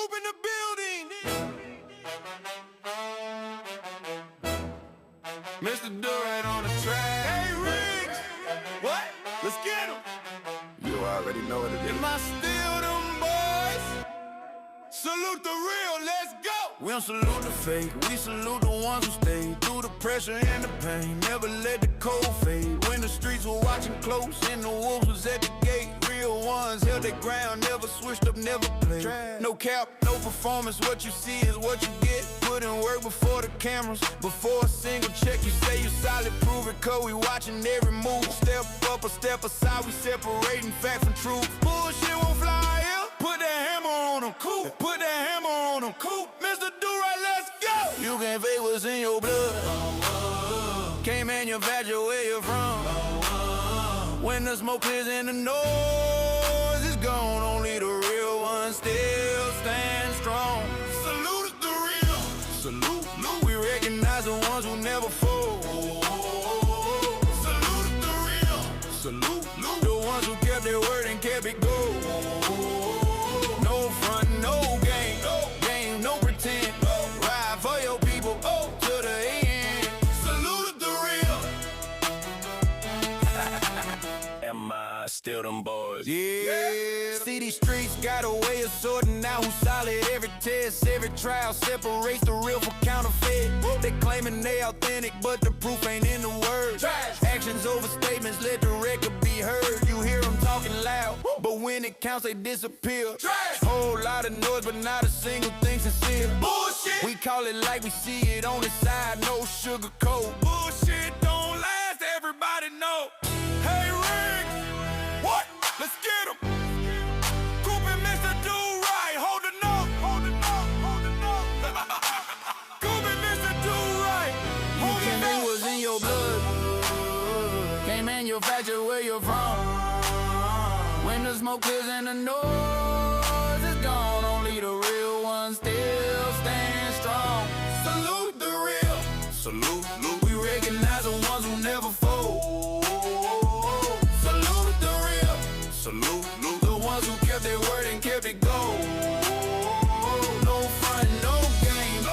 Coop in the building. Mr. Durant on the track. Hey, Riggs. What? Let's get him. You already know what it is. Am I still them boys? Salute the real, let's go. We don't salute the fake, we salute the ones who stay through the pressure and the pain. Never let the cold fade. When the streets were watching close and the wolves was at the gate. Real ones held their ground, never switched up, never played. No cap, no performance, what you see is what you get. Put in work before the cameras, before a single check. You say you solid, prove it, cause we watching every move. Step up or step aside, we separating fact from truth. Bullshit won't fly here, put that hammer on them, Coop. Put that hammer on them, Coop. Mr. Do-Right, let's go. You can't fake what's in your blood. Can't manufacture where you're from. When the smoke clears and the noise is gone, only the real ones still stand strong. Salute is the real. Salute, we recognize the ones who never fold. Salute is the real. Salute, the ones who kept their word and kept it gold. No front, no game, no pretend. Ride for your people, to the end. Salute is the real. Am I still them boys? Yeah. See, these streets got a way of sorting out who's solid. Every test, every trial separates the real from counterfeit. They claiming they authentic, but the proof ain't in the words. Actions over statements, let the record be heard. You hear them talking loud, but when it counts, they disappear. Whole lot of noise, but not a single thing sincere. Bullshit. We call it like we see it on the side, no sugar coat. Bullshit don't last, everybody know. Hey, Rick, what? Let's get him. Coop and Mr. Do-Right, hold the note, hold the note, hold the note. Coop and Mr. Do-Right, hold the note. Was in your blood. Can't manufacture where you're from. When the smoke clears and the noise is gone, only the real ones still stand strong. Salute the real. Salute, we recognize the ones who never fold. Salute the real. Salute, the ones who kept their word and kept it gold. No front, no game,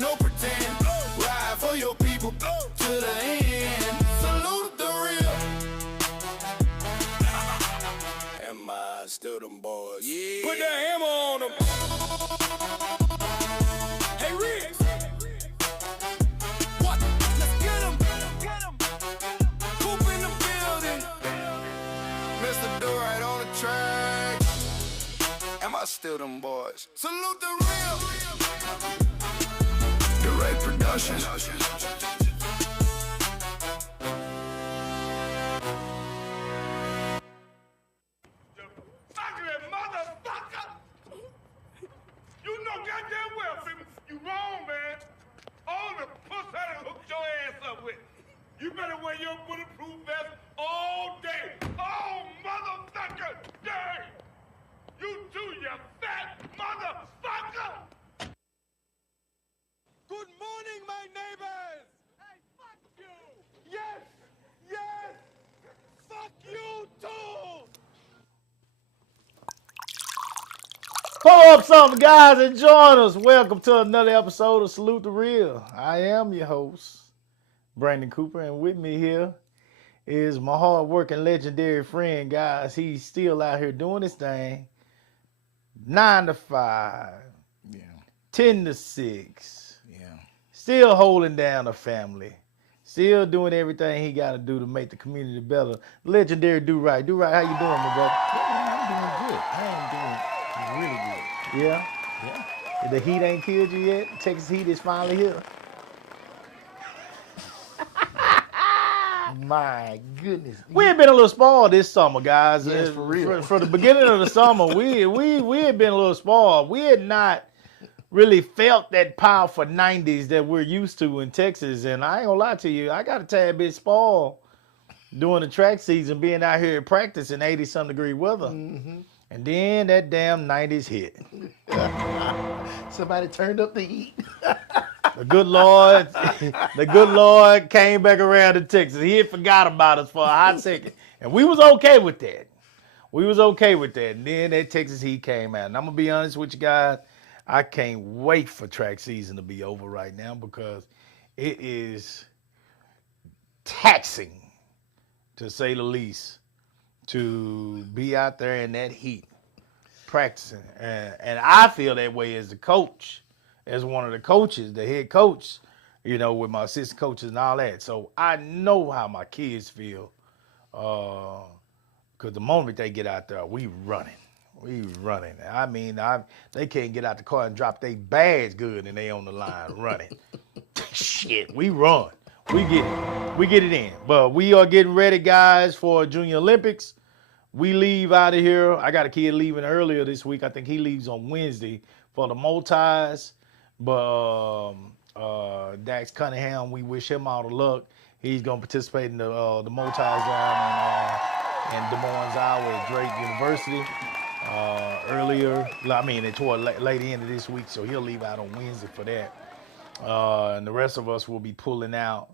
no pretend. Ride for your people to the end. Salute the real. Am I still them boys? Yeah. Put that hammer on them. Hey, Riggs. What? Let's get him. Coop in the building. Mr. Do-Right on the track. Am I still them boys? Salute the real. Direct production. You know goddamn well, people, you wrong, man. All the puss I done hooked your ass up with. You better wear your bulletproof vest all day. Oh, motherfucker, day. You too, you fat motherfucker. Good morning, my neighbors. Hey, fuck you. Yes. Fuck you too. Pull up something, guys, and join us. Welcome to another episode of Salute the Real. I am your host, Brandon Cooper, and with me here is my hard-working, legendary friend, guys. He's still out here doing his thing. 9 to 5, 10 to 6, still holding down the family, still doing everything he got to do to make the community better. Legendary Do-Right. Do-Right, how you doing, my brother? I'm doing good. I am doing really good. Yeah? The heat ain't killed you yet? Texas heat is finally here. My goodness. We had been a little spoiled this summer, guys. Yes, for real. For the beginning of the summer, we had been a little spoiled. We had not really felt that powerful 90s that we're used to in Texas. And I ain't gonna lie to you, I got a tad bit spoiled during the track season, being out here at practice in 80-some degree weather. Mm-hmm. And then that damn 90s hit. Somebody turned up the heat. The good Lord came back around to Texas. He had forgot about us for a hot second. And we was okay with that. And then that Texas heat came out. And I'm going to be honest with you guys, I can't wait for track season to be over right now because it is taxing, to say the least, to be out there in that heat practicing. And I feel that way as the coach, as one of the coaches, the head coach, with my assistant coaches and all that. So I know how my kids feel. Because the moment they get out there, we running. I mean, they can't get out the car and drop their bags good and they on the line running. Shit, we run. We get it in. But we are getting ready, guys, for Junior Olympics. We leave out of here. I got a kid leaving earlier this week. I think he leaves on Wednesday for the multis. But Dax Cunningham, we wish him all the luck. He's going to participate in the multis down in Des Moines, Iowa at Drake University. Toward late end of this week, so he'll leave out on Wednesday for that. And the rest of us will be pulling out.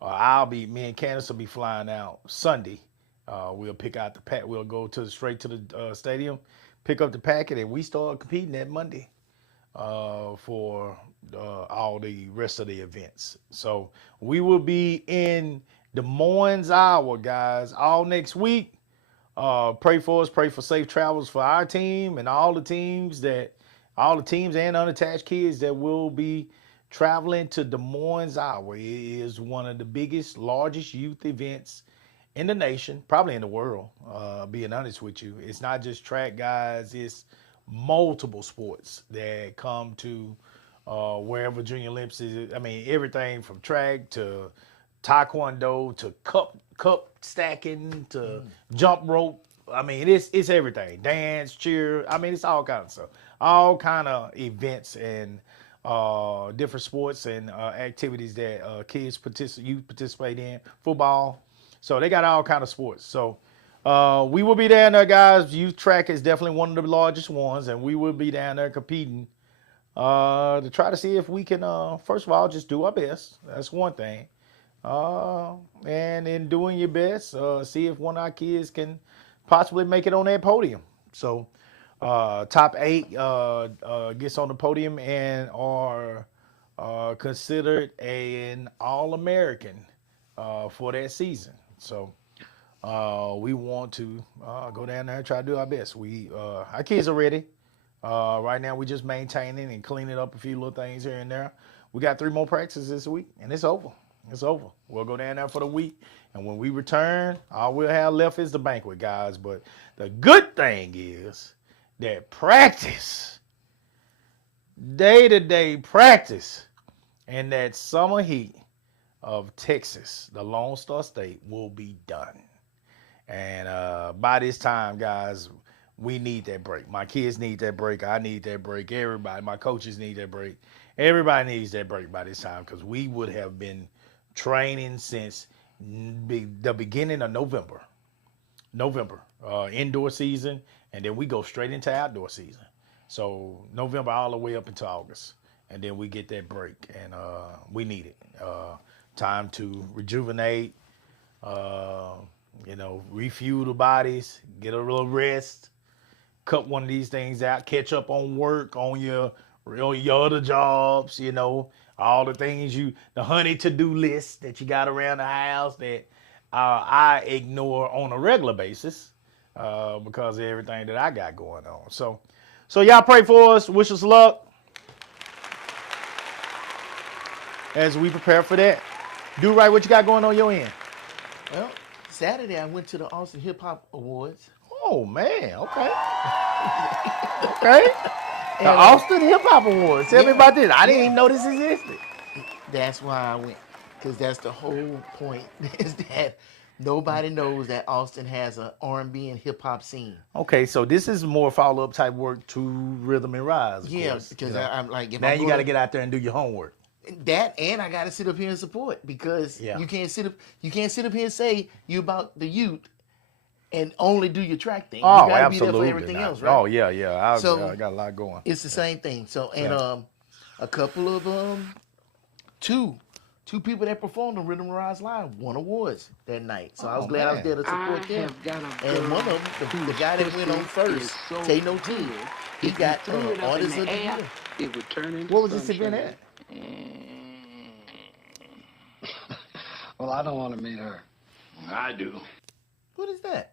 Me and Candace will be flying out Sunday. We'll pick out the pack. We'll go straight to the stadium, pick up the packet, and we start competing that Monday for all the rest of the events. So we will be in Des Moines, Iowa, guys, all next week. Pray for us. Pray for safe travels for our team and all the teams and unattached kids that will be traveling to Des Moines, Iowa. It is one of the biggest, largest youth events in the nation, probably in the world, being honest with you. It's not just track, guys. It's multiple sports that come to wherever Junior Olympics is. I mean, everything from track to taekwondo to cup stacking to jump rope. I mean, it's everything. Dance, cheer. I mean, it's all kinds of stuff. All kind of events and different sports and activities that youth participate in. Football. So they got all kind of sports. So we will be down there, guys. Youth track is definitely one of the largest ones, and we will be down there competing to try to see if we can, first of all, just do our best. That's one thing. And in doing your best, see if one of our kids can possibly make it on that podium. So top 8 gets on the podium and are considered an All-American for that season. So we want to go down there and try to do our best. Our kids are ready. Right now we're just maintaining and cleaning up a few little things here and there. We got 3 more practices this week, and it's over. It's over. We'll go down there for the week, and when we return, all we'll have left is the banquet, guys. But the good thing is that practice, day-to-day practice, and that summer heat of Texas, the Lone Star State, will be done. And by this time, guys, we need that break. My kids need that break. I need that break. Everybody, my coaches need that break. Everybody needs that break by this time because we would have been training since the beginning of November, indoor season, and then we go straight into outdoor season. So November all the way up until August, and then we get that break, and we need it. Time to rejuvenate, refuel the bodies, get a little rest, cut one of these things out, catch up on work, on your other jobs, all the things the honey to-do list that you got around the house that I ignore on a regular basis because of everything that I got going on. So y'all pray for us. Wish us luck as we prepare for that. Do right, what you got going on your end? Well, Saturday I went to the Austin Hip Hop Awards. Oh, man. Okay. Okay. The Austin Hip Hop Awards. Tell me about this. I didn't even know this existed. That's why I went, because that's the whole point, is that nobody knows that Austin has an R&B and hip hop scene. Okay, so this is more follow-up type work to Rhythm and Rise. Yes, because I'm like, if now I'm you got to get out there and do your homework. That, and I got to sit up here and support, because you can't sit up here and say you about the youth and only do your track thing. Oh, you gotta absolutely. Be there for everything else, right? Oh, yeah. I got a lot going. It's the same thing. So, and a couple of 2 two people that performed on Rhythm and Rise Live won awards that night. So I was Oh, glad I was man. there to support them. have got a And one of them, the guy that went on first, Tay No T, he got Artist of the Year. It would turn into What was this event at? Well, I don't want to meet her. I do. What is that?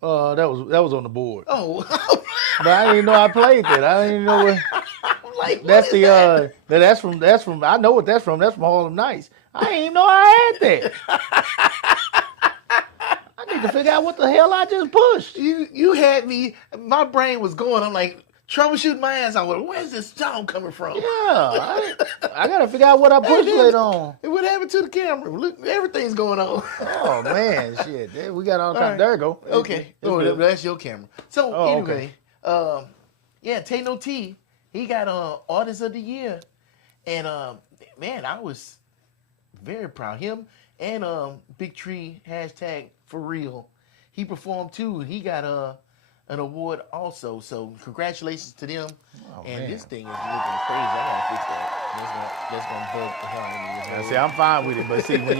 That was on the board. Oh, But I didn't even know I played that. I didn't even know what. I'm like, That's what the is that? that's from. I know what that's from. That's from Harlem Nights. I didn't even know I had that. I need to figure out what the hell I just pushed. You had me. My brain was going. I'm like troubleshooting my ass. I went, where's this sound coming from? Yeah, I gotta figure out what I pushed later on. What happened to the camera? Look, everything's going on. Oh man, shit. We got all kinds. right. There you go. Okay. It's good. That's your camera. So Oh, anyway, yeah, Tay No T, he got Artist of the Year, and man, I was very proud. Him and Big Tree #ForReal, he performed too. He got an award also. So congratulations to them. Oh, and man. this thing is looking crazy. I gotta fix that. That's gonna bug the hell out of me. See, I'm fine with it, but see, when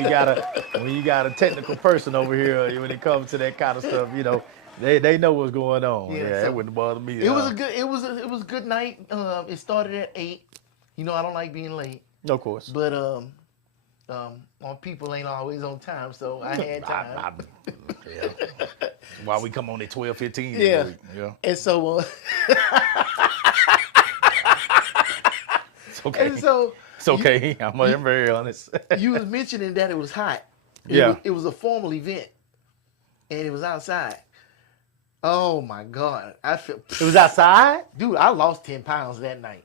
you got a technical person over here, when it comes to that kind of stuff, you know, they know what's going on. Yeah, Yeah, so that wouldn't bother me. It was a good night. It started at 8. You know I don't like being late, of course. but on people ain't always on time, so I had time. Yeah. Why we come on at 12:15? Yeah. Yeah. And so It's okay. and so It's okay. I'm very honest. you was mentioning that it was hot. Yeah. It was a formal event, and it was outside. Oh my God, I feel. It was outside? Dude, I lost 10 pounds that night.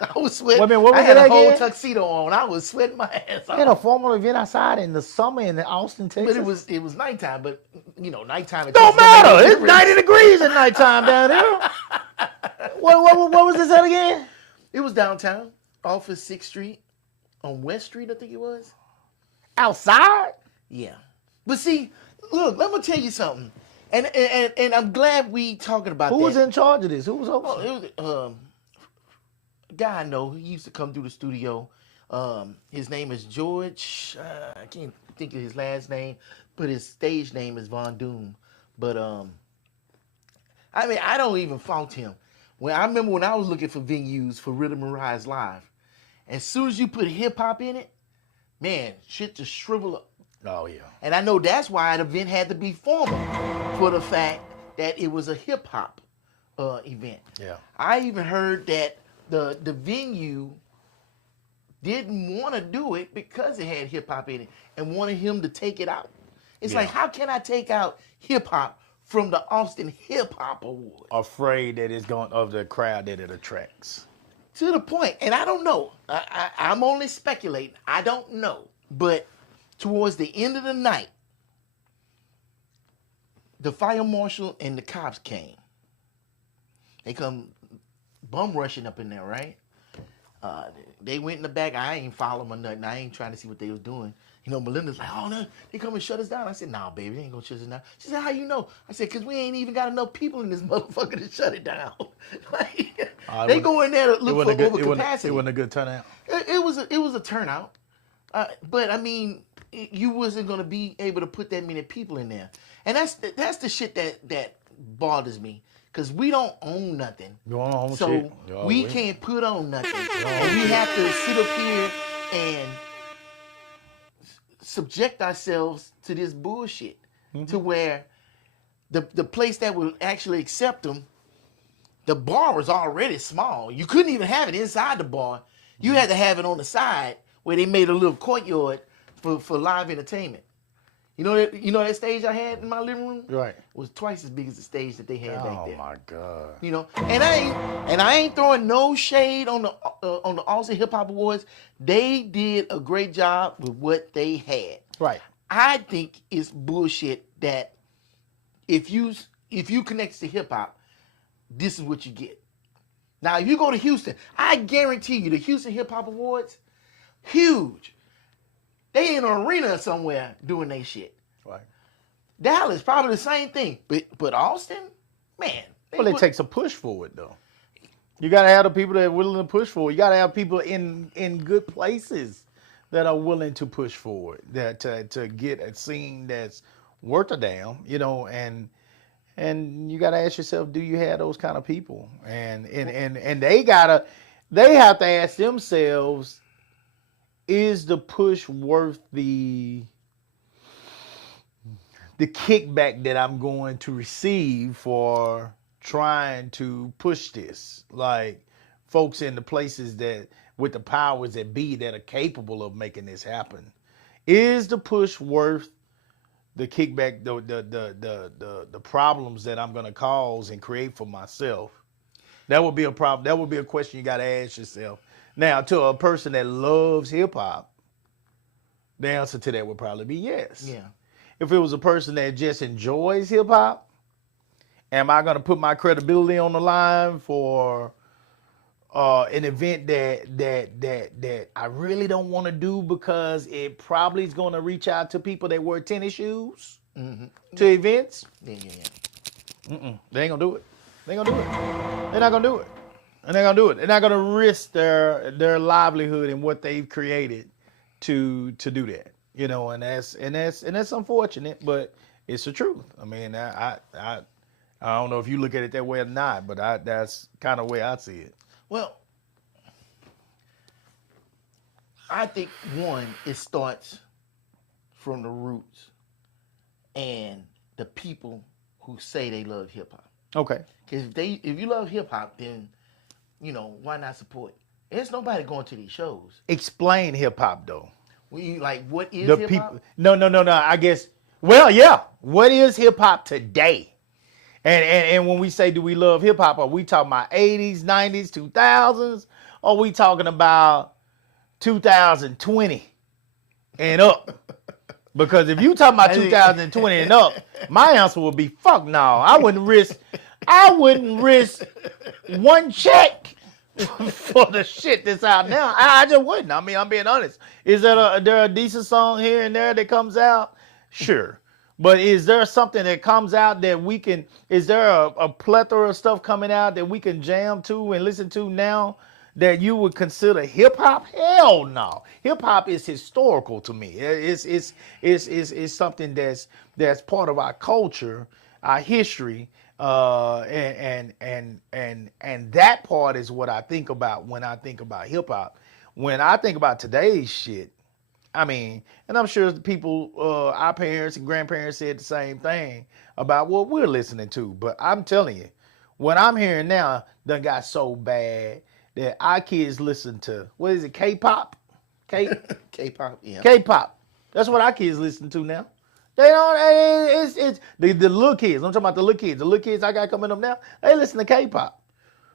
I was sweating. Wait a minute, what was I had it a whole again? tuxedo on. I was sweating my ass off. We had a formal event outside in the summer in Austin, Texas. But it was nighttime. But you know, nighttime. Don't matter. It's 90 degrees at nighttime down there. What was this at again? It was downtown, off of 6th Street, on West Street, I think it was. Outside? Yeah. But see, look, let me tell you something. And I'm glad we talking about Who that. was in charge of this? Who was Well, hosting? it was a guy I know. He used to come through the studio. His name is George. I can't think of his last name, but his stage name is Von Doom. But I mean, I don't even fault him. I remember when I was looking for venues for Rhythm and Rise Live, as soon as you put hip hop in it, man, shit just shrivel up. Oh, yeah. And I know that's why the event had to be formal, for the fact that it was a hip hop event. Yeah. I even heard that the venue didn't want to do it because it had hip hop in it and wanted him to take it out. It's like, how can I take out hip hop from the Austin Hip Hop Award? Afraid that it's going of the crowd that it attracts. To the point, and I don't know. I'm only speculating. I don't know. But towards the end of the night, the fire marshal and the cops came. They come bum rushing up in there, right? They went in the back. I ain't following them or nothing. I ain't trying to see what they was doing. You know, Melinda's like, oh, no, they come and shut us down. I said, nah, baby, they ain't gonna shut us down. She said, how you know? I said, because we ain't even got enough people in this motherfucker to shut it down. Like, they go in there to look for overcapacity. It wasn't a good turnout. It was a turnout. But, I mean, you wasn't going to be able to put that many people in there. And that's the shit that bothers me. Because we don't own nothing. You want to own So shit? You we always- can't put on nothing. And we have to sit up here and subject ourselves to this bullshit. To where the place that will actually accept them, the bar was already small. You couldn't even have it inside the bar. You had to have it on the side where they made a little courtyard for live entertainment. You know that stage I had in my living room? Right. Was twice as big as the stage that they had back Oh there. my God. You know, and I ain't throwing no shade on the Austin Hip Hop Awards. They did a great job with what they had. Right. I think it's bullshit that if you connect to hip hop, this is what you get. Now, if you go to Houston, I guarantee you the Houston Hip Hop Awards, huge. They in an arena somewhere doing their shit. Right. Dallas, probably the same thing. But Austin, man. Well, it takes a push for it though. You got to have the people that are willing to push forward. You got to have people in good places that are willing to push forward, that to get a scene that's worth a damn, and you got to ask yourself, do you have those kind of people? And they have to ask themselves, is the push worth the kickback that I'm going to receive for trying to push this? Like folks in the places that with the powers that be that are capable of making this happen. Is the push worth the kickback, the problems that I'm going to cause and create for myself? That would be a problem. That would be a question you got to ask yourself. Now, to a person that loves hip hop, the answer to that would probably be yes. Yeah. If it was a person that just enjoys hip hop, am I going to put my credibility on the line for an event that I really don't want to do because it probably is going to reach out to people that wear tennis shoes to events? Yeah. They ain't gonna do it. They ain't gonna do it. They're not gonna do it. And they're gonna do it. They're not gonna risk their livelihood and what they've created to do that. And that's unfortunate, but it's the truth. I mean, I don't know if you look at it that way or not, but that's kind of the way I see it. Well, I think it starts from the roots and the people who say they love hip hop. Okay. Because if you love hip hop, then why not support it? There's nobody going to these shows. Explain hip hop though. What is hip hop? No. I guess. Well, yeah. What is hip hop today? And when we say do we love hip hop, are we talking about 80s, 90s, 2000s? Or are we talking about 2020 and up? Because if you talking about 2020 and up, my answer would be fuck no. I wouldn't risk one check for the shit that's out now. I just wouldn't. I mean, I'm being honest. Is there a decent song here and there that comes out? Sure. But is there something that comes out that we can, is there a plethora of stuff coming out that we can jam to and listen to now that you would consider hip hop? Hell no. Hip hop is historical to me. It's something that's part of our culture, our history, and that part is what I think about when I think about hip hop. When I think about today's shit, I mean, and I'm sure the people, our parents and grandparents said the same thing about what we're listening to. But I'm telling you, what I'm hearing now done got so bad that our kids listen to, what is it, K-pop? K-pop, yeah. K-pop. That's what our kids listen to now. They don't, it's the little kids. I'm talking about the little kids. The little kids I got coming up now, they listen to K-pop.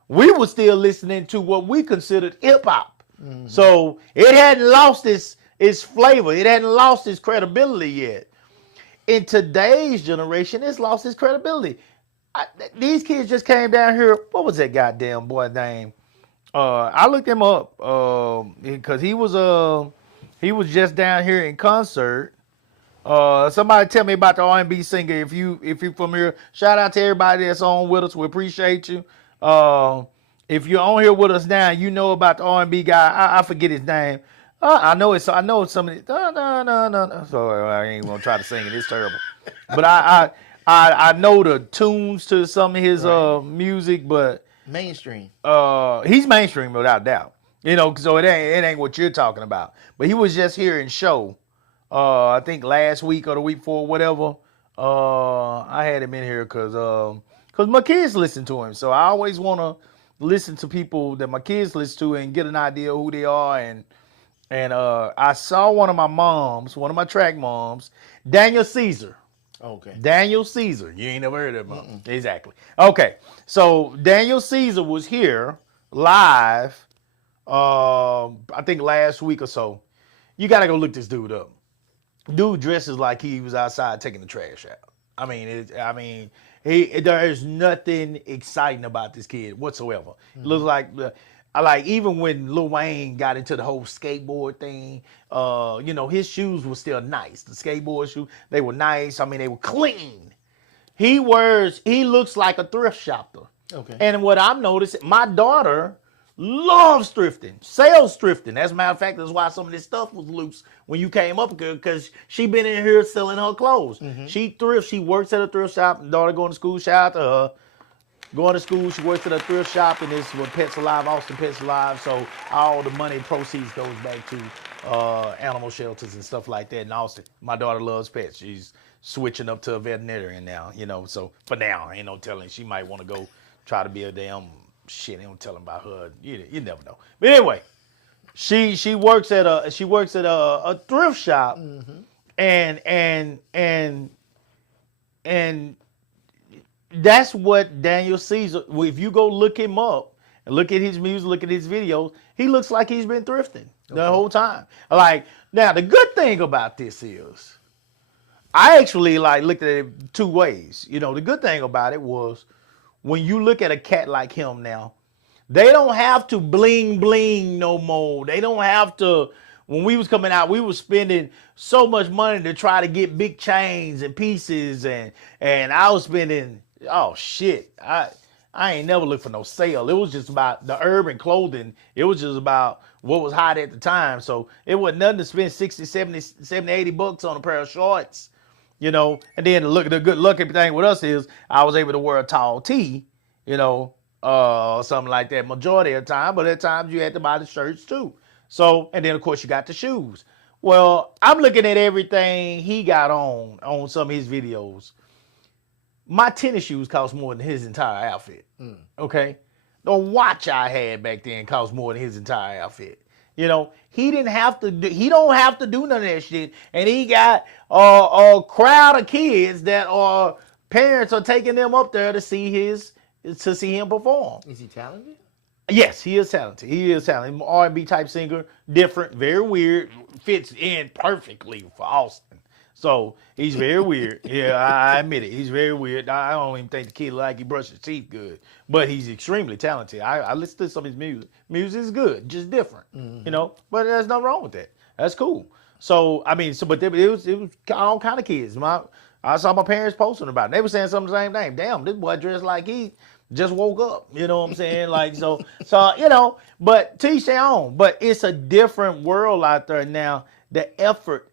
We were still listening to what we considered hip-hop. Mm-hmm. So it hadn't lost its flavor. It hadn't lost its credibility yet. In today's generation, it's lost its credibility. These kids just came down here. What was that goddamn boy name? I looked him up because he was just down here in concert. Somebody tell me about the R&B singer. If you're from here, shout out to everybody that's on with us. We appreciate you. If you're on here with us now, you know about the R&B guy. I forget his name. I know some of it. No. So I ain't gonna try to sing it. It's terrible. But I know the tunes to some of his music, but mainstream. He's mainstream without doubt. So it ain't what you're talking about. But he was just here in show. I think last week or the week before, whatever. I had him in here because my kids listen to him. So I always want to listen to people that my kids listen to and get an idea of who they are. And I saw one of my track moms, Daniel Caesar. Okay. Daniel Caesar. You ain't never heard of him. Exactly. Okay. So Daniel Caesar was here live, I think last week or so. You got to go look this dude up. Dude dresses like he was outside taking the trash out. I mean, there is nothing exciting about this kid whatsoever. Mm-hmm. Looks like even when Lil Wayne got into the whole skateboard thing, his shoes were still nice. The skateboard shoes, they were nice. I mean, they were clean. He looks like a thrift shopper. Okay. And what I'm noticing, my daughter loves thrifting, sells thrifting. As a matter of fact, that's why some of this stuff was loose when you came up here, because she been in here selling her clothes. She thrifts. She works at a thrift shop. Daughter going to school. Shout out to her. Going to school, she works at a thrift shop, and it's with Pets Alive, Austin Pets Alive. So all the money proceeds goes back to animal shelters and stuff like that in Austin. My daughter loves pets. She's switching up to a veterinarian now, So for now, ain't no telling. She might want to go try to be a damn shit. Ain't no telling about her. You never know. But anyway, she works at a thrift shop, and that's what Daniel Caesar. If you go look him up and look at his music, look at his videos, he looks like he's been thrifting the whole time. Like, now the good thing about this is, I actually looked at it two ways. The good thing about it was, when you look at a cat like him now, they don't have to bling bling no more. They don't have to. When we was coming out, we was spending so much money to try to get big chains and pieces, and I was spending. Oh shit! I ain't never looked for no sale. It was just about the urban clothing. It was just about what was hot at the time. So it wasn't nothing to spend 60, 70, 80 bucks on a pair of shorts, And then the good lucky thing with us is I was able to wear a tall tee, something like that majority of the time. But at times you had to buy the shirts too. So, and then of course you got the shoes. Well, I'm looking at everything he got on some of his videos. My tennis shoes cost more than his entire outfit. Okay? The watch I had back then cost more than his entire outfit. He didn't have to do, he don't have to do none of that shit. And he got a crowd of kids that are parents are taking them up there to see him perform. Is he talented? Yes, he is talented. He is talented. R&B type singer, different, very weird, fits in perfectly for Austin. So he's very weird. Yeah, I admit it. He's very weird. I don't even think the kid like he brushes his teeth good, but he's extremely talented. I listen to some of his music. Music is good, just different, But there's nothing wrong with that. That's cool. So but it was all kind of kids. I saw my parents posting about it. They were saying some of the same thing. Damn, this boy dressed like he just woke up. You know what I'm saying? But teach their own. But it's a different world out there now. The effort.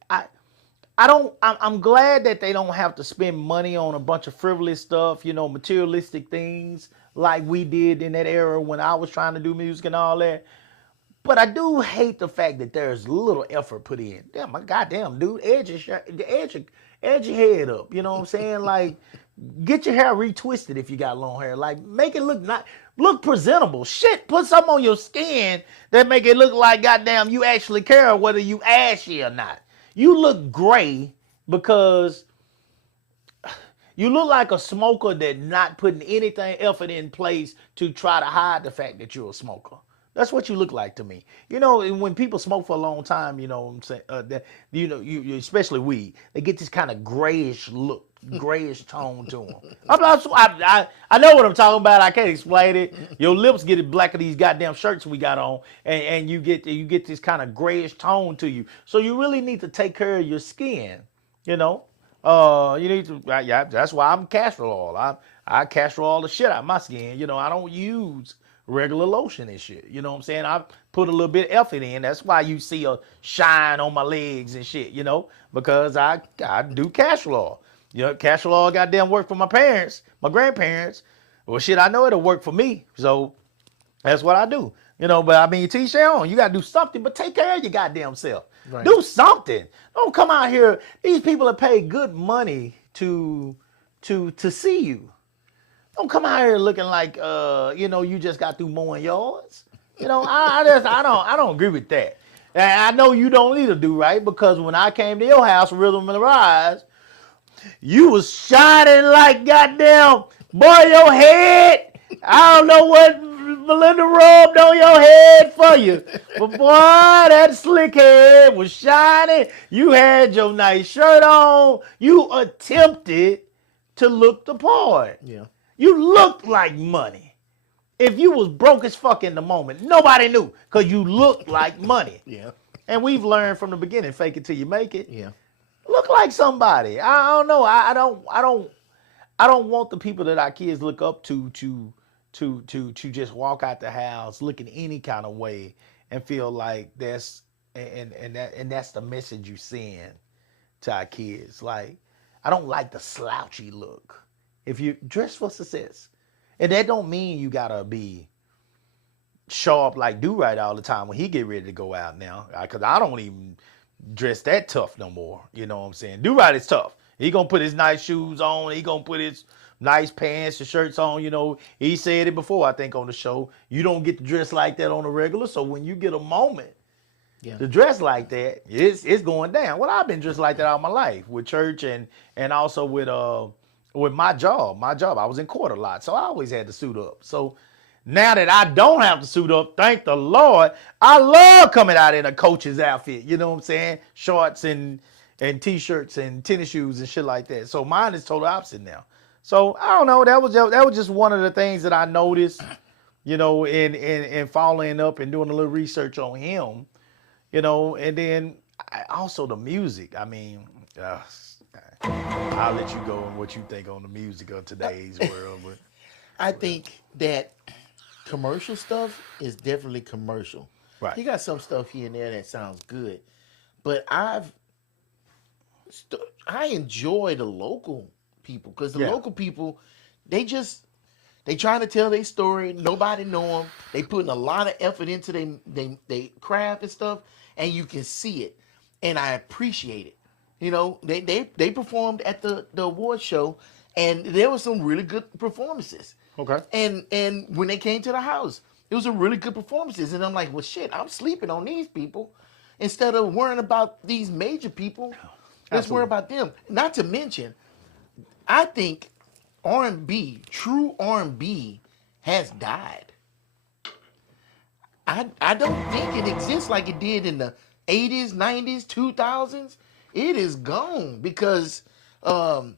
I'm glad that they don't have to spend money on a bunch of frivolous stuff, materialistic things like we did in that era when I was trying to do music and all that. But I do hate the fact that there's little effort put in. Damn, my goddamn dude, edge your head up. You know what I'm saying? Get your hair retwisted if you got long hair. Make it look presentable. Shit, put something on your skin that make it look like goddamn you actually care whether you ashy or not. You look gray because you look like a smoker that not putting anything effort in place to try to hide the fact that you're a smoker. That's what you look like to me. When people smoke for a long time, what I'm saying, you especially weed, they get this kind of grayish look, grayish tone to them. I know what I'm talking about. I can't explain it. Your lips get it black of these goddamn shirts we got on, and you get this kind of grayish tone to you. So you really need to take care of your skin. You need to. Yeah, that's why I'm castor oil. I castor oil the shit out of my skin. I don't use regular lotion and shit. You know what I'm saying? I put a little bit of effort in. That's why you see a shine on my legs and shit, because I do castor oil. Castor oil goddamn work for my parents, my grandparents. Well, shit, I know it'll work for me. So that's what I do. But teach your own. You got to do something, but take care of your goddamn self. Right. Do something. Don't come out here. These people are paid good money to see you. Don't come out here looking like you just got through mowing yards. I don't agree with that. And I know you don't either, do right? Because when I came to your house, Rhythm and the Rise, you was shining like goddamn boy your head. I don't know what Melinda rubbed on your head for you, but boy, that slick head was shining. You had your nice shirt on. You attempted to look the part. Yeah. You looked like money. If you was broke as fuck in the moment, nobody knew because you looked like money. Yeah. And we've learned from the beginning, fake it till you make it. Yeah. Look like somebody. I don't know. I don't want the people that our kids look up to to just walk out the house looking any kind of way and feel like that's the message you send to our kids. Like, I don't like the slouchy look. If you dress for success, and that don't mean you gotta be show up like Do-Right all the time when he get ready to go out now. Because I don't even dress that tough no more. You know what I'm saying? Do-Right is tough. He gonna put his nice shoes on. He gonna put his nice pants and shirts on. You know, he said it before, I think, on the show. You don't get to dress like that on a regular. So when you get a moment to dress like that, it's going down. Well, I've been dressed like that all my life with church and also with my job. I was in court a lot, so I always had to suit up. So now that I don't have to suit up, thank the Lord, I love coming out in a coach's outfit. You know what I'm saying? Shorts and t-shirts and tennis shoes and shit like that. So mine is total opposite now. So I don't know. That was just one of the things that I noticed, you know, in following up and doing a little research on him, you know, and then also the music. I mean, I'll let you go on what you think on the music of today's world. But I think that commercial stuff is definitely commercial. Right. You got some stuff here and there that sounds good, but I enjoy the local people because the local people, they trying to tell their story. Nobody know them. They putting a lot of effort into they craft and stuff, and you can see it, and I appreciate it. You know, they performed at the award show, and there were some really good performances. okay. And when they came to the house, it was a really good performances. And I'm like, well, shit, I'm sleeping on these people instead of worrying about these major people. Let's worry about them. Not to mention, I think R&B, true R&B, has died. I don't think it exists like it did in the 80s, 90s, 2000s. It is gone because, man,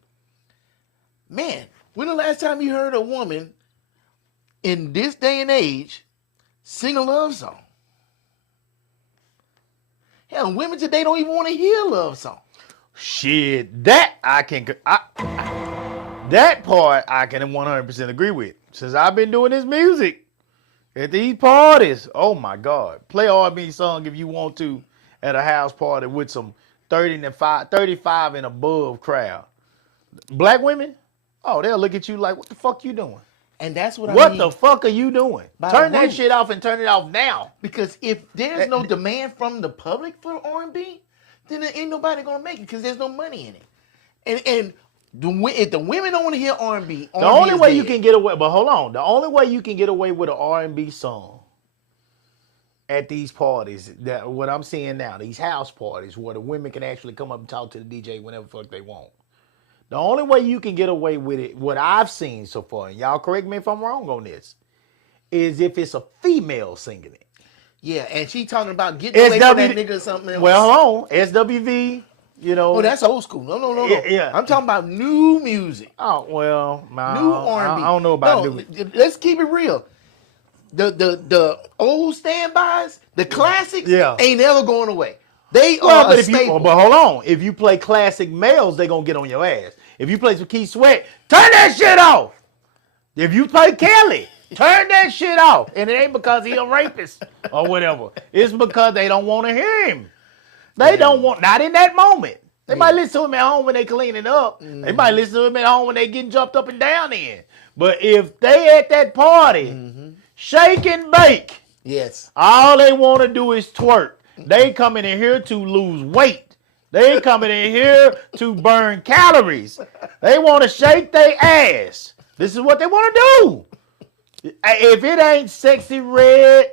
when the last time you heard a woman in this day and age sing a love song? Hell, women today don't even want to hear a love song. Shit, that part I can 100% agree with. Since I've been doing this music at these parties, oh my God, play R&B song if you want to at a house party with some 35 and above crowd. Black women, oh, they'll look at you like, what the fuck you doing? And that's what I What mean. the fuck are you doing? By Turn the that roots. shit off and turn it off now. Because if there's no demand from the public for R&B, then there ain't nobody gonna make it because there's no money in it. And if the women don't want to hear R&B, The only way you can get away, but hold on, the only way you can get away with an R&B song at these parties, that what I'm seeing now, these house parties where the women can actually come up and talk to the DJ whenever the fuck they want. The only way you can get away with it, what I've seen so far, and y'all correct me if I'm wrong on this, is if it's a female singing it. Yeah, and she talking about getting away from that nigga or something else. Well, hold on, SWV, you know. Oh, that's old school. No. Yeah. I'm talking about new music. Oh, well, New R&B. I don't know about new. Let's keep it real. The old standbys, the classics, ain't never going away. They are a staple. But hold on. If you play classic males, they gonna get on your ass. If you play some Keith Sweat, turn that shit off. If you play Kelly, turn that shit off. And it ain't because he a rapist or whatever. It's because they don't want to hear him. They don't want, not in that moment. They might listen to him at home when they cleaning up. They might listen to him at home when they getting jumped up and down in. But if they at that party, shake and bake, yes, all they want to do is twerk. They coming in here to lose weight. They coming in here to burn calories. They want to shake their ass. This is what they want to do. If it ain't Sexy Red,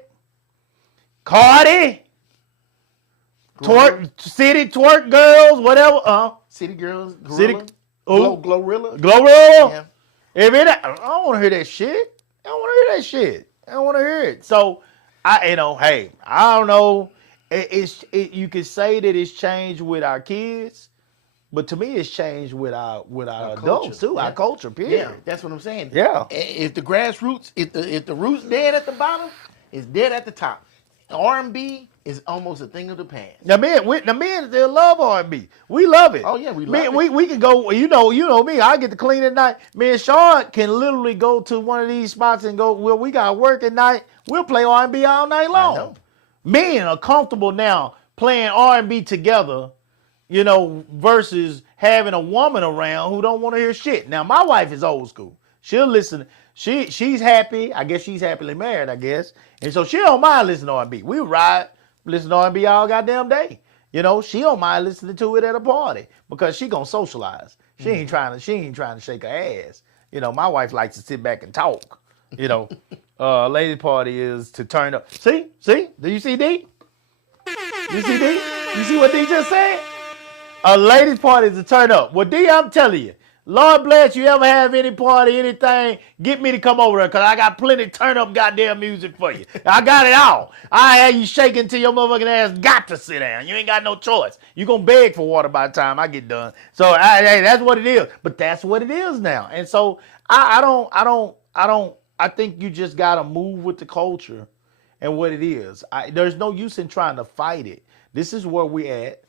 Cardi, twerk, City Twerk Girls, whatever. City Girls, City, Glorilla. Glorilla. Yeah. If it, I don't want to hear that shit. I don't want to hear that shit. I don't want to hear it. So, hey, I don't know. You can say that it's changed with our kids, but to me, it's changed with our adults too. Yeah. Our culture, period. Yeah, that's what I'm saying. Yeah. If the grassroots, if the root's dead at the bottom, it's dead at the top. R&B is almost a thing of the past. The men, they love R&B. We love it. Oh, yeah, we Man, love it. We can go. You know me. I get to clean at night. Me and Sean can literally go to one of these spots and go. Well, we got work at night. We'll play R&B all night long. know. Men are comfortable now playing R&B together. You know, versus having a woman around who don't want to hear shit. Now, my wife is old school. She'll listen. She's happy. I guess she's happily married, I guess. And so she don't mind listening to R&B. We ride, listen to R&B all goddamn day. You know, she don't mind listening to it at a party because she gonna socialize. She ain't trying to shake her ass. You know, my wife likes to sit back and talk. You know, lady party is to turn up. See? Do you see D? You see D? You see what D just said? A ladies' party is to turn up. Well, D, I'm telling you, Lord bless you, ever have any party, anything, get me to come over there, because I got plenty of turn up goddamn music for you. I got it all. I have you shaking till your motherfucking ass got to sit down. You ain't got no choice. You going to beg for water by the time I get done. So, hey, that's what it is. But that's what it is now. And so, I think you just got to move with the culture and what it is. There's no use in trying to fight it. This is where we at.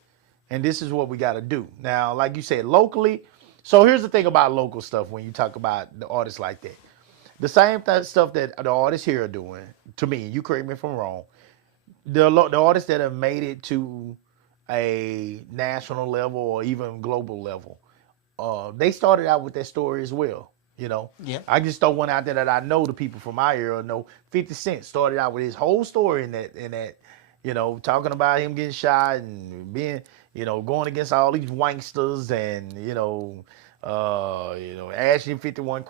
And this is what we got to do. Now, like you said, locally. So here's the thing about local stuff when you talk about the artists like that. The same stuff that the artists here are doing, to me, you correct me if I'm wrong, the artists that have made it to a national level or even global level, they started out with that story as well. You know, Yeah. I just throw one out there that I know the people from my era know. 50 Cent started out with his whole story in that, you know, talking about him getting shot and being, you know, going against all these wanksters and, asking 21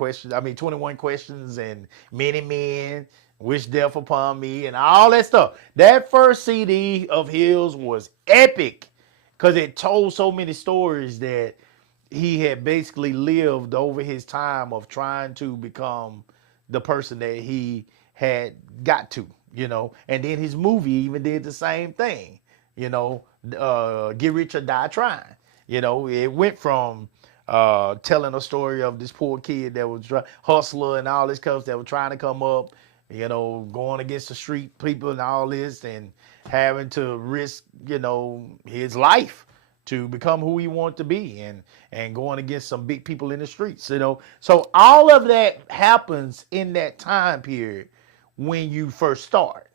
questions and many men wish death upon me and all that stuff. That first CD of his was epic because it told so many stories that he had basically lived over his time of trying to become the person that he had got to, you know. And then his movie even did the same thing, you know. Get Rich or Die Trying. You know, it went from telling a story of this poor kid that was hustler and all this stuff that was trying to come up, you know, going against the street people and all this and having to risk, you know, his life to become who he wanted to be and going against some big people in the streets, you know. So all of that happens in that time period when you first start.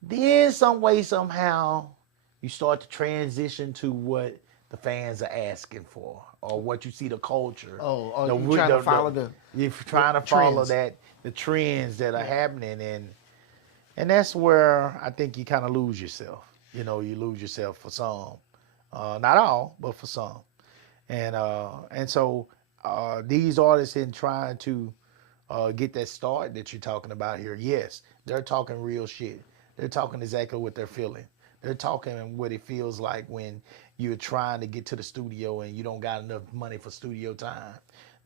Then some way, somehow, you start to transition to what the fans are asking for, or what you see the culture. You're trying to follow you're trying to follow the trends that are happening, and that's where I think you kind of lose yourself. You know, you lose yourself for some, not all, but for some, and so these artists in trying to get that start that you're talking about here, yes, they're talking real shit. They're talking exactly what they're feeling. They're talking what it feels like when you're trying to get to the studio and you don't got enough money for studio time.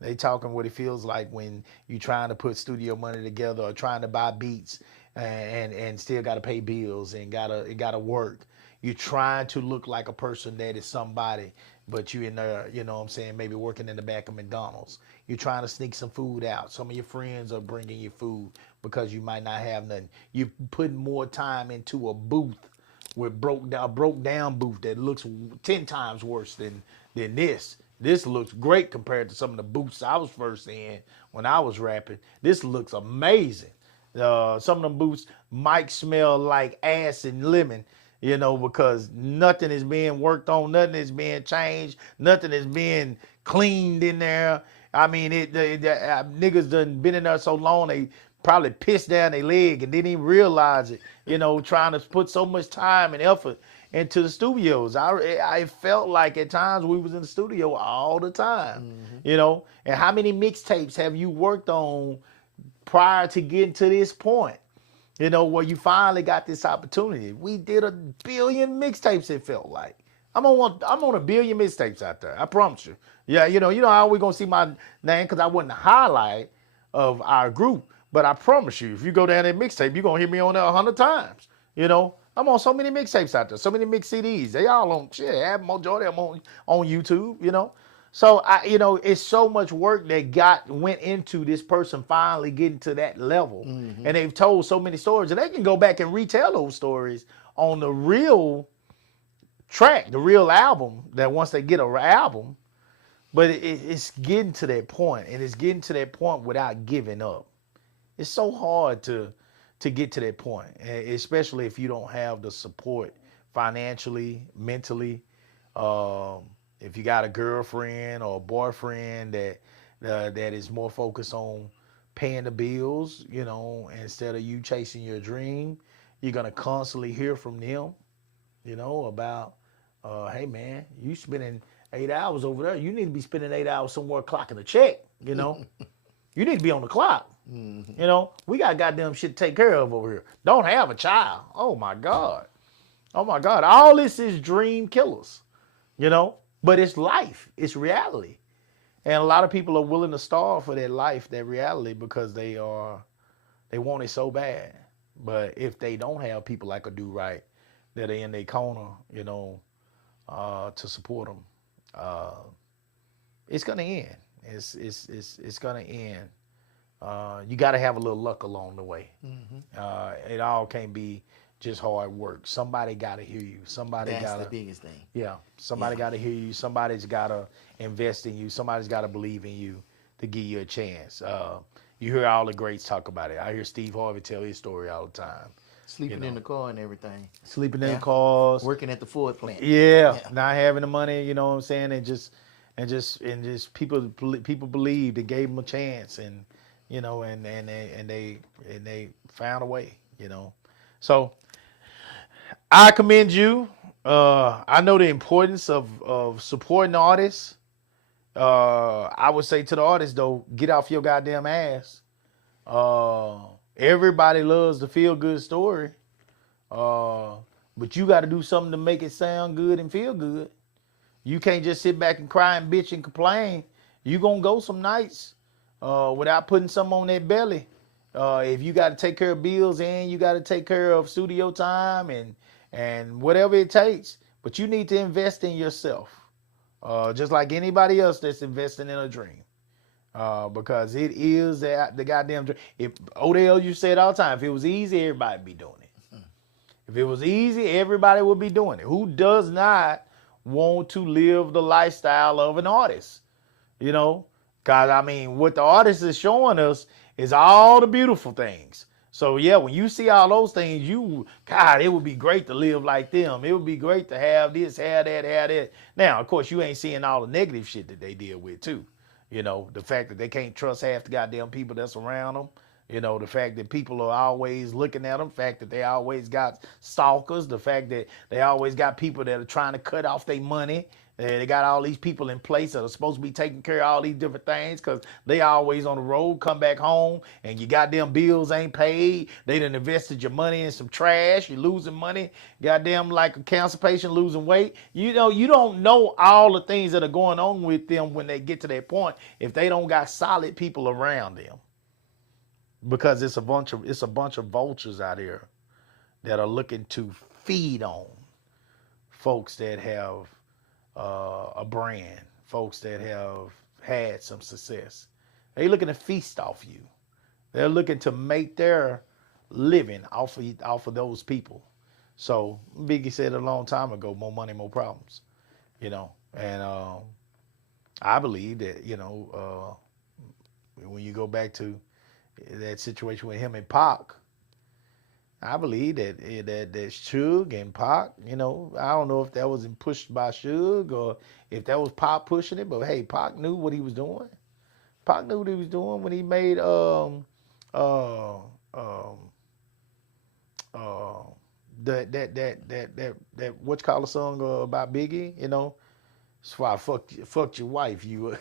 They talking what it feels like when you're trying to put studio money together or trying to buy beats and still got to pay bills and it gotta work. You're trying to look like a person that is somebody, but you in there, you know what I'm saying, maybe working in the back of McDonald's. You're trying to sneak some food out. Some of your friends are bringing you food because you might not have nothing. You're putting more time into a booth with broke down booth that looks 10 times worse than this. This looks great compared to some of the booths I was first in when I was rapping. This looks amazing. Some of them booths might smell like ass and lemon, you know, because nothing is being worked on, nothing is being changed, nothing is being cleaned in there. I mean, niggas done been in there so long, they probably pissed down their leg and didn't even realize it, you know, trying to put so much time and effort into the studios. I felt like at times we was in the studio all the time, you know. And how many mixtapes have you worked on prior to getting to this point, you know, where you finally got this opportunity? We did 1 billion mixtapes, it felt like. I'm on 1 billion mixtapes out there, I promise you. Yeah, you know how we gonna see my name because I wasn't the highlight of our group. But I promise you, if you go down that mixtape, you're going to hear me on there 100 times. You know, I'm on so many mixtapes out there, so many mix CDs. They all on, shit, majority of them on YouTube, you know. So it's so much work that went into this person finally getting to that level, and they've told so many stories, and they can go back and retell those stories on the real track, the real album. That once they get an album, but it's getting to that point, and it's getting to that point without giving up. It's so hard to get to that point, especially if you don't have the support financially, mentally. If you got a girlfriend or a boyfriend that is more focused on paying the bills, instead of you chasing your dream, you're gonna constantly hear from them, about, hey man, you spending 8 hours over there. You need to be spending 8 hours somewhere clocking a check. You need to be on the clock. We got goddamn shit to take care of over here. Don't have a child. Oh my God. All this is dream killers, but it's life. It's reality. And a lot of people are willing to starve for that life, that reality, because they want it so bad. But if they don't have people like a Do Right that are in their corner, to support them, it's gonna end. It's gonna end. You got to have a little luck along the way. It all can't be just hard work. Somebody got to hear you. That's the biggest thing. Yeah. Somebody got to hear you. Somebody's got to invest in you. Somebody's got to believe in you to give you a chance. You hear all the greats talk about it. I hear Steve Harvey tell his story all the time. Sleeping in the car and everything. Sleeping in cars. Working at the Ford plant. Yeah. Not having the money, you know what I'm saying? And just people believed, they gave him a chance, and they found a way, So I commend you. I know the importance of supporting artists. I would say to the artists, though, get off your goddamn ass. Everybody loves the feel good story. But you got to do something to make it sound good and feel good. You can't just sit back and cry and bitch and complain. You gonna go some nights without putting something on that belly. If you got to take care of bills and you got to take care of studio time and whatever it takes, but you need to invest in yourself, just like anybody else that's investing in a dream, because it is the goddamn dream. If Odell, you say it all the time, if it was easy, everybody'd be doing it. If it was easy, everybody would be doing it. Who does not want to live the lifestyle of an artist? Because, what the artist is showing us is all the beautiful things. So, yeah, when you see all those things, it would be great to live like them. It would be great to have this, have that, have that. Now, of course, you ain't seeing all the negative shit that they deal with, too. The fact that they can't trust half the goddamn people that's around them. The fact that people are always looking at them, the fact that they always got stalkers, the fact that they always got people that are trying to cut off their money. They got all these people in place that are supposed to be taking care of all these different things because they always on the road, come back home, and your goddamn bills ain't paid. They done invested your money in some trash. You're losing money. Goddamn, like a cancer patient losing weight. You don't know all the things that are going on with them when they get to that point if they don't got solid people around them. Because it's a bunch of vultures out here that are looking to feed on folks that have a brand, folks that have had some success. They're looking to feast off you. They're looking to make their living off of those people. So Biggie said a long time ago, more money, more problems. And I believe that, when you go back to that situation with him and Pac, I believe that Suge and Pac, I don't know if that was pushed by Suge or if that was Pac pushing it, but hey, Pac knew what he was doing. Pac knew what he was doing when he made that what you call a song about Biggie, That's why I fucked your wife, you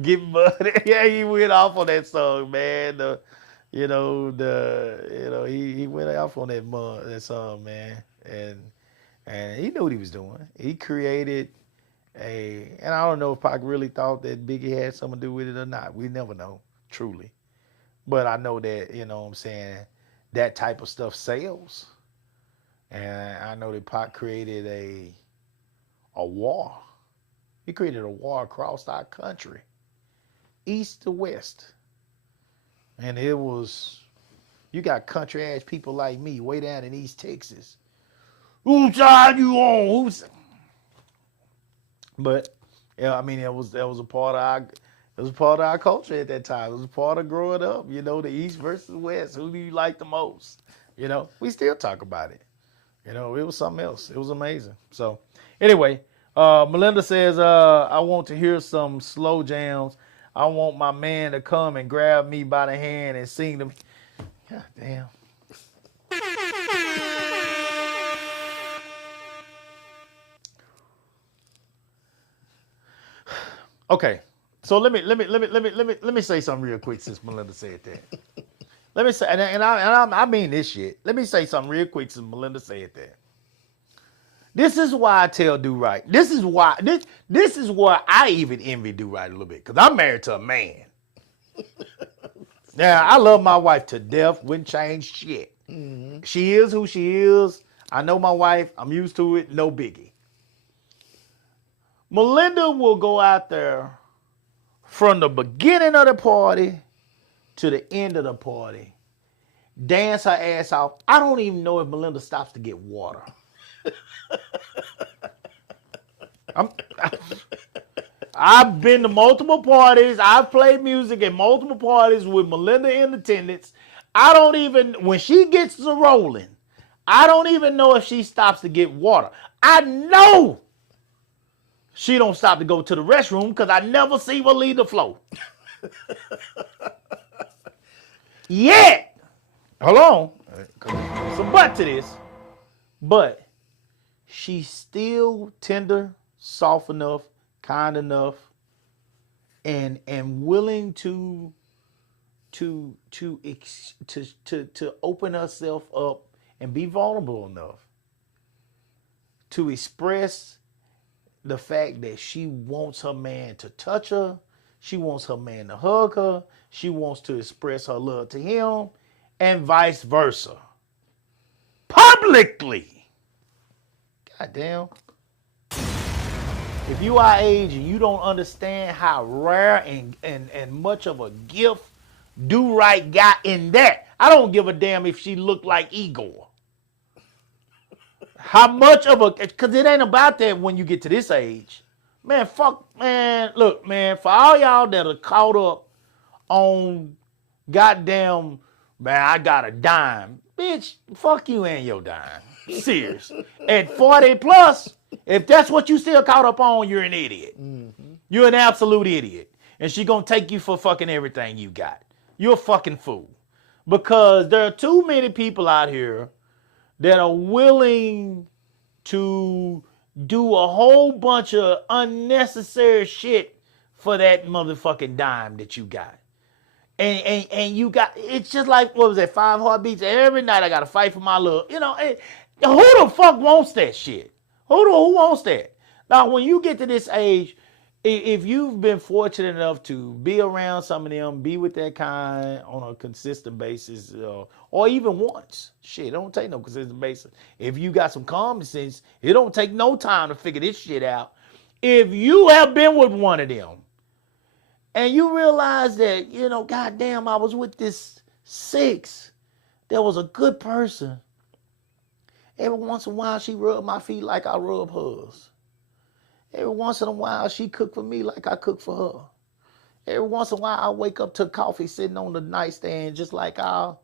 get money. Yeah, he went off on that song, man. He went off on that song, man. And he knew what he was doing. He created and I don't know if Pac really thought that Biggie had something to do with it or not. We never know, truly. But I know that, that type of stuff sells. And I know that Pac created a war. He created a war across our country, east to west. And it was, you got country ass people like me way down in East Texas. Whose side you on? Who's? But yeah, I mean, that was a part of our culture at that time. It was a part of growing up. You know, the East versus West. Who do you like the most? You know, we still talk about it. You know, it was something else. It was amazing. So, anyway, Melinda says, I want to hear some slow jams. I want my man to come and grab me by the hand and sing to me. God damn. Okay, so let me say something real quick since Melinda said that. Let me say, and I mean this shit. Let me say something real quick since Melinda said that. This is why I tell Do Right. This is why I even envy Do Right a little bit, because I'm married to a man. Now, I love my wife to death, wouldn't change shit. Mm-hmm. She is who she is. I know my wife. I'm used to it. No biggie. Melinda will go out there from the beginning of the party to the end of the party, dance her ass off. I don't even know if Melinda stops to get water. I've been to multiple parties. I've played music at multiple parties with Melinda in attendance. I don't even, when she gets to rolling, I don't even know if she stops to get water. I know she don't stop to go to the restroom because I never see her leave the floor. Yet, hold on, there's a but to this, but she's still tender, soft enough, kind enough, and willing to open herself up and be vulnerable enough to express the fact that she wants her man to touch her, she wants her man to hug her, she wants to express her love to him, and vice versa. Publicly. Goddamn. If you our age and you don't understand how rare and much of a gift Do Right got in that, I don't give a damn if she looked like Igor. How much of a, because it ain't about that when you get to this age. Man, look, man, for all y'all that are caught up on goddamn, man, I got a dime. Bitch, fuck you and your dime. Serious. At 40 plus, if that's what you still caught up on, you're an idiot. Mm-hmm. You're an absolute idiot. And she gonna take you for fucking everything you got. You're a fucking fool. Because there are too many people out here that are willing to do a whole bunch of unnecessary shit for that motherfucking dime that you got. And you got, it's just like, what was that, 5 Heartbeats? Every night I got to fight for my love. You know, who the fuck wants that shit? Who wants that? Now, when you get to this age, if you've been fortunate enough to be around some of them, be with that kind on a consistent basis, or even once, shit, it don't take no consistent basis. If you got some common sense, it don't take no time to figure this shit out. If you have been with one of them, and you realize that, you know, goddamn, I was with this 6 that was a good person. Every once in a while, she rubbed my feet like I rub hers. Every once in a while, she cooked for me like I cook for her. Every once in a while, I wake up to coffee sitting on the nightstand just like I'll,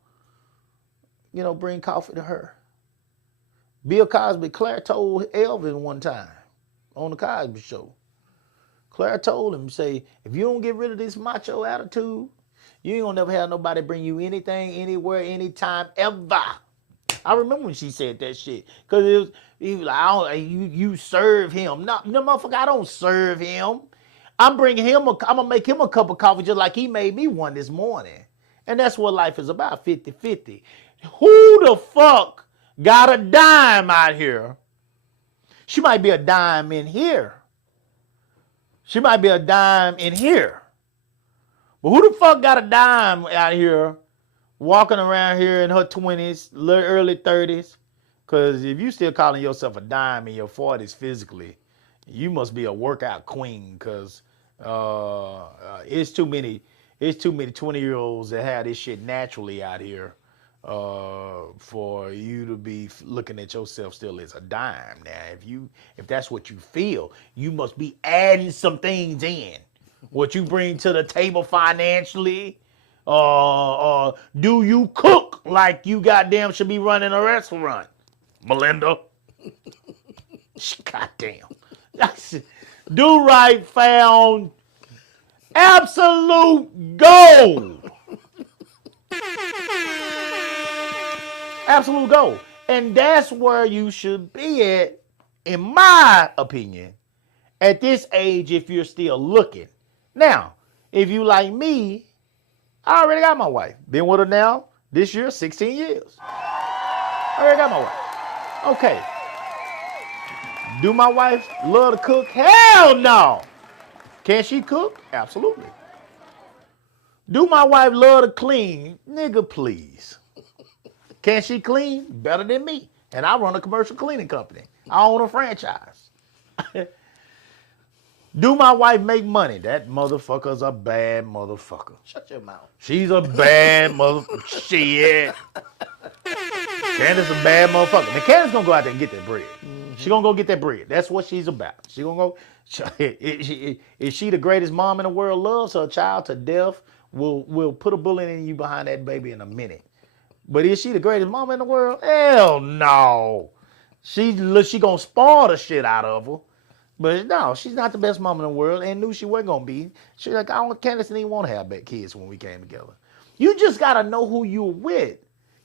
you know, bring coffee to her. Bill Cosby, Claire told Elvin one time on the Cosby Show. Claire told him, say, if you don't get rid of this macho attitude, you ain't gonna never have nobody bring you anything, anywhere, anytime, ever. I remember when she said that shit. Because he was like, you serve him. No, motherfucker, I don't serve him. I'm going to make him a cup of coffee just like he made me one this morning. And that's what life is about, 50-50. Who the fuck got a dime out here? She might be a dime in here. She might be a dime in here. But who the fuck got a dime out here walking around here in her 20s, early 30s? Because if you still calling yourself a dime in your 40s physically, You must be a workout queen, because it's too many 20-year-olds that have this shit naturally out here for you to be looking at yourself still as a dime. Now, if that's what you feel, you must be adding some things in. What you bring to the table financially. Do you cook like you goddamn should be running a restaurant, Melinda? Goddamn. Do right found absolute gold. Absolute gold. And that's where you should be at, in my opinion, at this age, if you're still looking. Now, if you like me, I already got my wife. Been with her now, this year, 16 years. I already got my wife. Okay. Do my wife love to cook? Hell no. Can she cook? Absolutely. Do my wife love to clean? Nigga, please. Can she clean? Better than me. And I run a commercial cleaning company. I own a franchise. Do my wife make money? That motherfucker's a bad motherfucker. Shut your mouth. She's a bad motherfucker. Shit. Candace a bad motherfucker. Now, Candace gonna go out there and get that bread. She gonna go get that bread. That's what she's about. She gonna go. Is she the greatest mom in the world? Loves her child to death. Will put a bullet in you behind that baby in a minute. But is she the greatest mom in the world? Hell no. She gonna spoil the shit out of her. But no, she's not the best mom in the world, and knew she wasn't gonna be. She's like, Candace didn't even want to have bad kids when we came together. You just gotta know who you're with.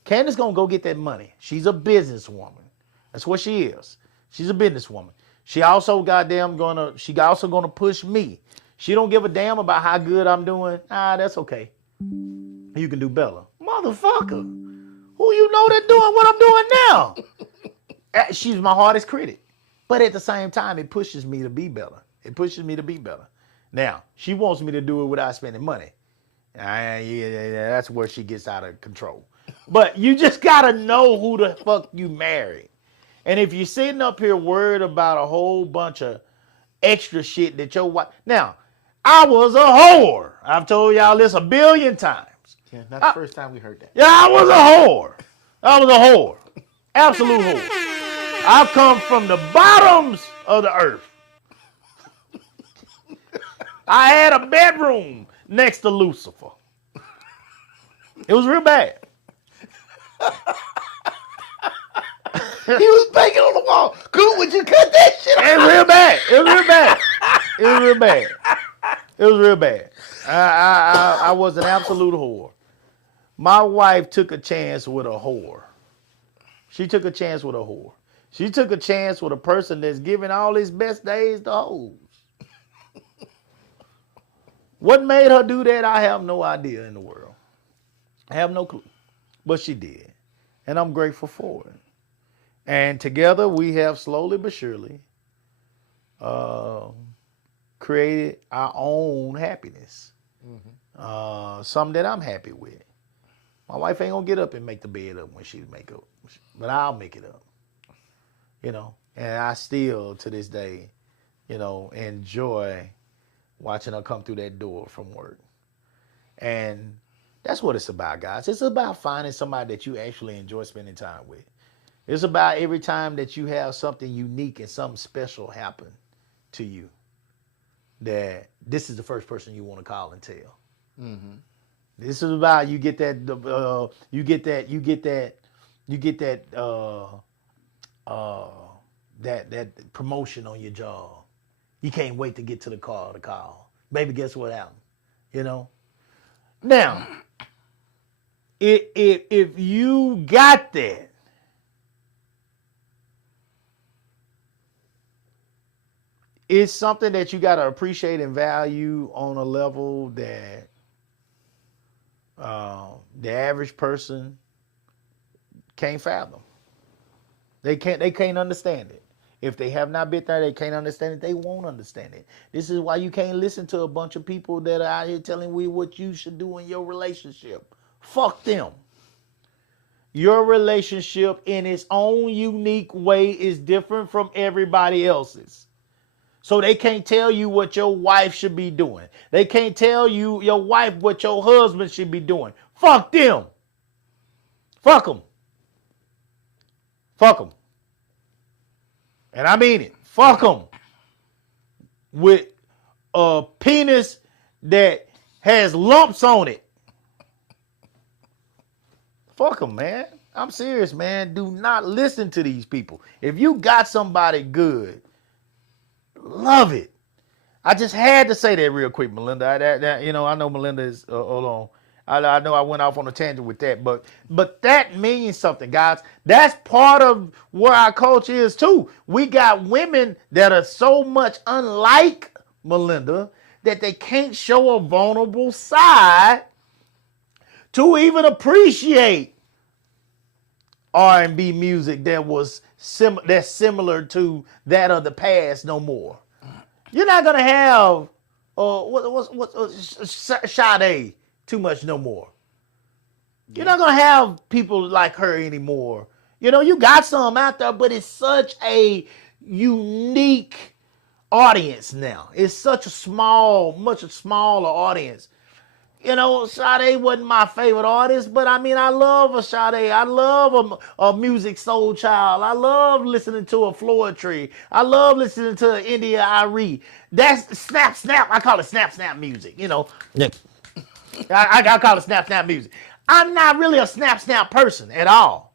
Candace gonna go get that money. She's a businesswoman. That's what she is. She's a businesswoman. She also gonna push me. She don't give a damn about how good I'm doing. That's okay. You can do better. Motherfucker. Who you know that doing what I'm doing now? She's my hardest critic. But at the same time, it pushes me to be better. Now, she wants me to do it without spending money. That's where she gets out of control. But you just gotta know who the fuck you marry. And if you're sitting up here worried about a whole bunch of extra shit that your wife... Now, I was a whore. I've told y'all this 1 billion times. Yeah, not the first time we heard that. Yeah, I was a whore. Absolute whore. I've come from the bottoms of the earth. I had a bedroom next to Lucifer. It was real bad. He was banging on the wall. Cool, would you cut that shit out? It was real bad. I was an absolute whore. My wife took a chance with a whore. She took a chance with a person that's giving all his best days to hoes. What made her do that, I have no idea in the world. I have no clue. But she did. And I'm grateful for it. And together we have slowly but surely created our own happiness. Something that I'm happy with. My wife ain't gonna get up and make the bed up when she make up. But I'll make it up. And I still, to this day, enjoy watching her come through that door from work. And that's what it's about, guys. It's about finding somebody that you actually enjoy spending time with. It's about every time that you have something unique and something special happen to you, that this is the first person you want to call and tell. Mm-hmm. This is about you get that that promotion on your job. You can't wait to get to the call. Baby, guess what happened? Now, if you got that, it's something that you got to appreciate and value on a level that the average person can't fathom. They can't understand it. If they have not been there, they can't understand it. They won't understand it. This is why you can't listen to a bunch of people that are out here telling you what you should do in your relationship. Fuck them. Your relationship in its own unique way is different from everybody else's. So they can't tell you what your wife should be doing. They can't tell you, your wife, what your husband should be doing. Fuck them. Fuck them. Fuck them. And I mean it. Fuck them. With a penis that has lumps on it. Fuck them, man. I'm serious, man. Do not listen to these people. If you got somebody good, love it. I just had to say that real quick, Melinda. I know Melinda is, hold on. I know I went off on a tangent with that, but that means something, guys. That's part of where our culture is too. We got women that are so much unlike Melinda that they can't show a vulnerable side to even appreciate R&B music that was that's similar to that of the past no more. You're not gonna have Sade too much no more. You're not gonna have people like her anymore. You know, you got some out there, but it's such a unique audience now. It's such a much smaller audience. You know, Sade wasn't my favorite artist, but I mean, I love a Sade. I love a Music Soul Child. I love listening to a Floetry. I love listening to India Arie. That's snap. I call it snap music. You know, I call it snap music. I'm not really a snap person at all,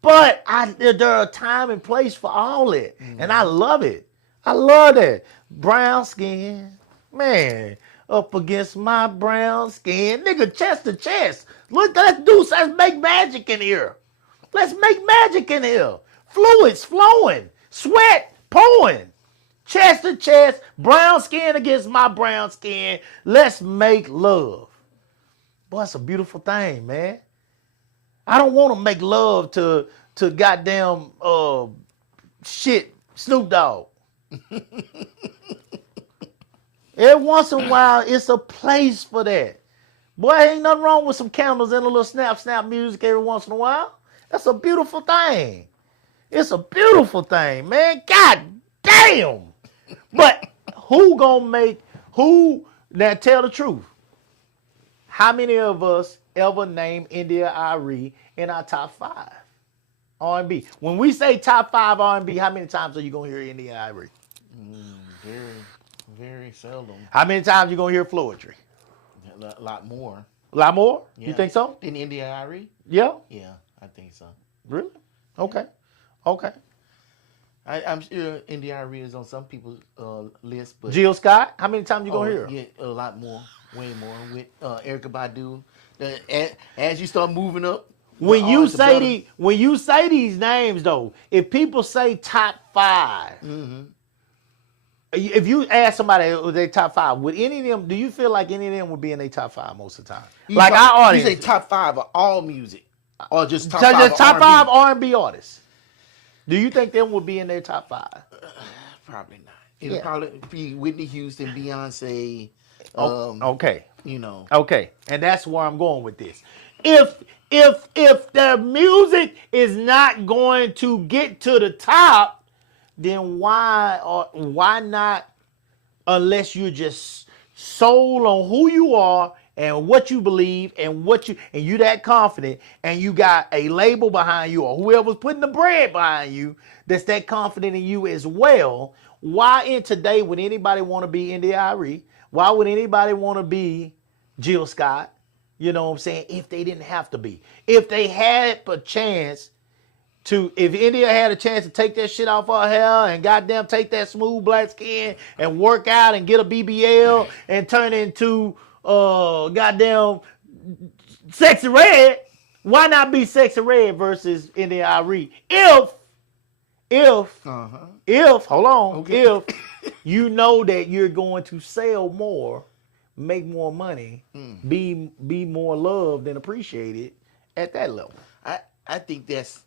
but there are a time and place for all it, and I love it. I love that brown skin, man. Up against my brown skin. Nigga, chest to chest. Look, let's make magic in here. Let's make magic in here. Fluids flowing. Sweat pouring. Chest to chest. Brown skin against my brown skin. Let's make love. Boy, it's a beautiful thing, man. I don't want to make love to goddamn shit Snoop Dogg. Every once in a while, it's a place for that. Boy, ain't nothing wrong with some candles and a little snap music every once in a while. That's a beautiful thing. It's a beautiful thing, man. God damn. But now tell the truth. How many of us ever named India Arie in our top 5 R&B? When we say top 5 R&B, how many times are you going to hear India Arie? Very seldom. How many times you gonna hear Floetry? A lot more. A lot more? Yeah. You think so? In India Arie? Yeah. Yeah, I think so. Really? Okay. I'm sure India Arie is on some people's list, but Jill Scott? How many times you gonna hear her? Yeah, a lot more, way more. With Erykah Badu, as you start moving up. When you say these names though, if people say top 5. Mm-hmm. If you ask somebody their top 5, would any of them? Do you feel like any of them would be in their top 5 most of the time? Like our audience, you say top 5 of all music, or just top 5 R&B artists? Do you think them would be in their top 5? Probably not. It'll probably be Whitney Houston, Beyonce. Okay. You know. Okay, and that's where I'm going with this. If the music is not going to get to the top, then why not, unless you're just sold on who you are and what you believe and you that confident and you got a label behind you or whoever's putting the bread behind you that's that confident in you as well. Why in today would anybody want to be India Arie? Why would anybody want to be Jill Scott? You know what I'm saying? If they didn't have to be. If they had a chance if India had a chance to take that shit off her hair and goddamn take that smooth black skin and work out and get a BBL and turn into goddamn Sexy Red, why not be Sexy Red versus India Arie? If you know that you're going to sell more, make more money, be more loved and appreciated at that level. I think that's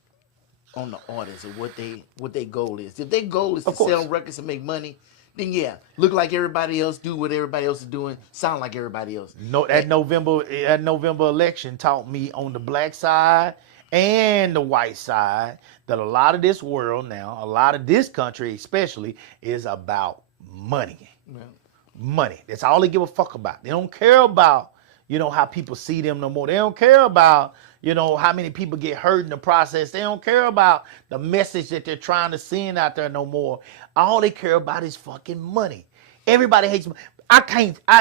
on the artists of what their goal is. If their goal is to sell records and make money, then yeah, look like everybody else, do what everybody else is doing, sound like everybody else. No, that November election taught me on the black side and the white side that a lot of this world now, a lot of this country especially, is about money. Money. That's all they give a fuck about. They don't care about, how people see them no more. They don't care about, how many people get hurt in the process. They don't care about the message that they're trying to send out there no more. All they care about is fucking money. Everybody hates money.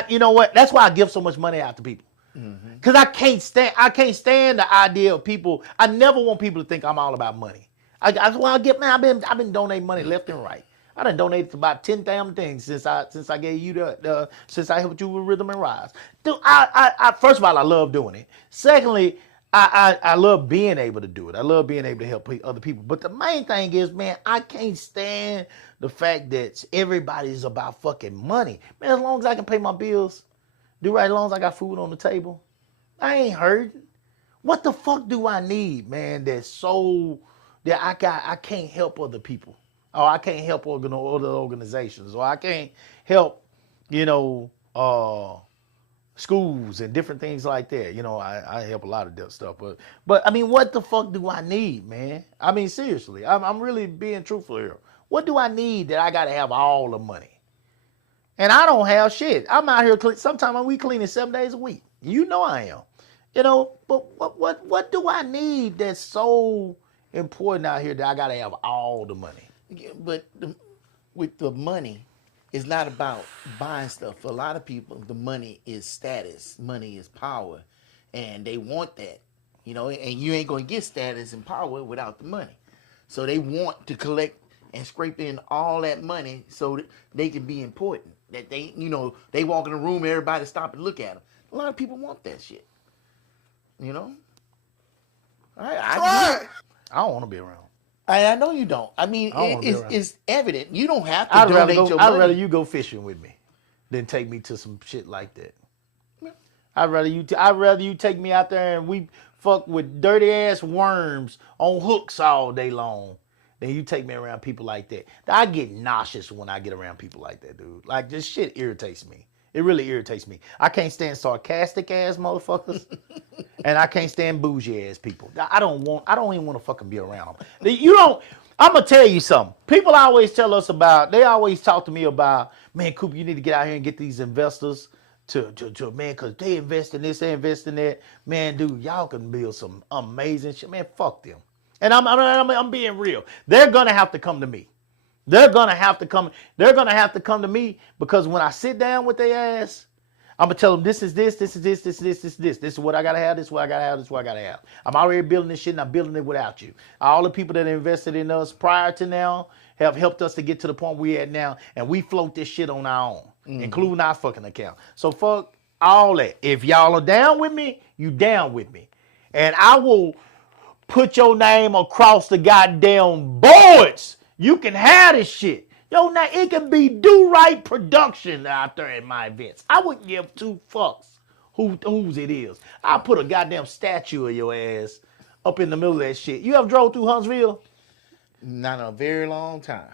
You know what? That's why I give so much money out to people. Because I can't stand the idea of people. I never want people to think I'm all about money. That's why I've been donating money left and right. I done donated to about 10 damn things since I gave you since I helped you with Rhythm and Rise. Dude, I first of all, I love doing it. Secondly, I love being able to do it. I love being able to help other people. But the main thing is, man, I can't stand the fact that everybody's about fucking money. Man, as long as I can pay my bills, do right, as long as I got food on the table, I ain't hurting. What the fuck do I need, man, that I can't help other people? Or I can't help other organizations, or I can't help, schools and different things like that. I help a lot of that stuff, but I mean, what the fuck do I need, man? I mean, seriously, I'm really being truthful here. What do I need that I gotta have all the money? And I don't have shit. I'm out here sometimes we cleaning 7 days a week. I am. But what do I need that's so important out here that I gotta have all the money? Yeah, but with the money, it's not about buying stuff. For a lot of people, the money is status. Money is power. And they want that. And you ain't going to get status and power without the money. So they want to collect and scrape in all that money so that they can be important. That they walk in a room, everybody stop and look at them. A lot of people want that shit. I don't want to be around. I know you don't. I mean, it's evident. You don't have to donate your money. I'd rather you go fishing with me than take me to some shit like that. Yeah. I'd rather you take me out there and we fuck with dirty ass worms on hooks all day long than you take me around people like that. I get nauseous when I get around people like that, dude. Like, this shit irritates me. It really irritates me. I can't stand sarcastic ass motherfuckers, and I can't stand bougie ass people. I don't even want to fucking be around them. I'm gonna tell you something. People always tell us about. They always talk to me about, man, Cooper, you need to get out here and get these investors to man, cause they invest in this, they invest in that. Man, dude, y'all can build some amazing shit. Man, fuck them. And I'm being real. They're gonna have to come to me. They're gonna have to come to me because when I sit down with their ass, I'm gonna tell them this is this is what I gotta have, this is what I gotta have, this is what I gotta have. I'm already building this shit and I'm building it without you. All the people that invested in us prior to now have helped us to get to the point we're at now, and we float this shit on our own, including our fucking account. So fuck all that. If y'all are down with me, you down with me. And I will put your name across the goddamn boards. You can have this shit. Now it can be Do Right Production out there at my events. I wouldn't give two fucks whose it is. I'll put a goddamn statue of your ass up in the middle of that shit. You ever drove through Huntsville? Not in a very long time.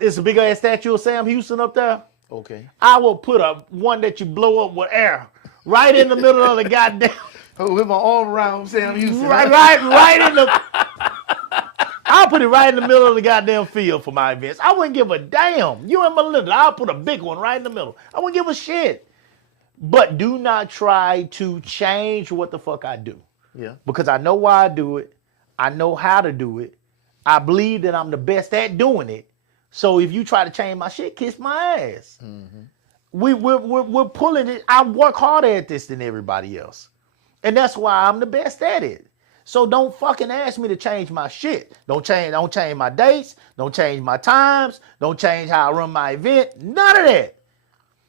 It's a big ass statue of Sam Houston up there. Okay. I will put one that you blow up with air right in the middle of the goddamn. With my arm around Sam Houston. Right in the. I'll put it right in the middle of the goddamn field for my events. I wouldn't give a damn. You and Melinda, I'll put a big one right in the middle. I wouldn't give a shit. But do not try to change what the fuck I do. Yeah. Because I know why I do it. I know how to do it. I believe that I'm the best at doing it. So if you try to change my shit, kiss my ass. Mm-hmm. We're pulling it. I work harder at this than everybody else. And that's why I'm the best at it. So don't fucking ask me to change my shit. Don't change my dates. Don't change my times. Don't change how I run my event. None of that.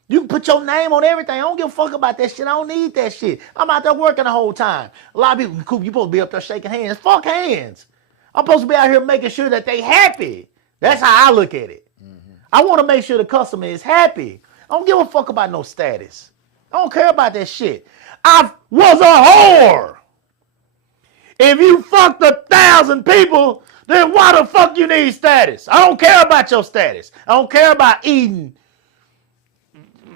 You can put your name on everything. I don't give a fuck about that shit. I don't need that shit. I'm out there working the whole time. A lot of people, Coop, you supposed to be up there shaking hands. Fuck hands. I'm supposed to be out here making sure that they happy. That's how I look at it. Mm-hmm. I want to make sure the customer is happy. I don't give a fuck about no status. I don't care about that shit. I was a whore. If you fucked 1,000 people, then why the fuck you need status? I don't care about your status. I don't care about eating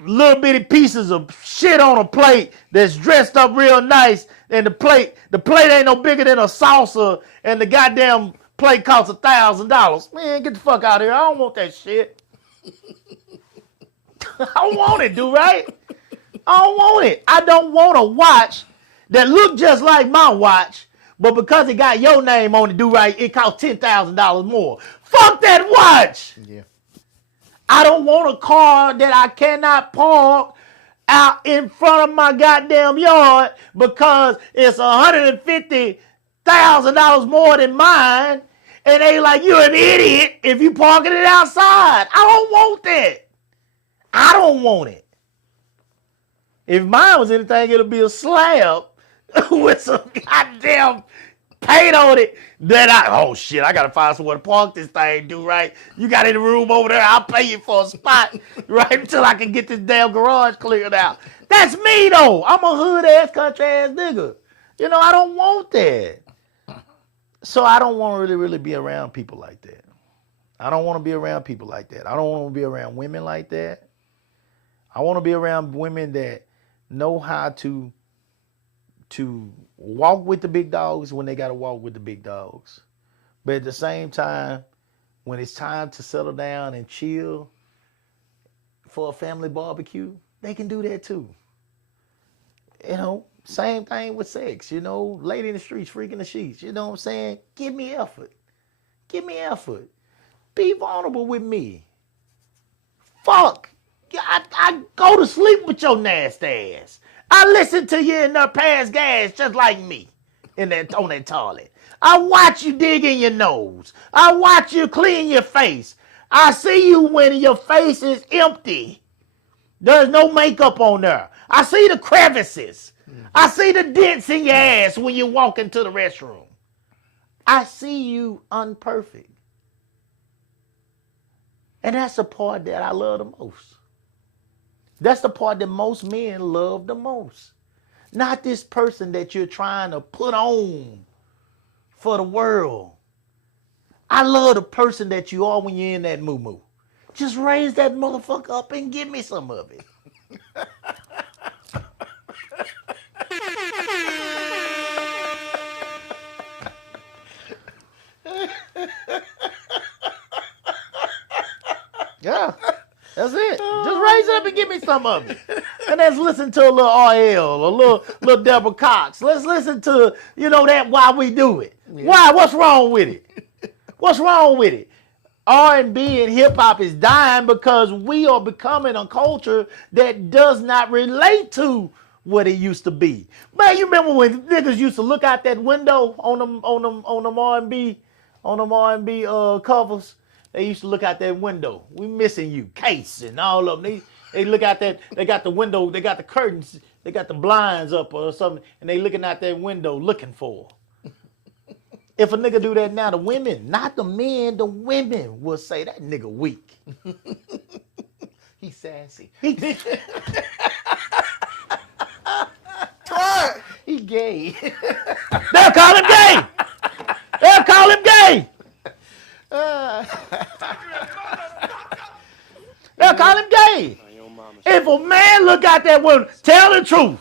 little bitty pieces of shit on a plate that's dressed up real nice, and the plate ain't no bigger than a saucer, and the goddamn plate costs $1,000. Man, get the fuck out of here. I don't want that shit. I don't want it, do right? I don't want it. I don't want a watch that look just like my watch, but because it got your name on it, do right, it costs $10,000 more. Fuck that watch. Yeah. I don't want a car that I cannot park out in front of my goddamn yard because it's $150,000 more than mine. And they like, you're an idiot if you parking it outside. I don't want that. I don't want it. If mine was anything, it'll be a slab with some goddamn paint on it. Oh shit, I gotta find somewhere to park this thing, do right? You got any room over there? I'll pay you for a spot, right? Until I can get this damn garage cleared out. That's me though. I'm a hood ass, country ass nigga. You know, I don't want that. So I don't want to really be around people like that. I don't want to be around people like that. I don't want to be around women like that. I want to be around women that know how to walk with the big dogs when they got to walk with the big dogs. But at the same time, when it's time to settle down and chill for a family barbecue, they can do that too. You know, same thing with sex. You know, lady in the streets, freaking the sheets. You know what I'm saying? Give me effort. Give me effort. Be vulnerable with me. Fuck. I go to sleep with your nasty ass. I listen to you in there pass gas just like me on that toilet. I watch you dig in your nose. I watch you clean your face. I see you when your face is empty. There's no makeup on there. I see the crevices. I see the dents in your ass when you walk into the restroom. I see you unperfect. And that's the part that I love the most. That's the part that most men love the most. Not this person that you're trying to put on for the world. I love the person that you are when you're in that moo-moo. Just raise that motherfucker up and give me some of it. Yeah, that's it. Just raise it up and give me some of it. And let's listen to a little RL, a little Deborah Cox. Let's listen to, that Why We Do It. Yeah. Why? What's wrong with it? What's wrong with it? R&B and hip hop is dying because we are becoming a culture that does not relate to what it used to be. Man, you remember when niggas used to look out that window on them R&B covers? They used to look out that window. We missing you, Case and all of them. They look out that. They got the window. They got the curtains. They got the blinds up or something, and they looking out that window looking for her. If a nigga do that now, the women, not the men, the women will say that nigga weak. He's sassy. He gay. They'll call him gay. They'll call him gay. They'll call him gay. If a man look out that window, tell the truth.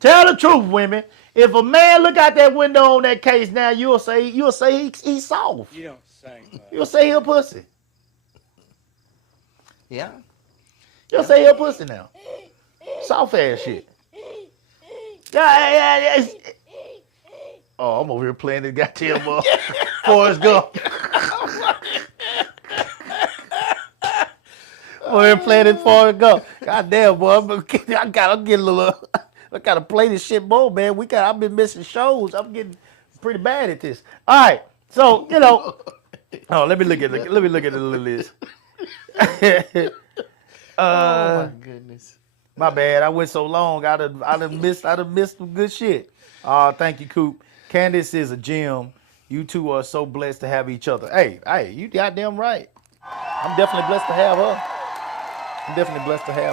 Tell the truth, women. If a man look out that window on that Case now, you'll say he's soft. You don't say that. You'll say he a pussy. Yeah. You'll say he a pussy now. Soft ass shit. Yeah. Oh, I'm over here playing this goddamn Forrest Gump. Over here playing this Forrest Gump. Goddamn, boy, I gotta play this shit more, man. I've been missing shows. I'm getting pretty bad at this. All right, so oh, let me look at the list. Oh my goodness. My bad. I went so long. I done missed some good shit. Thank you, Coop. Candace is a gem. You two are so blessed to have each other. Hey, you goddamn right. I'm definitely blessed to have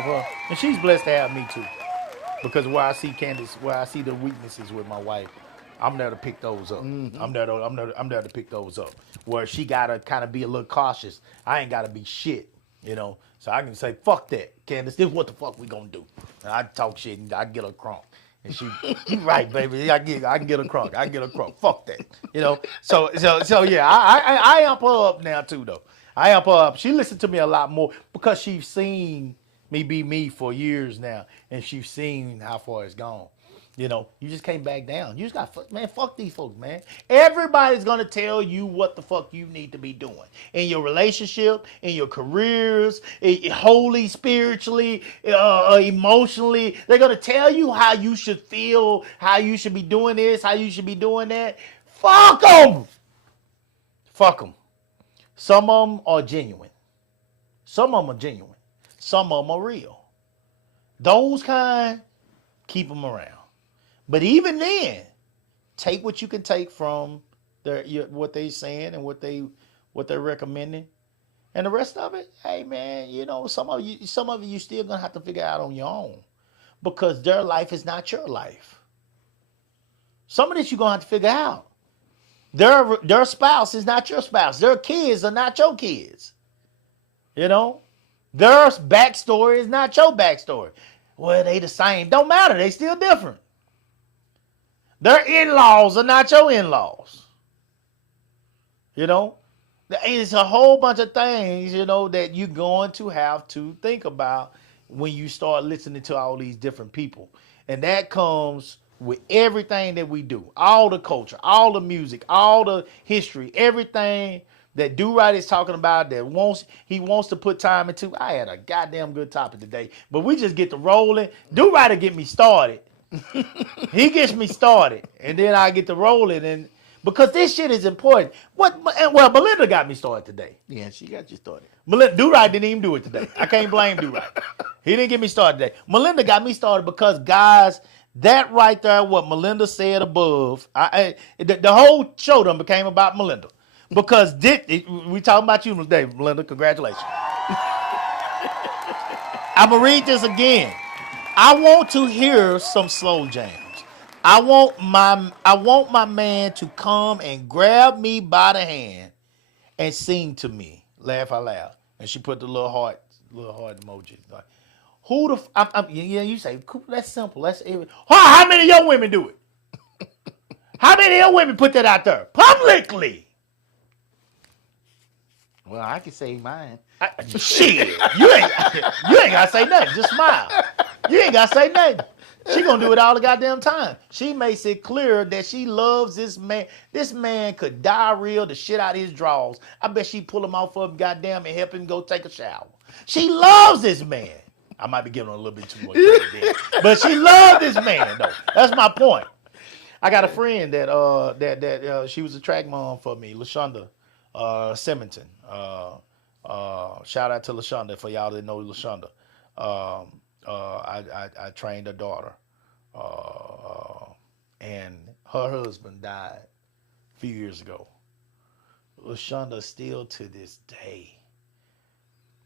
her. And she's blessed to have me too. Because where I see Candace, where I see the weaknesses with my wife, I'm there to pick those up. Mm-hmm. I'm there to pick those up. Where she gotta kind of be a little cautious. I ain't gotta be shit, So I can say, fuck that, Candace. This is what the fuck we gonna do. And I talk shit and I get her crunk. And she, you right, baby. I can get her crunk. Fuck that, So yeah, I amp her up now too, though. I amp her up. She listens to me a lot more because she's seen Me Be Me for years now, and she's seen how far it's gone. You know, you just can't back down. You just got, man, fuck these folks, man. Everybody's going to tell you what the fuck you need to be doing in your relationship, in your careers, wholly, spiritually, emotionally. They're going to tell you how you should feel, how you should be doing this, how you should be doing that. Fuck them. Fuck them. Some of them are genuine. Some of them are genuine. Some of them are real. Those kind, keep them around. But even then, take what you can take from what they saying and what they're recommending, and the rest of it, hey man, you know, some of you still gonna have to figure out on your own, because their life is not your life. Some of this you're gonna have to figure out. Their spouse is not your spouse. Their kids are not your kids. You know, their backstory is not your backstory. Well, they the same. Don't matter. They still different. Their in-laws are not your in-laws. You know, it's a whole bunch of things, you know, that you're going to have to think about when you start listening to all these different people. And that comes with everything that we do. All the culture, all the music, all the history, everything that Do Right is talking about, that he wants to put time into. I had a goddamn good topic today, but we just get to rolling. Do Right to get me started. He gets me started, and then I get to rolling, and because this shit is important. Well, Melinda got me started today. Yeah, she got you started. Melinda, Do Right didn't even do it today. I can't blame Do Right. He didn't get me started today. Melinda got me started because, guys, that right there, what Melinda said above, the whole show done became about Melinda. Because we talking about you today, Melinda. Congratulations. I'm gonna read this again. I want to hear some slow jams. I want my man to come and grab me by the hand and sing to me. Laugh out loud. And she put the little heart emoji. Like, you say, that's simple. How many of your women do it? How many of your women put that out there publicly? Well, I can say mine. Shit, you ain't gotta say nothing. Just smile. You ain't gotta say nothing. She gonna do it all the goddamn time. She makes it clear that she loves this man. This man could diarrhea the shit out of his drawers. I bet she pull him off of him goddamn and help him go take a shower. She loves this man. I might be giving her a little bit too much credit there, but she loves this man though. That's my point. I got a friend that she was a track mom for me, LaShonda Simonton. Shout out to LaShonda for y'all that know LaShonda. I trained her daughter, and her husband died a few years ago. LaShonda still to this day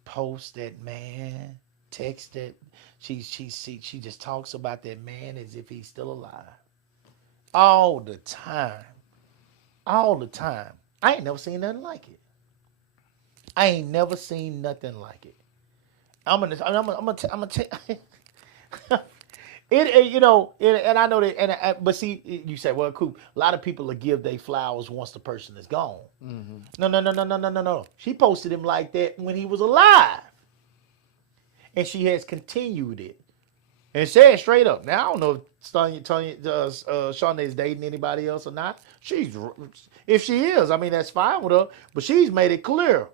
posts that man, text that. She just talks about that man as if he's still alive. All the time. All the time. I ain't never seen nothing like it. I ain't never seen nothing like it. I'm gonna take it. You know, and I know that. But see, you say, well, Coop, a lot of people will give their flowers once the person is gone. Mm-hmm. No. She posted him like that when he was alive, and she has continued it and said straight up. Now I don't know if Shonda is dating anybody else or not. If she is, I mean that's fine with her. But she's made it clear.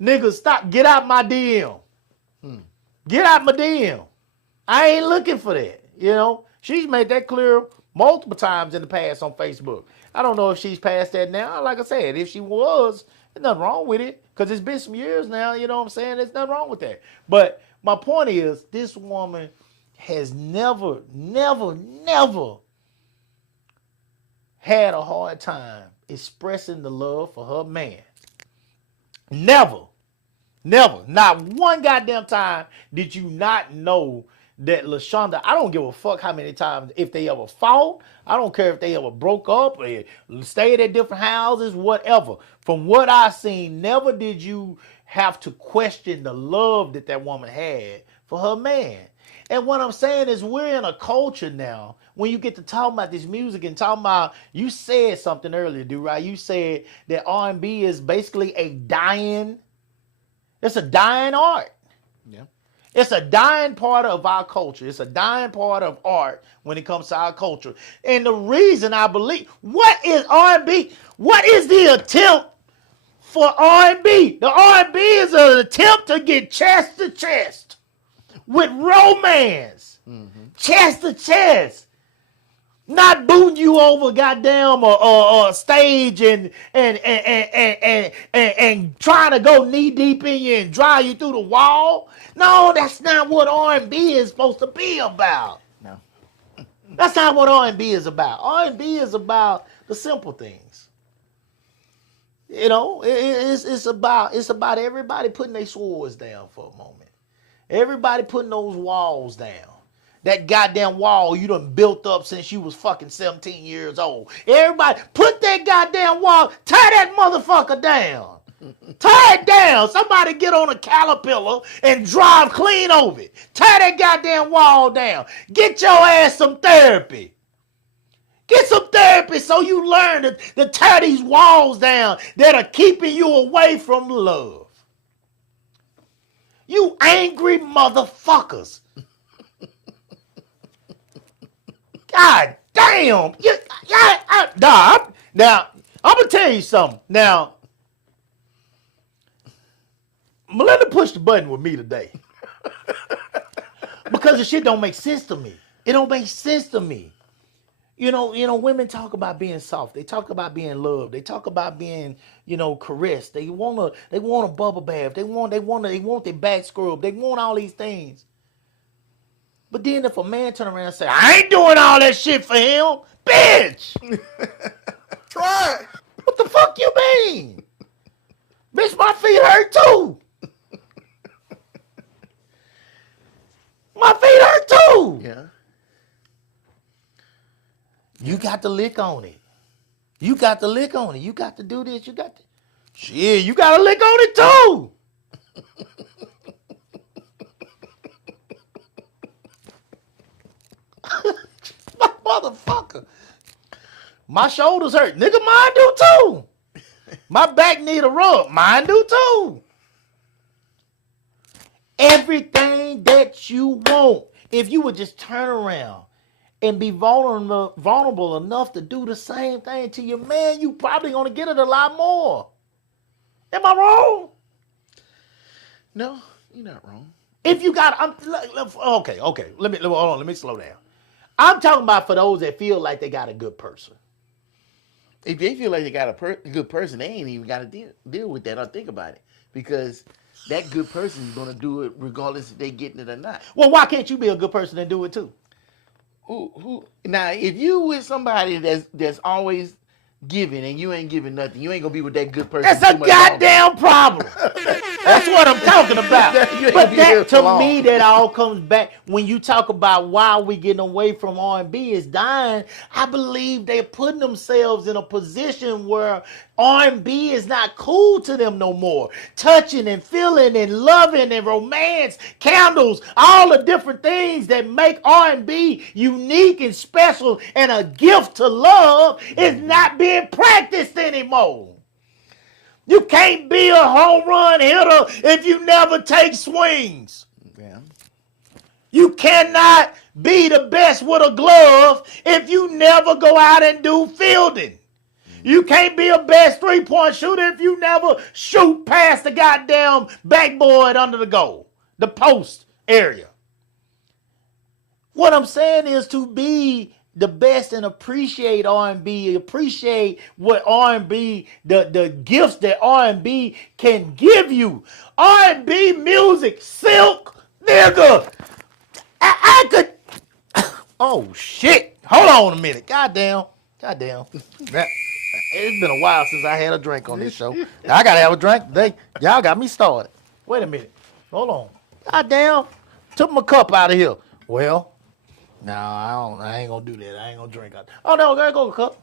Niggas, stop. Get out my DM. Get out my DM. I ain't looking for that. You know, she's made that clear multiple times in the past on Facebook. I don't know if she's past that now. Like I said, if she was, there's nothing wrong with it because it's been some years now. You know what I'm saying? There's nothing wrong with that. But my point is, this woman has never had a hard time expressing the love for her man. Never. Not one goddamn time did you not know that LaShonda, I don't give a fuck how many times, if they ever fought, I don't care if they ever broke up or stayed at different houses, whatever. From what I seen, never did you have to question the love that woman had for her man. And what I'm saying is we're in a culture now, when you get to talk about this music and talking about, you said something earlier, dude, right? You said that R&B is basically it's a dying art. Yeah. It's a dying part of our culture. It's a dying part of art when it comes to our culture. And the reason I believe, what is R&B? What is the attempt for R&B? The R&B is an attempt to get chest to chest with romance. Chest to chest. Not booting you over goddamn or stage and trying to go knee deep in you and drive you through the wall. No, that's not what R&B is supposed to be about. No. That's not what R&B is about. R&B is about the simple things. You know, it's about everybody putting their swords down for a moment. Everybody putting those walls down. That goddamn wall you done built up since you was fucking 17 years old. Everybody, put that goddamn wall, tear that motherfucker down. Tear it down. Somebody get on a caterpillar and drive clean over it. Tear that goddamn wall down. Get your ass some therapy. Get some therapy so you learn to tear these walls down that are keeping you away from love. You angry motherfuckers. God damn. Now, I'm going to tell you something. Now, Melinda pushed the button with me today. Because the shit don't make sense to me. It don't make sense to me. You know, women talk about being soft. They talk about being loved. They talk about being, caressed. They want a bubble bath. They want their back scrubbed. They want all these things. But then if a man turn around and say, I ain't doing all that shit for him, bitch. Try it. What the fuck you mean? Bitch, my feet hurt too. My feet hurt too. Yeah. You got to lick on it. You got to lick on it. You got to do this. You got to. Shit, you got to lick on it too. Motherfucker. My shoulders hurt. Nigga, mine do too. My back need a rub. Mine do too. Everything that you want, if you would just turn around and be vulnerable enough to do the same thing to your man, you probably gonna get it a lot more. Am I wrong? No, you're not wrong. If you got, okay. Let me slow down. I'm talking about for those that feel like they got a good person. If they feel like they got a good person, they ain't even got to deal with that or think about it. Because that good person is going to do it regardless if they getting it or not. Well, why can't you be a good person and do it too? Who? Now, if you with somebody that's always giving and you ain't giving nothing, you ain't going to be with that good person. That's a goddamn problem. That's what I'm talking about. But that, to me, that all comes back when you talk about why we getting away from R&B is dying. I believe they're putting themselves in a position where R&B is not cool to them no more. Touching and feeling and loving and romance, candles, all the different things that make R&B unique and special and a gift to love is not being practiced anymore. You can't be a home run hitter if you never take swings. Yeah. You cannot be the best with a glove if you never go out and do fielding. You can't be a best three-point shooter if you never shoot past the goddamn backboard under the goal, the post area. What I'm saying is to be the best and appreciate R&B, appreciate what R&B, the gifts that R&B can give you. R&B music, Silk, nigga. I could, oh shit. Hold on a minute. Goddamn. It's been a while since I had a drink on this show. I gotta have a drink today. Y'all got me started. Wait a minute. Hold on. Goddamn. Took my cup out of here. Well, no, I ain't gonna do that. I ain't gonna drink out. Oh no, there go a cup.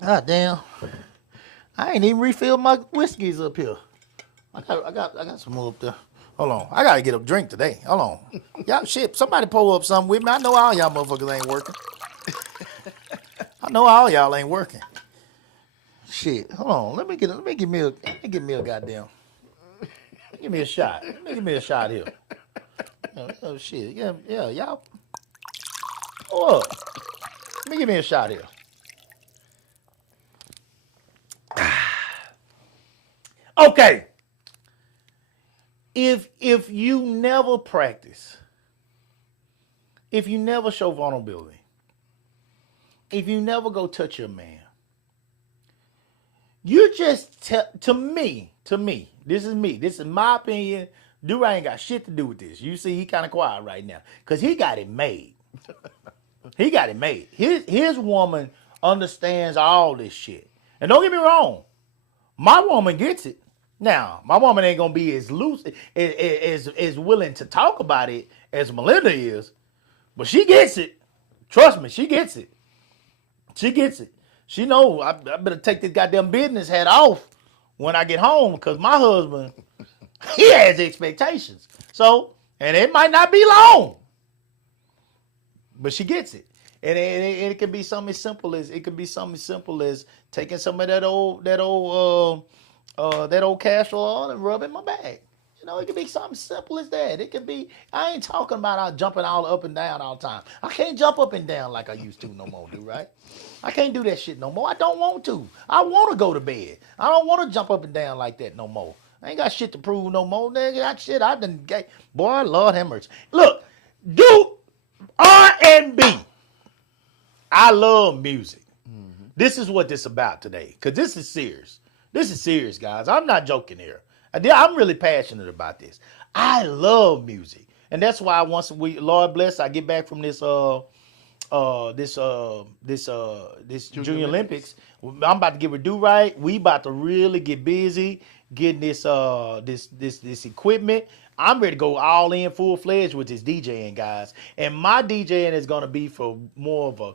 God damn. I ain't even refilled my whiskeys up here. I got some more up there. Hold on. I gotta get a drink today. Hold on. Y'all shit, somebody pull up something with me. I know all y'all motherfuckers ain't working. I know all y'all ain't working. Shit. Hold on. Let me get me a goddamn. Give me a shot. Give me a shot here. Oh shit. Yeah, y'all. Hold up. Give me a shot here. Okay. If you never practice, if you never show vulnerability, if you never go touch your man, you just to me, this is my opinion. Dude, I ain't got shit to do with this. You see, he kind of quiet right now because he got it made. He got it made. His woman understands all this shit. And don't get me wrong, my woman gets it. Now, my woman ain't gonna be as loose, as willing to talk about it as Melinda is, but she gets it. Trust me, she gets it. She gets it. She know I better take this goddamn business hat off when I get home because my husband, he has expectations. So, and it might not be long, but she gets it. And it can be something as simple as taking some of that old castor oil and rubbing my back. You know, it could be something simple as that. It could be, I ain't talking about jumping all up and down all the time. I can't jump up and down like I used to no more, dude, right? I can't do that shit no more. I don't want to. I want to go to bed. I don't want to jump up and down like that no more. I ain't got shit to prove no more, nigga. That shit, I've been gay. Boy, Lord have mercy. Look, dude, R&B. I love music. Mm-hmm. This is what this about today, because this is serious. This is serious, guys. I'm not joking here. I'm really passionate about this. I love music, and that's why Lord bless, I get back from this Junior Olympics. I'm about to get with Do-Right. We about to really get busy getting this equipment. I'm ready to go all in full fledged with this DJing, guys. And my DJing is gonna be for more of a,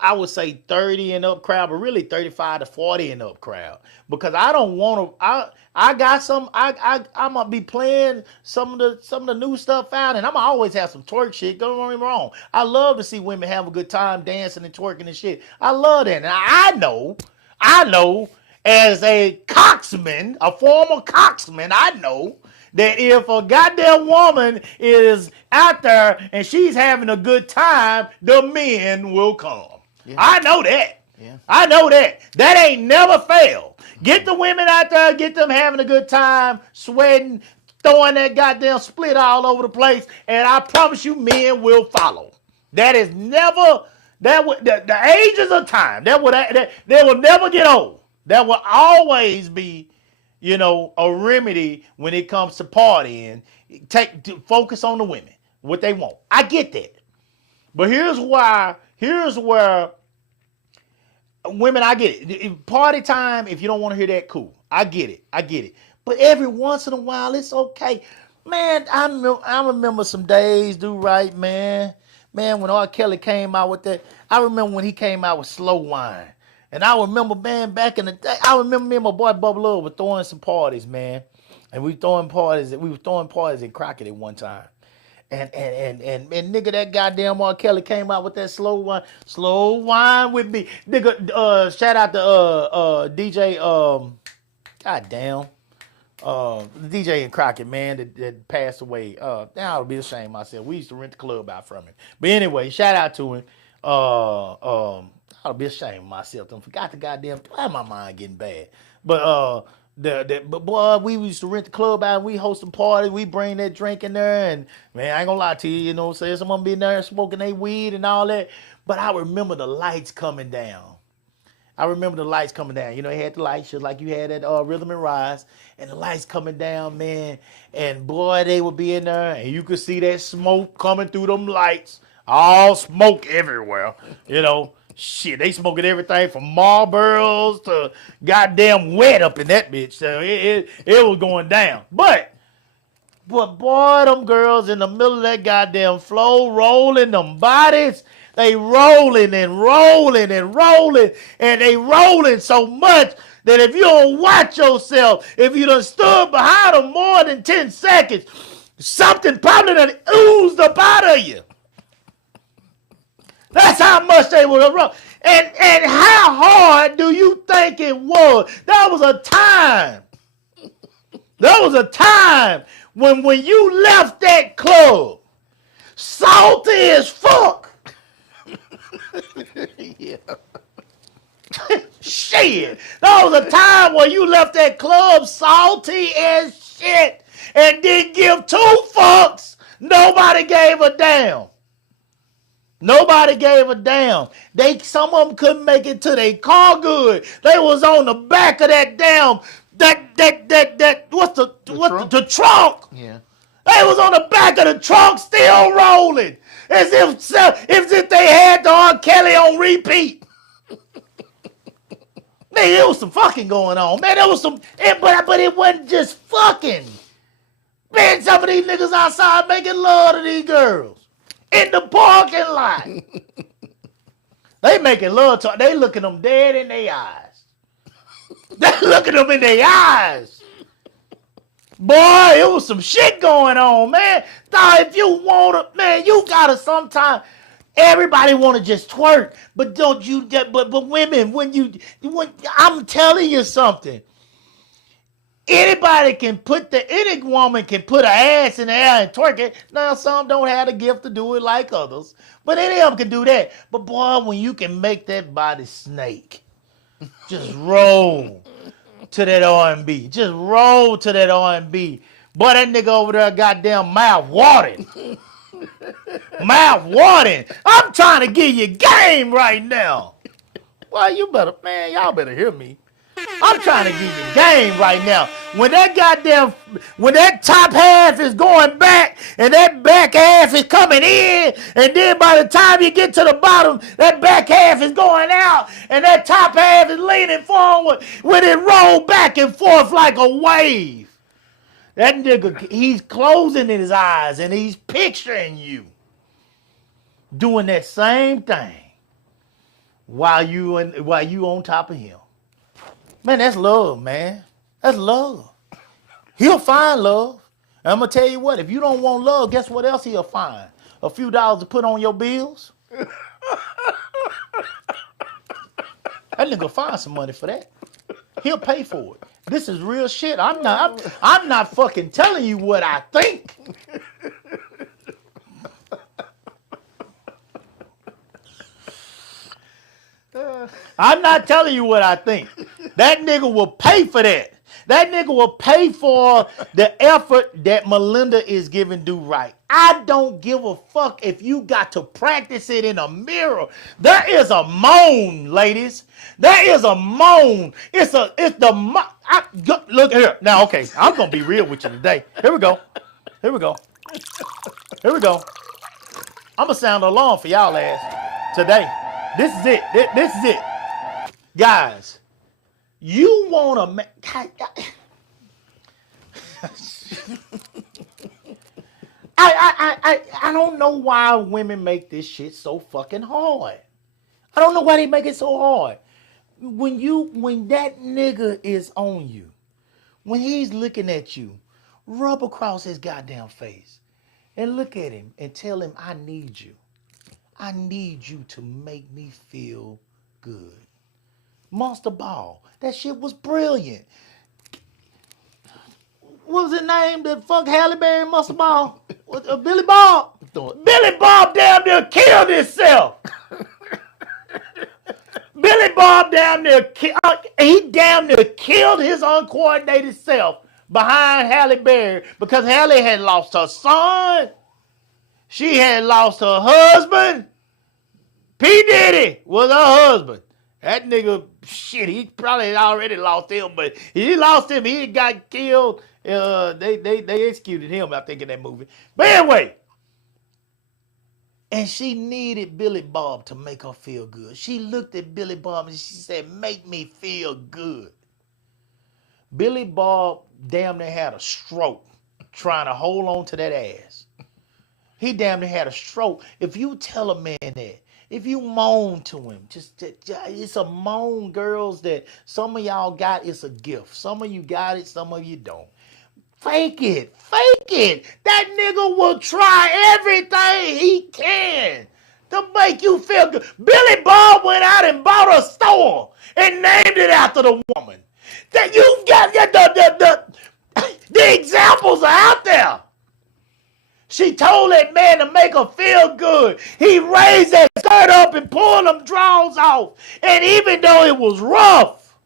I would say 30 and up crowd, but really 35 to 40 and up crowd. Because I don't want to, I'm gonna be playing some of the new stuff out, and I'm gonna always have some twerk shit. Don't get me wrong. I love to see women have a good time dancing and twerking and shit. I love that. And I know, as a coxman, a former coxman, I know that if a goddamn woman is out there and she's having a good time, the men will come. Yeah. I know that. Yeah. I know that. That ain't never failed. Get the women out there, get them having a good time, sweating, throwing that goddamn split all over the place, and I promise you men will follow. That is never, the ages of time, they will never get old. That will always be, you know, a remedy when it comes to partying. Focus on the women, what they want. I get that. But here's where women, I get it. Party time, if you don't want to hear that, cool. I get it. But every once in a while, it's okay. Man, I remember some days, Do-Right, man. Man, when R. Kelly came out with that, I remember when he came out with Slow Wine. And I remember, man, back in the day, I remember me and my boy Bubba Love were throwing some parties, man. And we were throwing parties in Crockett at one time. And nigga, that goddamn R. Kelly came out with that Slow Wine with me. Nigga, shout out to DJ, goddamn, the DJ in Crockett, man, that passed away. Now I'll be ashamed of myself. We used to rent the club out from him. But anyway, shout out to him. I'll be ashamed of myself. I forgot the goddamn, why my mind getting bad? But but boy, we used to rent the club out and we host some parties. We bring that drink in there, and man, I ain't gonna lie to you, you know what I'm saying? Someone be in there smoking their weed and all that. But I remember the lights coming down. You know, they had the lights just like you had at Rhythm and Rise, and the lights coming down, man. And boy, they would be in there, and you could see that smoke coming through them lights. All smoke everywhere, you know. Shit, they smoking everything from Marlboros to goddamn wet up in that bitch. So it was going down. But boy, them girls in the middle of that goddamn floor rolling them bodies. They rolling and rolling and rolling. And they rolling so much that if you don't watch yourself, if you done stood behind them more than 10 seconds, something probably done oozed up out of you. That's how much they were roll. And how hard do you think it was? That was a time. There was a time when you left that club, salty as fuck. Yeah. Shit. There was a time when you left that club salty as shit and didn't give two fucks. Nobody gave a damn. Nobody gave a damn. Some of them couldn't make it to their car good. They was on the back of that damn the trunk. Yeah. They was on the back of the trunk still rolling. As if they had the R. Kelly on repeat. Man, there was some fucking going on. Man, there was some, but it wasn't just fucking. Man, some of these niggas outside making love to these girls. In the parking lot. They making love to, they looking them dead in their eyes. They looking them in their eyes. Boy, it was some shit going on, man. Now, if you want to, man, you gotta sometime. Everybody want to just twerk, but don't you? But women, when I'm telling you something. Any woman can put her ass in the air and twerk it. Now, some don't have the gift to do it like others, but any of them can do that. But boy, when you can make that body snake, just roll to that R&B. Just roll to that R&B. Boy, that nigga over there goddamn mouth watering. Mouth watering. I'm trying to give you game right now. Well, y'all better hear me. I'm trying to give you game right now. When that top half is going back and that back half is coming in, and then by the time you get to the bottom, that back half is going out, and that top half is leaning forward when it roll back and forth like a wave. That nigga, he's closing his eyes and he's picturing you doing that same thing while you on top of him. Man, that's love, man. That's love. He'll find love. And I'm going to tell you what, if you don't want love, guess what else he'll find? A few dollars to put on your bills. That nigga find some money for that. He'll pay for it. This is real shit. I'm not fucking telling you what I think. I'm not telling you what I think. That nigga will pay for that. That nigga will pay for the effort that Melinda is giving Do Right. I don't give a fuck if you got to practice it in a mirror. There is a moan, ladies. There is a moan. Look here. Now, okay, I'm going to be real with you today. Here we go. I'm going to sound the alarm for y'all ass today. This is it. This is it. Guys, you want to make... I don't know why women make this shit so fucking hard. I don't know why they make it so hard. When that nigga is on you, when he's looking at you, rub across his goddamn face and look at him and tell him, I need you. I need you to make me feel good. Monster Ball. That shit was brilliant. What was his name? The fuck Halle Berry and Monster Ball? Billy Bob. Billy Bob damn near killed himself. Billy Bob damn near killed his uncoordinated self behind Halle Berry because Halle had lost her son. She had lost her husband. P. Diddy was her husband. That nigga, shit, he probably had already lost him, but he lost him. He got killed. They executed him, I think, in that movie. But anyway, and she needed Billy Bob to make her feel good. She looked at Billy Bob and she said, make me feel good. Billy Bob damn near had a stroke trying to hold on to that ass. He damn near had a stroke. If you tell a man that, if you moan to him, it's a moan, girls, that some of y'all got, it's a gift. Some of you got it, some of you don't. Fake it. That nigga will try everything he can to make you feel good. Billy Bob went out and bought a store and named it after the woman. That you got The examples are out there. She told that man to make her feel good. He raised that skirt up and pulled them drawers off. And even though it was rough,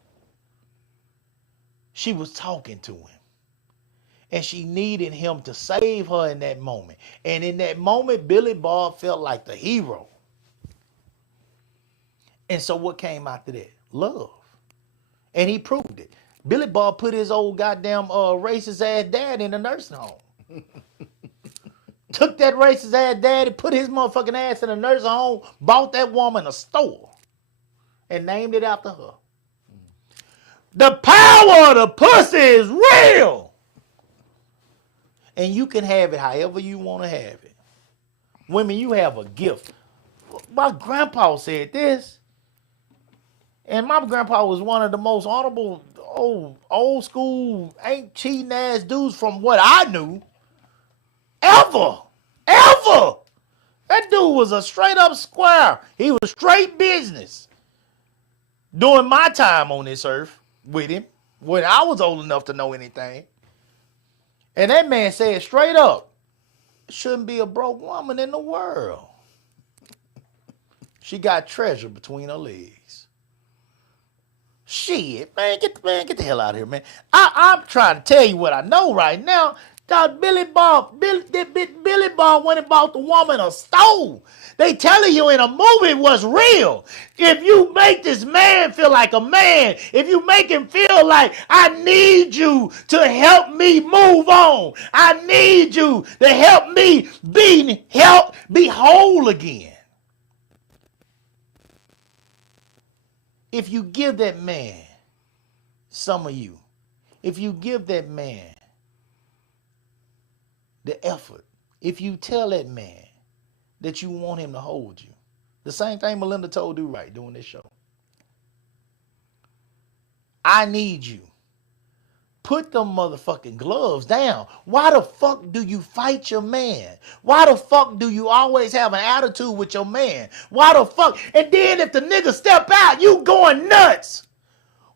she was talking to him. And she needed him to save her in that moment. And in that moment, Billy Bob felt like the hero. And so what came after that? Love. And he proved it. Billy Bob put his old goddamn racist ass dad in a nursing home. Took that racist ass daddy, put his motherfucking ass in a nursing home, bought that woman a store, and named it after her. The power of the pussy is real. And you can have it however you want to have it. Women, you have a gift. My grandpa said this. And my grandpa was one of the most honorable, old school, ain't cheating ass dudes from what I knew. Ever. That dude was a straight up square. He was straight business. During my time on this earth with him, when I was old enough to know anything. And that man said straight up, shouldn't be a broke woman in the world. She got treasure between her legs. Shit, man, get the hell out of here, man. I'm trying to tell you what I know right now. Billy Bob went and bought the woman a stove. They telling you in a movie what's real. If you make this man feel like a man, if you make him feel like I need you to help me move on, I need you to help me be whole again. If you give that man, some of you, if you give that man the effort, if you tell that man that you want him to hold you, the same thing Melinda told you right doing this show. I need you. Put them motherfucking gloves down. Why the fuck do you fight your man? Why the fuck do you always have an attitude with your man? Why the fuck? And then if the nigga step out, you going nuts.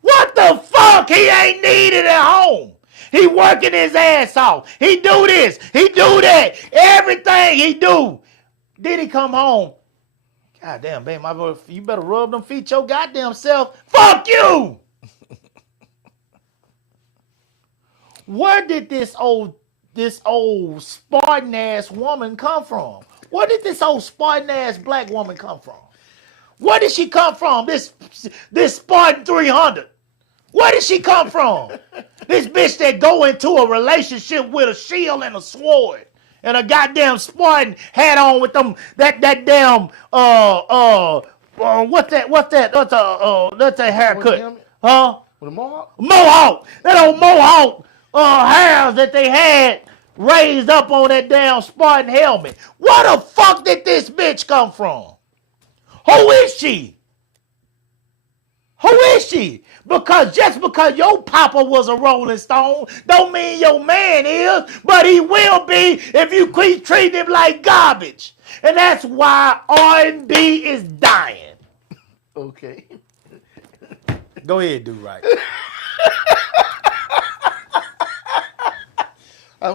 What the fuck? He ain't needed at home. He working his ass off. He do this. He do that. Everything he do. Then he come home. God damn, babe, you better rub them feet your goddamn self. Fuck you. Where did this old Spartan ass woman come from? Where did this old Spartan ass black woman come from? Where did she come from? This Spartan 300. Where did she come from? This bitch that go into a relationship with a shield and a sword and a goddamn Spartan hat on with them that damn what's that haircut? Huh? With a mohawk? Mohawk. That old mohawk hairs that they had raised up on that damn Spartan helmet. Where the fuck did this bitch come from? Who is she? Who is she? Because just because your papa was a Rolling Stone don't mean your man is, but he will be if you keep treating him like garbage. And that's why R&B is dying. Okay. Go ahead, do right.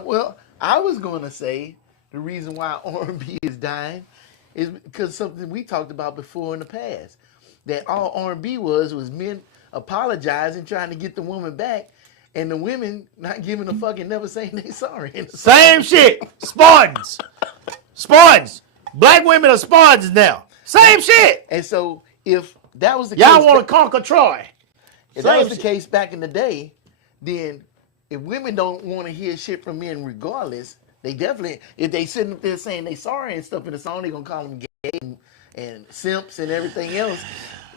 Well, I was going to say the reason why R&B is dying is because something we talked about before in the past. That all R&B was men apologizing, trying to get the woman back, and the women not giving a fuck and never saying they sorry. Same shit. Spartans. Black women are Spartans now. Same shit. And so if that was the Y'all case, want to conquer Troy. if that was the case back in the day, then if women don't want to hear shit from men regardless, they definitely, if they sitting up there saying they sorry and stuff in the song, they gonna call them gay and simps and everything else.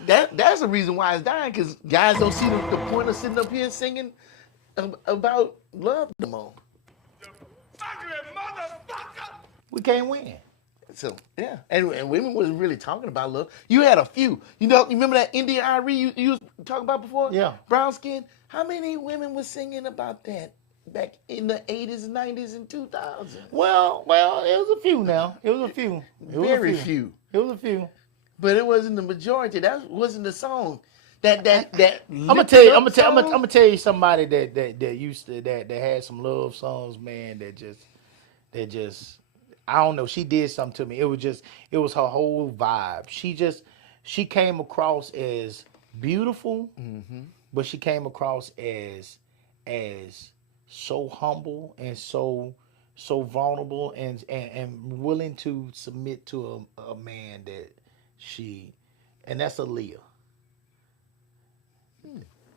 That's the reason why it's dying, because guys don't see the point of sitting up here singing about love no more. Ugly motherfucker! We can't win. So yeah, and women wasn't really talking about love. You had a few. You remember that India Arie you was talking about before? Yeah. Brown skin. How many women was singing about that back in the 80s, 90s, and 2000s? Well, it was a few now. It was a few. Very few. It was a few. But it wasn't the majority. That wasn't the song. I'm gonna tell you somebody that used to that had some love songs, man. That just I don't know. She did something to me. It was her whole vibe. She came across as beautiful, but she came across as so humble and so vulnerable and willing to submit to a man that and that's Aaliyah.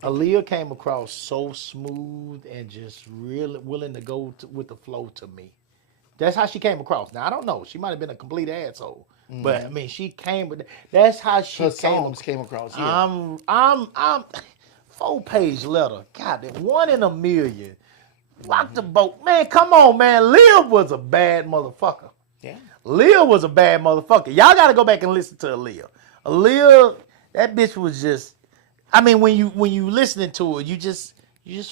Aaliyah came across so smooth and just really willing to go with the flow to me. That's how she came across. Now I don't know. She might have been a complete asshole, but I mean, she came with. That's how she Her songs came across. Yeah. I'm 4-page letter. God, that 1 in a million. Rock the boat, man. Come on, man. Leah was a bad motherfucker. Yeah. Leah was a bad motherfucker. Y'all got to go back and listen to Aaliyah. Aaliyah, that bitch was just. I mean, when you listening to her, you just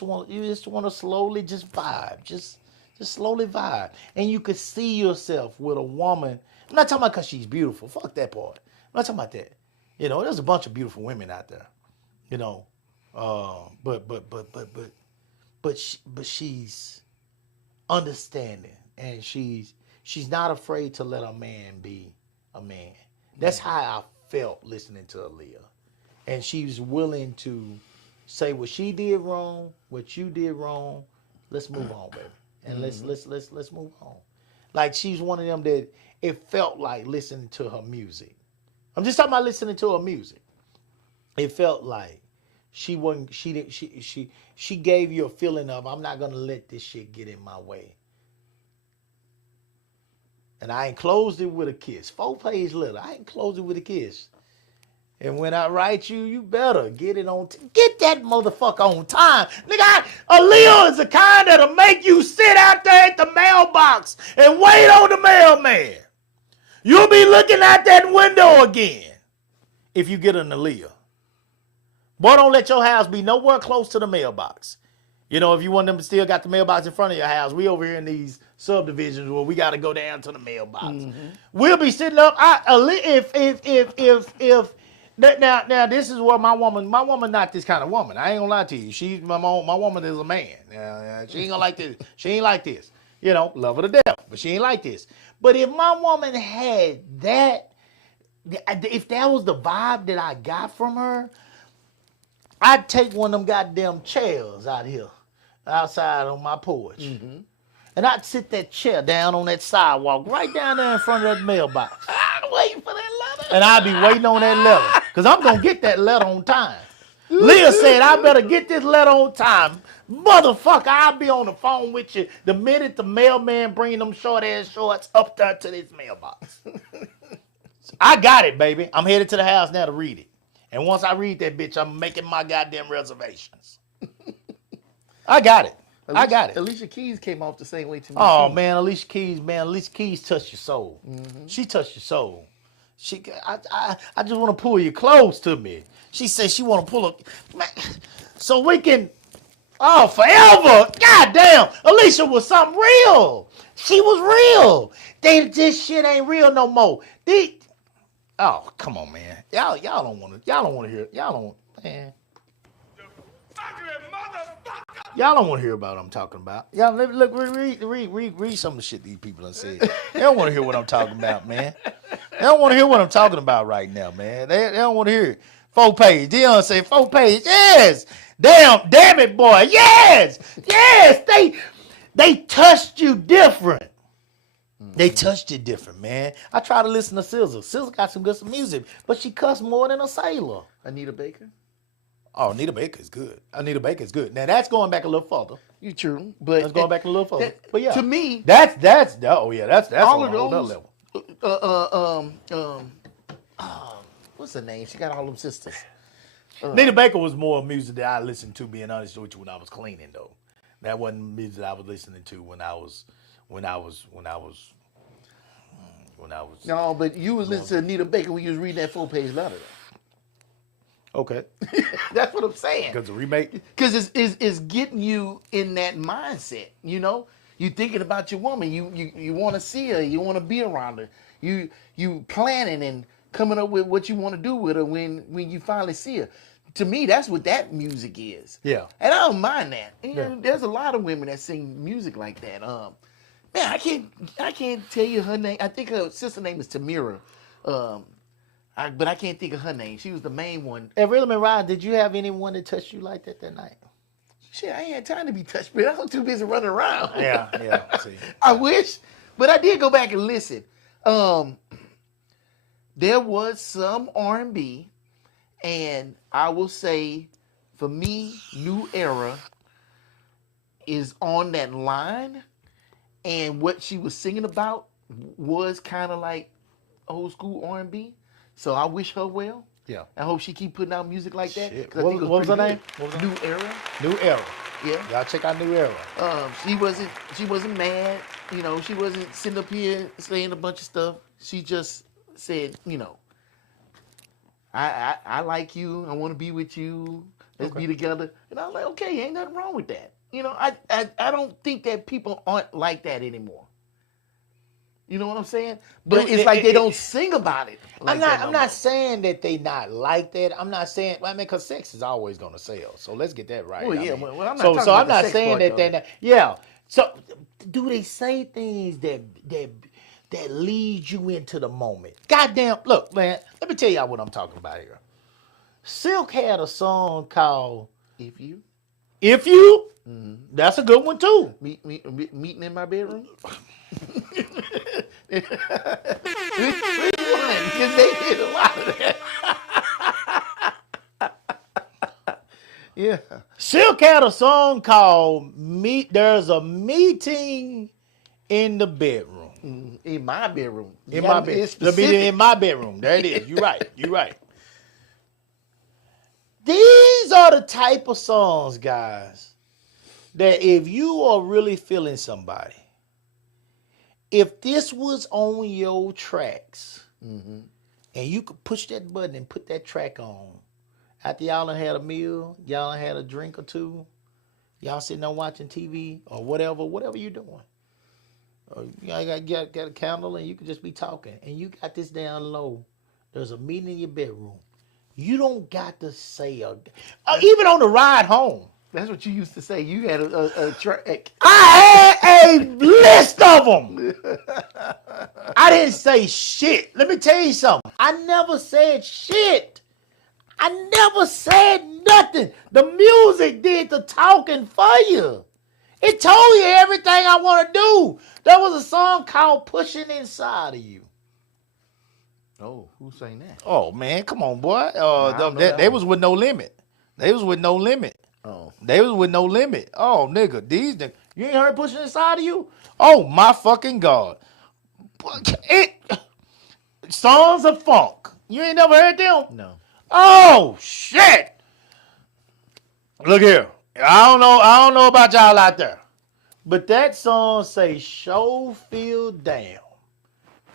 want to slowly just vibe, just slowly vibe, and you could see yourself with a woman. I'm not talking about because she's beautiful. Fuck that part. I'm not talking about that. You know, there's a bunch of beautiful women out there. You know, but she's understanding, and she's not afraid to let a man be a man. That's how I felt listening to Aaliyah. And she's willing to say what she did wrong, what you did wrong. Let's move on, baby. And let's move on. Like she's one of them that it felt like listening to her music. I'm just talking about listening to her music. It felt like she gave you a feeling of I'm not gonna let this shit get in my way. And I enclosed it with a kiss. 4-page letter. I enclosed it with a kiss. And when I write you, you better get it on. Get that motherfucker on time. Nigga, Aaliyah is the kind that'll make you sit out there at the mailbox and wait on the mailman. You'll be looking out that window again if you get an Aaliyah. Boy, don't let your house be nowhere close to the mailbox. You know, if you want them to still got the mailbox in front of your house, we over here in these subdivisions where we got to go down to the mailbox. We'll be sitting up. Now this is where my woman not this kind of woman. I ain't gonna lie to you. My woman is a man. She ain't gonna like this. She ain't like this. You know, love her to death, but she ain't like this. But if my woman had that, if that was the vibe that I got from her, I'd take one of them goddamn chairs out here, outside on my porch. And I'd sit that chair down on that sidewalk, right down there in front of that mailbox. I'm waiting for that letter. And I'd be waiting on that letter, because I'm going to get that letter on time. Leah said, I better get this letter on time. Motherfucker, I'll be on the phone with you the minute the mailman bring them short-ass shorts up there to this mailbox. I got it, baby. I'm headed to the house now to read it. And once I read that bitch, I'm making my goddamn reservations. I got it. I got it. Alicia Keys came off the same way to me. Oh, man, Alicia Keys touched your soul. She touched your soul. I just want to pull you close to me. She said she want to pull up, so we can, forever. God damn, Alicia was something real. She was real. This shit ain't real no more. Oh, come on, man. Y'all don't want to hear. Man. Y'all don't want to hear about what I'm talking about. Y'all look, read some of the shit these people done said. They don't want to hear what I'm talking about, man. They don't want to hear what I'm talking about right now, man. They don't want to hear it. 4-page. Dion say 4-page. Yes. Damn it, boy. Yes. They touched you different. They touched it different, man. I try to listen to SZA. SZA got some good music, but she cussed more than a sailor. Anita Baker? Oh, Anita Baker is good. Anita Baker is good. Now that's going back a little further. You true, but that's going back a little further. But yeah, to me, that's all all on of another those. What's her name? She got all them sisters. Anita Baker was more music that I listened to. Being honest with you, when I was cleaning though, that wasn't music that I was listening to when I was. No, but you was listening to Anita Baker when you was reading that 4-page letter. Okay. That's what I'm saying. Because the remake? Because it's getting you in that mindset, you know? You thinking about your woman. You want to see her. You want to be around her. You planning and coming up with what you want to do with her when you finally see her. to me, that's what that music is. Yeah. And I don't mind that. You know, Yeah. there's a lot of women that sing music like that. Man, I can't tell you her name. I think her sister name is Tamira. But I can't think of her name. She was the main one. And Rhythm and Ride, did you have anyone that touched you like that night? Shit, I ain't had time to be touched, but I was too busy running around. Yeah. See. I wish, but I did go back and listen. There was some R&B, and I will say, for me, New Era is on that line, and what she was singing about was kind of like old school R&B. So I wish her well. Yeah. I hope she keep putting out music like that. Shit. 'Cause I What think it was her pretty name? good. What was her New Era. New Era. Yeah. Y'all check out New Era. She wasn't mad. You know, she wasn't sitting up here saying a bunch of stuff. She just said, you know, I like you. I want to be with you. Let's be together. And I was like, okay, ain't nothing wrong with that. You know, I don't think that people aren't like that anymore. You know what I'm saying? But it's like they don't sing about it. Like I'm not saying that they not like that. I'm not saying, because sex is always going to sell. So let's get that right. Well, I yeah, mean, well, I'm not so talking so about I'm the not sex saying part, that though. they not. Yeah. So do they say things that lead you into the moment? Goddamn, look, man. Let me tell y'all what I'm talking about here. Silk had a song called If you "If You." That's a good one too. meeting in my bedroom. Which one? Because they did a lot of that. Yeah. Silk had a song called There's a Meeting in the Bedroom. In my bedroom. In my bedroom. The meeting in my bedroom. There it is. You're right. You're right. These are the type of songs, guys, that if you are really feeling somebody, if this was on your tracks, and you could push that button and put that track on, after y'all done had a meal, y'all done had a drink or two, y'all sitting there watching TV or whatever you're doing. Or you got a candle and you could just be talking, and you got this down low. There's a meeting in your bedroom. You don't got to say even on the ride home. That's what you used to say. You had a track. I had a list of them. I didn't say shit. Let me tell you something. I never said shit. I never said nothing. The music did the talking for you. It told you everything I want to do. There was a song called Pushing Inside of You. Oh, who sang that? Oh, man, come on, boy. I don't know that They one. was with No Limit. They was with No Limit. Oh. They was with No Limit. Oh, nigga, these niggas. You ain't heard Pushing Inside of You? Oh, my fucking God. Songs of Funk. You ain't never heard them? No. Oh, shit. Look here. I don't know about y'all out there. But that song say, "Show feel damn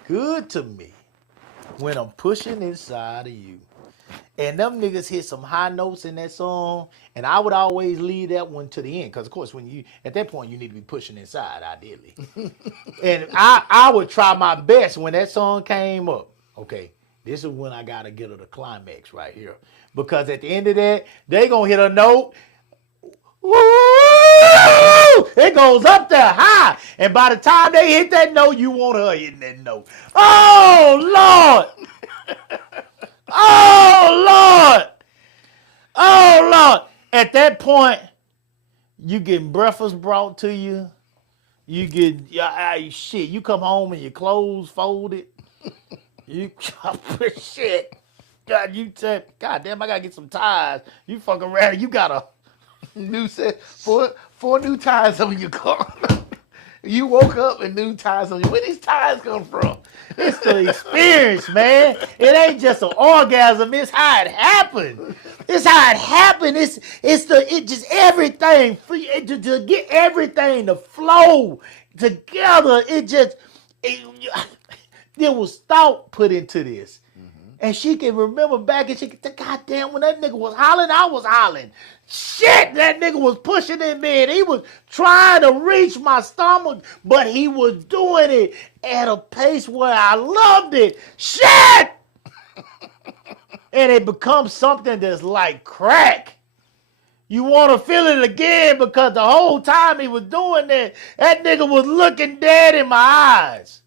good to me when I'm pushing inside of you." And them niggas hit some high notes in that song, and I would always leave that one to the end, because of course when you at that point you need to be pushing inside, ideally. And I would try my best when that song came up. Okay, this is when I gotta get to the climax right here, because at the end of that they gonna hit a note. Woo! It goes up there high, and by the time they hit that note, you want her hitting that note. Oh Lord! Oh Lord! Oh Lord! At that point, you getting breakfast brought to you. You get shit. You come home and your clothes folded. You shit. God, God damn, I gotta get some tires. You fuck around. You got a New set four new tires on your car. You woke up and new tires on you. Where these tires come from? It's the experience, man. It ain't just an orgasm. It's how it happened. It's how it happened. It's just everything to get everything to flow together. There was thought put into this. And she can remember back, and she can say, God damn, when that nigga was hollering, I was hollering. Shit, that nigga was pushing in me, and he was trying to reach my stomach, but he was doing it at a pace where I loved it. Shit! and it becomes something that's like crack. You want to feel it again because the whole time he was doing that nigga was looking dead in my eyes.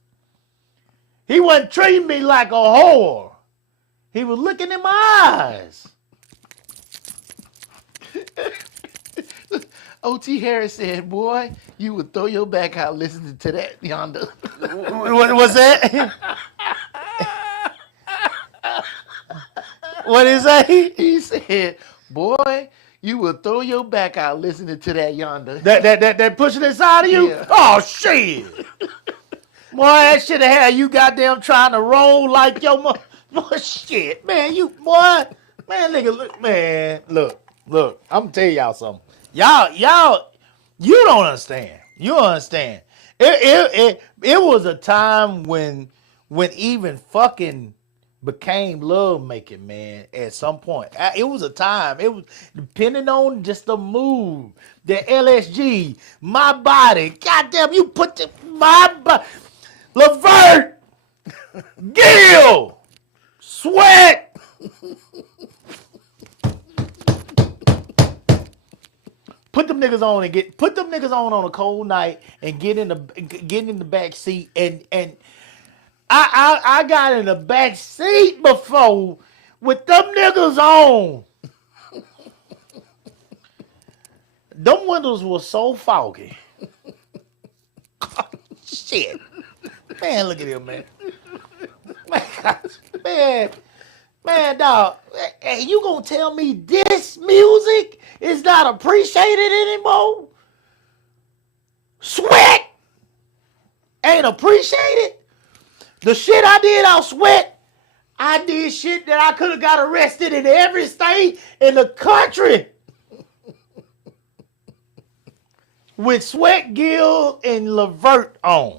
He wasn't treating me like a whore. He was looking in my eyes. O.T. Harris said, boy, you would throw your back out listening to that yonder. What was that? What is that? He said, boy, you would throw your back out listening to that yonder. That pushing inside of you? Yeah. Oh, shit. Boy, that shit had you goddamn trying to roll like your mother. Boy, shit. Man, you, boy. Man, nigga, look, man. Look. I'm going to tell y'all something. Y'all, you don't understand. You don't understand. It was a time when even fucking became love making, man, at some point. It was a time. It was depending on just the mood, the LSG, my body. Goddamn, you put my body. Levert, Gill, Sweat. Put them niggas on a cold night and get in the back seat and I got in the back seat before with them niggas on. Them windows were so foggy. Shit. Man, look at him, man. Man, dog. Hey, you gonna tell me this music is not appreciated anymore? Sweat ain't appreciated? The shit I did out Sweat, I did shit that I could have got arrested in every state in the country. With Sweat, Gill, and Levert on.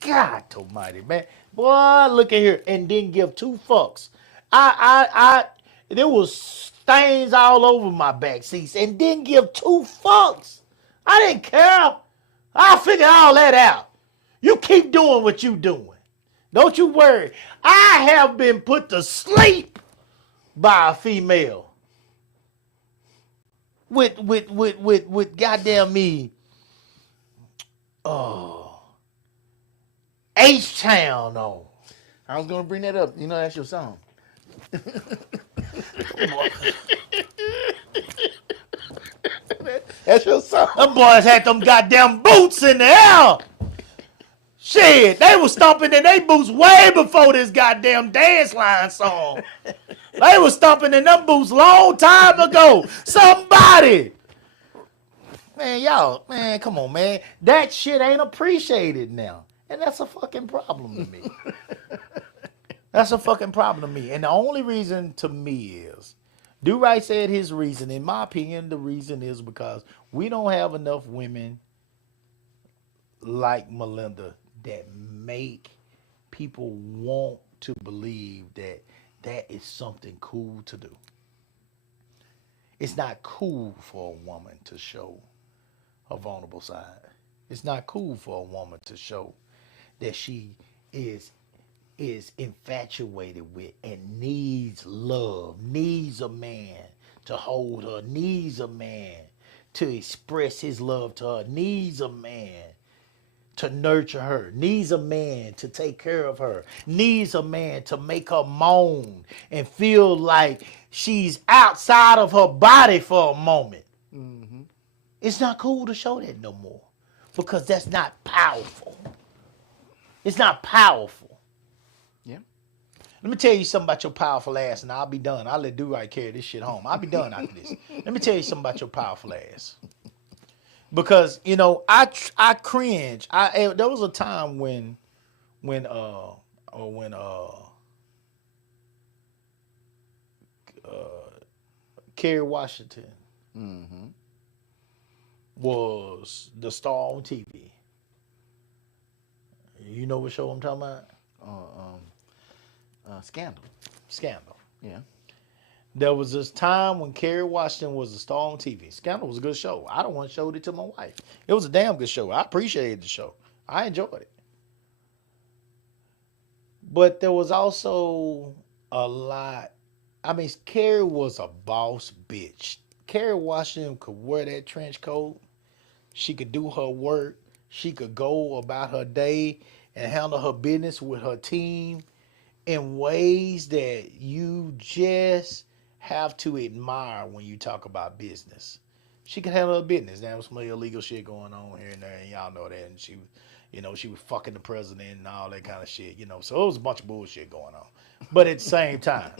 God almighty, man. Boy, look at here. And didn't give two fucks. There was stains all over my back seats and didn't give two fucks. I didn't care. I figured all that out. You keep doing what you doing. Don't you worry. I have been put to sleep by a female. With goddamn me. Oh. H-Town on. I was going to bring that up. You know, that's your song. That's your song. Them boys had them goddamn boots in the air. Shit, they was stomping in their boots way before this goddamn dance line song. They was stomping in them boots long time ago. Somebody. Man, y'all, man, come on, man. That shit ain't appreciated now. And that's a fucking problem to me. That's a fucking problem to me. And the only reason to me is, Do-Right said his reason. In my opinion, the reason is because we don't have enough women like Melinda that make people want to believe that that is something cool to do. It's not cool for a woman to show a vulnerable side. It's not cool for a woman to show that she is infatuated with and needs love, needs a man to hold her, needs a man to express his love to her, needs a man to nurture her, needs a man to take care of her, needs a man to make her moan and feel like she's outside of her body for a moment. Mm-hmm. It's not cool to show that no more because that's not powerful. It's not powerful. Yeah. Let me tell you something about your powerful ass, and I'll be done. I'll let Do-Right carry this shit home. I'll be done after this. Let me tell you something about your powerful ass. Because, you know, I cringe. There was a time when Kerry Washington was the star on TV. You know what show I'm talking about? Scandal. Scandal. Yeah. There was this time when Kerry Washington was a star on TV. Scandal was a good show. I don't want to show it to my wife. It was a damn good show. I appreciated the show. I enjoyed it. But there was also a lot. I mean, Kerry was a boss bitch. Kerry Washington could wear that trench coat. She could do her work. She could go about her day and handle her business with her team in ways that you just have to admire when you talk about business. She could handle her business. There was some illegal shit going on here and there, and y'all know that. And she, she was fucking the president and all that kind of shit, So it was a bunch of bullshit going on. But at the same time,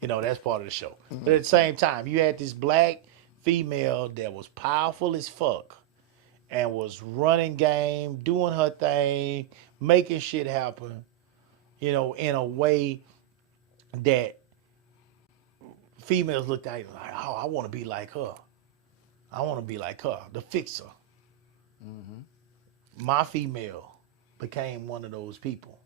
that's part of the show. But at the same time, you had this black female that was powerful as fuck and was running game, doing her thing, making shit happen, in a way that females looked at her like, oh, I want to be like her. I want to be like her, the fixer. Mm-hmm. My female became one of those people.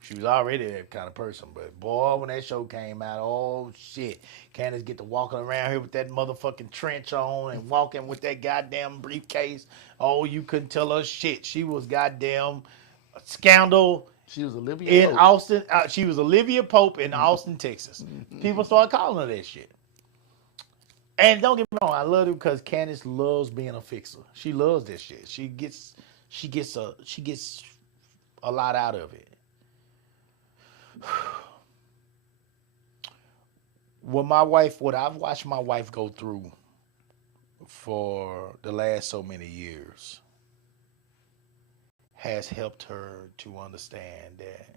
She was already that kind of person, but boy, when that show came out, oh shit. Candace get to walking around here with that motherfucking trench on and walking with that goddamn briefcase. Oh, you couldn't tell her shit. She was goddamn Scandal. She was Olivia in Pope. Austin. She was Olivia Pope in Austin, Texas. People started calling her that shit. And don't get me wrong, I love it because Candace loves being a fixer. She loves that shit. She gets a lot out of it. What I've watched my wife go through for the last so many years has helped her to understand that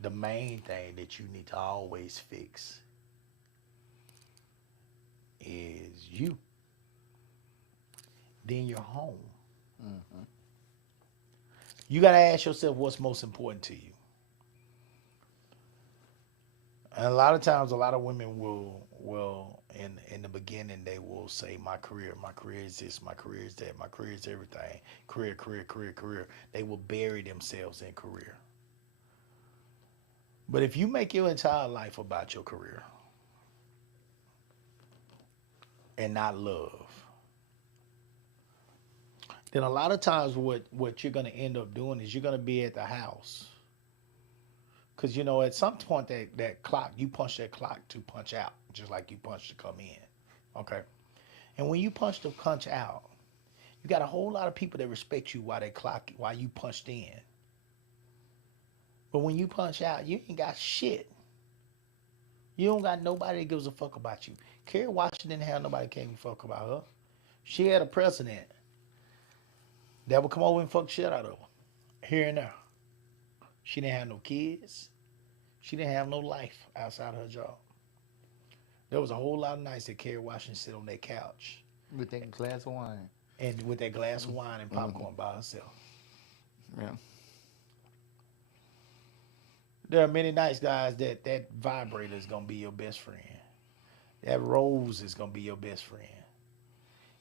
the main thing that you need to always fix is you. Then your home. Mm-hmm. You got to ask yourself what's most important to you. And a lot of times, a lot of women will in the beginning, they will say, my career is this, my career is that, my career is everything. Career. They will bury themselves in career. But if you make your entire life about your career and not love, then a lot of times what you're going to end up doing is you're going to be at the house. Because, at some point that clock, you punch that clock to punch out, just like you punch to come in. Okay? And when you punch to punch out, you got a whole lot of people that respect you while you punched in. But when you punch out, you ain't got shit. You don't got nobody that gives a fuck about you. Kerry Washington didn't have nobody that gave a fuck about her. She had a president that would come over and fuck shit out of her, here and there. She didn't have no kids. She didn't have no life outside of her job. There was a whole lot of nights that Kerry Washington sit on that couch. With that glass of wine. And with that glass of wine and popcorn by herself. Yeah. There are many nights, guys, that vibrator is going to be your best friend. That rose is going to be your best friend.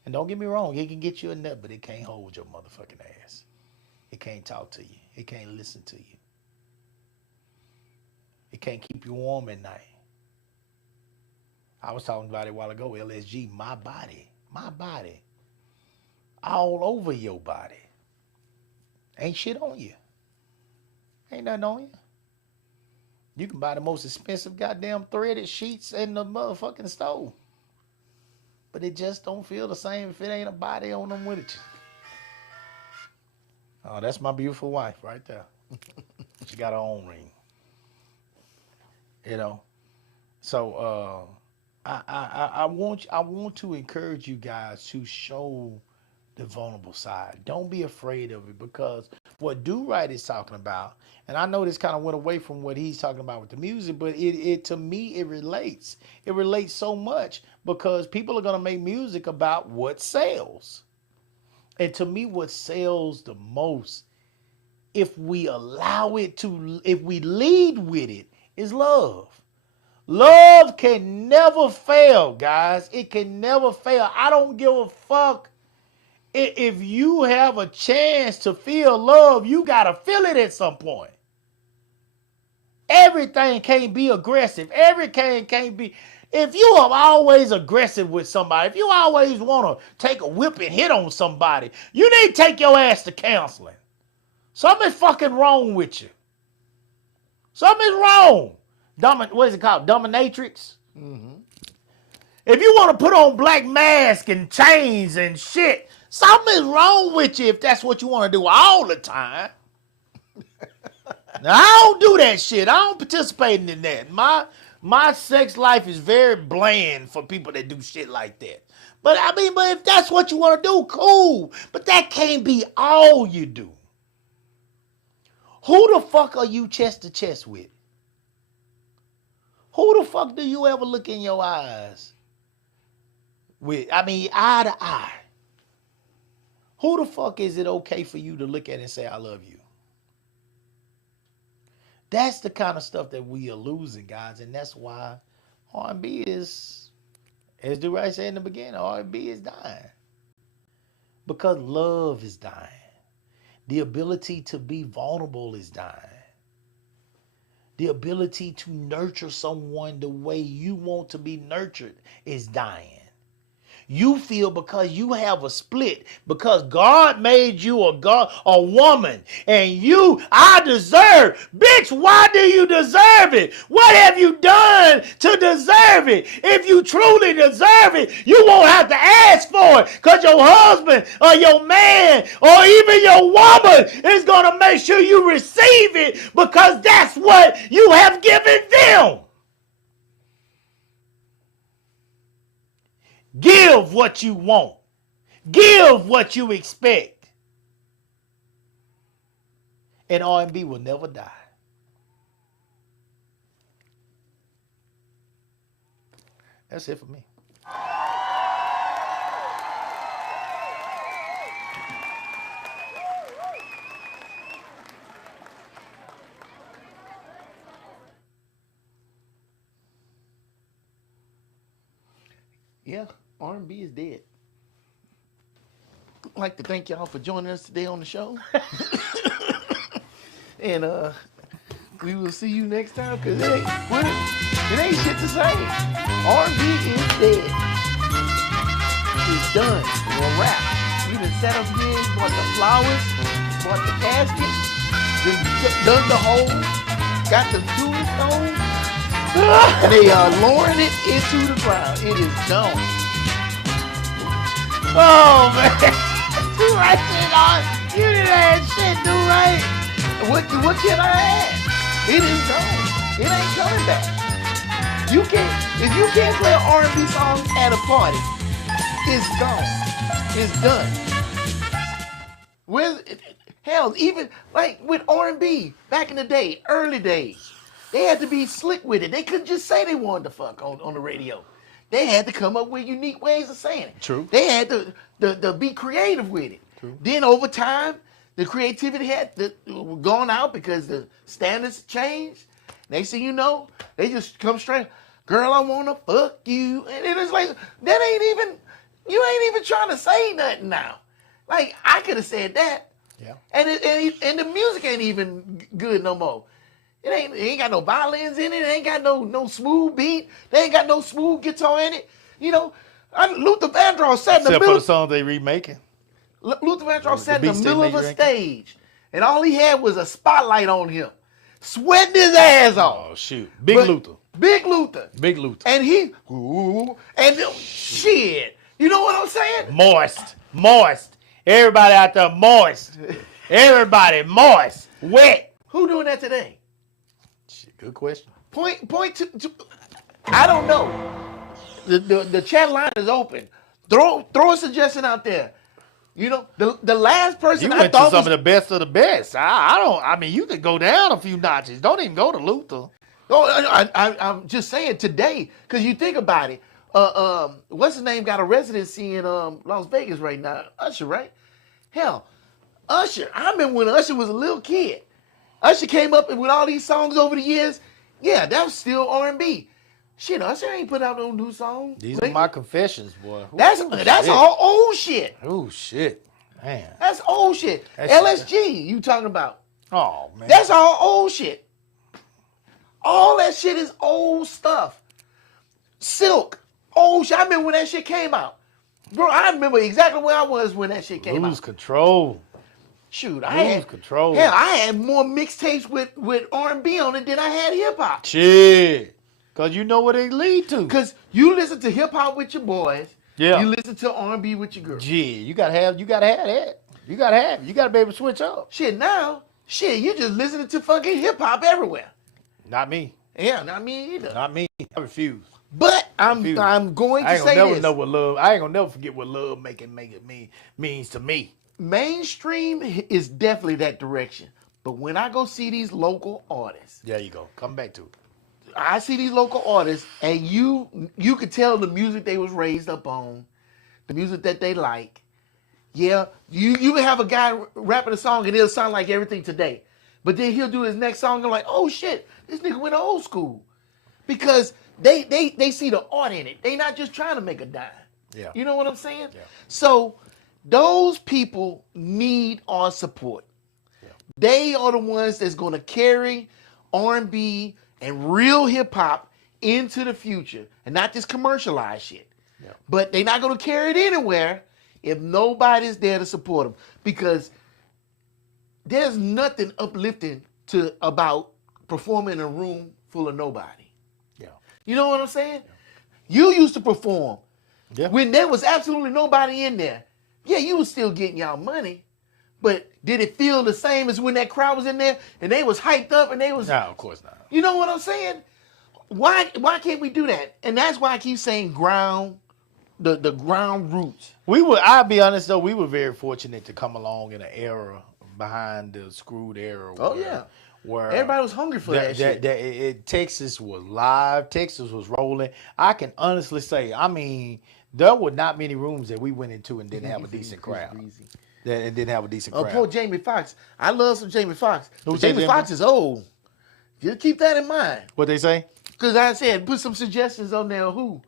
And don't get me wrong, it can get you a nut, but it can't hold your motherfucking ass. It can't talk to you. It can't listen to you. It can't keep you warm at night. I was talking about it a while ago, LSG, my body, all over your body. Ain't shit on you. Ain't nothing on you. You can buy the most expensive goddamn threaded sheets in the motherfucking store. But it just don't feel the same if it ain't a body on them with it. Oh, that's my beautiful wife right there. She got her own ring. So I want to encourage you guys to show the vulnerable side. Don't be afraid of it, because what Do Right is talking about, and I know this kind of went away from what he's talking about with the music, but it to me it relates. It relates so much because people are gonna make music about what sells. And to me, what sells the most, if we allow it to, if we lead with it, is love. Love can never fail, guys. It can never fail. I don't give a fuck. If you have a chance to feel love, you got to feel it at some point. Everything can't be aggressive. Everything can't be. If you are always aggressive with somebody, if you always want to take a whip and hit on somebody, you need to take your ass to counseling. Something's fucking wrong with you. Something is wrong. What is it called? Dominatrix? If you want to put on black mask and chains and shit, something is wrong with you if that's what you want to do all the time. Now, I don't do that shit. I don't participate in that. My sex life is very bland for people that do shit like that. But I mean, but if that's what you want to do, cool. But that can't be all you do. Who the fuck are you chest to chest with? Who the fuck do you ever look in your eyes with? I mean, eye to eye. Who the fuck is it okay for you to look at and say, I love you? That's the kind of stuff that we are losing, guys. And that's why R&B is, as DeRay said in the beginning, R&B is dying. Because love is dying. The ability to be vulnerable is dying. The ability to nurture someone the way you want to be nurtured is dying. You feel because you have a split, because God made you a woman, and I deserve. Bitch, why do you deserve it? What have you done to deserve it? If you truly deserve it, you won't have to ask for it, because your husband or your man or even your woman is going to make sure you receive it, because that's what you have given them. Give what you want. Give what you expect. And R&B will never die. That's it for me. Yeah, R&B is dead. I'd like to thank y'all for joining us today on the show. And we will see you next time, because it ain't shit to say. R&B is dead. It's done. It's a wrap. We done set up here, bought the flowers, bought the casket, done the hole, got the tombstone, and they are lowering it into the ground. It is done. Oh, man. Do right shit on. You didn't add shit, do right. What can I add? It is gone. It ain't coming back. If you can't play an R&B song at a party, it's gone. It's done. Hell, even like with R&B back in the day, early days, they had to be slick with it. They couldn't just say they wanted to fuck on the radio. They had to come up with unique ways of saying it. True. They had to be creative with it. True. Then over time, the creativity had gone out because the standards changed. Next thing you know, they just come straight, girl, I want to fuck you. And it is like, you ain't even trying to say nothing now. Like, I could have said that. Yeah. And the music ain't even good no more. It ain't got no violins in it. It ain't got no smooth beat. They ain't got no smooth guitar in it. You know, Luther Vandross sat in the Except middle. for the song they remaking. Luther Vandross sat in the middle of a stage, and all he had was a spotlight on him, sweating his ass off. Oh, shoot. Big Luther. Big Luther. Big Luther. And shit. You know what I'm saying? Moist. Everybody out there moist. Everybody moist. Wet. Who doing that today? Shit, good question. Point to I don't know. The chat line is open. Throw a suggestion out there. You know, the last person You I went to thought some was, of the best of the best. I mean, you could go down a few notches. Don't even go to Luther. Oh, I'm just saying today, because you think about it. What's his name got a residency in Las Vegas right now? Usher, right? Hell, Usher. I remember when Usher was a little kid. Usher came up with all these songs over the years. Yeah, that was still R&B. Shit, Usher ain't put out no new songs. These are my confessions, boy. Ooh, That's shit. all old shit. Oh, shit. Man. That's old shit. That's LSG, you talking about. Oh, man. That's all old shit. All that shit is old stuff. Silk, old shit. I remember when that shit came out. Bro, I remember exactly where I was when that shit came Lose out. control. Shoot, Lose control. Hell, I had more mixtapes with R&B on it than I had hip hop. Shit. Because you know what it lead to. Because you listen to hip hop with your boys. Yeah. You listen to R&B with your girls. Yeah, you gotta have that. You gotta be able to switch up. Shit, now, you just listening to fucking hip hop everywhere. Not me. Yeah, not me either. Not me. I refuse. But I'm Refuse. going to I ain't say gonna never this. know what love. I ain't gonna never forget what love means to me. Mainstream is definitely that direction. But when I go see these local artists, There you go. Come back to it. I see these local artists, and you could tell the music they was raised up on, the music that they like. Yeah, you can have a guy rapping a song and it'll sound like everything today, but then he'll do his next song and like, oh shit, this nigga went old school, because they see the art in it. They not just trying to make a dime. Yeah. You know what I'm saying? Yeah. So those people need our support. Yeah. They are the ones that's going to carry R&B and real hip hop into the future, and not this commercialized shit. Yeah. But they're not going to carry it anywhere if nobody's there to support them, because there's nothing uplifting about performing in a room full of nobody. Yeah. You know what I'm saying? You used to perform Yeah. when there was absolutely nobody in there. Yeah, you was still getting y'all money, but did it feel the same as when that crowd was in there and they was hyped up and they was? No, of course not. You know what I'm saying? Why can't we do that? And that's why I keep saying ground, the ground roots. I'll be honest though, we were very fortunate to come along in an era behind the screwed era. Oh, yeah. Where Everybody was hungry for that shit. Texas was live. Texas was rolling. I can honestly say, I mean, there were not many rooms that we went into and didn't have a decent crowd. That didn't have a decent crowd. Poor Jamie Foxx. I love some Jamie Foxx. Who's Jamie that, Foxx is old. Just keep that in mind. What they say? Because I said, put some suggestions on there who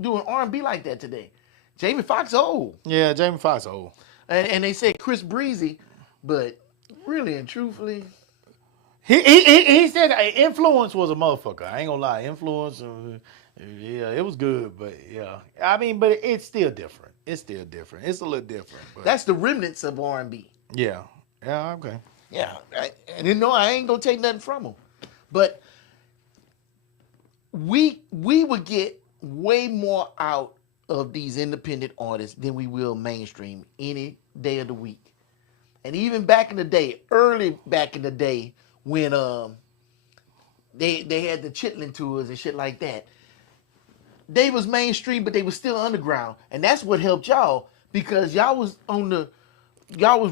doing R&B like that today. Jamie Foxx old. Yeah, Jamie Foxx old. And they said Chris Breezy, but really and truthfully, He said influence was a motherfucker. I ain't gonna lie, influence. Yeah, it was good, but yeah, I mean, but it's still different. It's still different. It's a little different. But that's the remnants of R&B. yeah, okay. Yeah, and you know I ain't gonna take nothing from them, but we would get way more out of these independent artists than we will mainstream any day of the week. And even back in the day, early back in the day, when they had the Chitlin tours and shit like that, they was mainstream, but they was still underground, and that's what helped y'all, because y'all was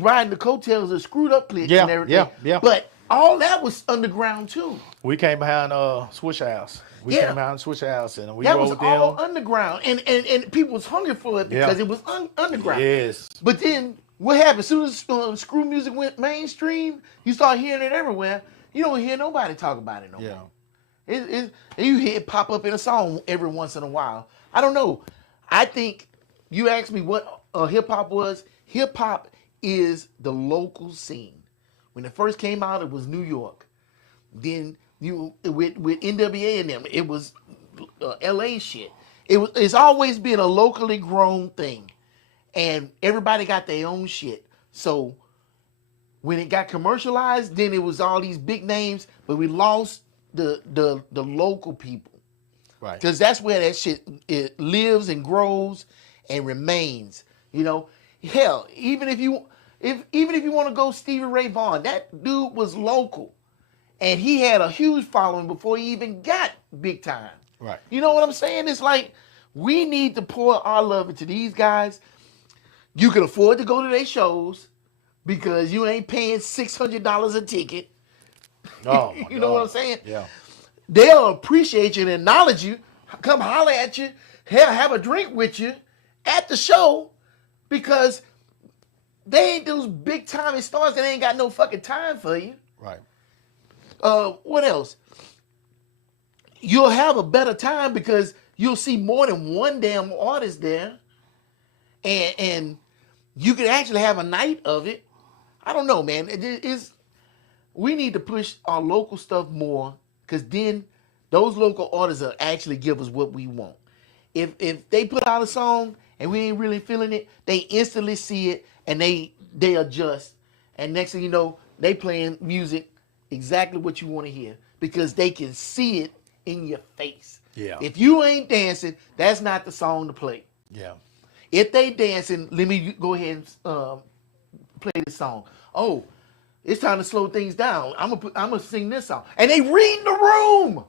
riding the coattails of Screwed Up Click and everything. Yeah. But all that was underground too. We came behind Swish House. We Yeah. came behind Swish House, and we That rolled was with them. all underground, and people was hungry for it because it was underground. Yes. But then what happened? As soon as screw music went mainstream, you start hearing it everywhere. You don't hear nobody talk about it no Yeah. more. You hear it pop up in a song every once in a while. I don't know. I think you asked me what hip hop was. Hip hop is the local scene. When it first came out, it was New York. Then with NWA and them, it was LA shit. It's always been a locally grown thing, and everybody got their own shit. So when it got commercialized, then it was all these big names, but we lost the local people, Right. because that's where that shit it lives and grows and remains. You know, hell, even if you want to go Stevie Ray Vaughan, that dude was local, and he had a huge following before he even got big time. Right. You know what I'm saying? It's like we need to pour our love into these guys. You can afford to go to their shows because you ain't paying $600 a ticket. Oh, my You know what God. I'm saying? Yeah. They'll appreciate you and acknowledge you, come holler at you, have a drink with you at the show, because they ain't those big time stars that ain't got no fucking time for you. Right. What else? You'll have a better time because you'll see more than one damn artist there, and you can actually have a night of it. I don't know, man. We need to push our local stuff more, because then those local artists will actually give us what we want. If they put out a song and we ain't really feeling it, they instantly see it and they adjust And next thing you know, they playing music exactly what you want to hear because they can see it in your face. Yeah. If you ain't dancing, that's not the song to play. Yeah. If they dancing, let me go ahead and play this song. Oh, it's time to slow things down. I'm gonna sing this song, and they reading the room.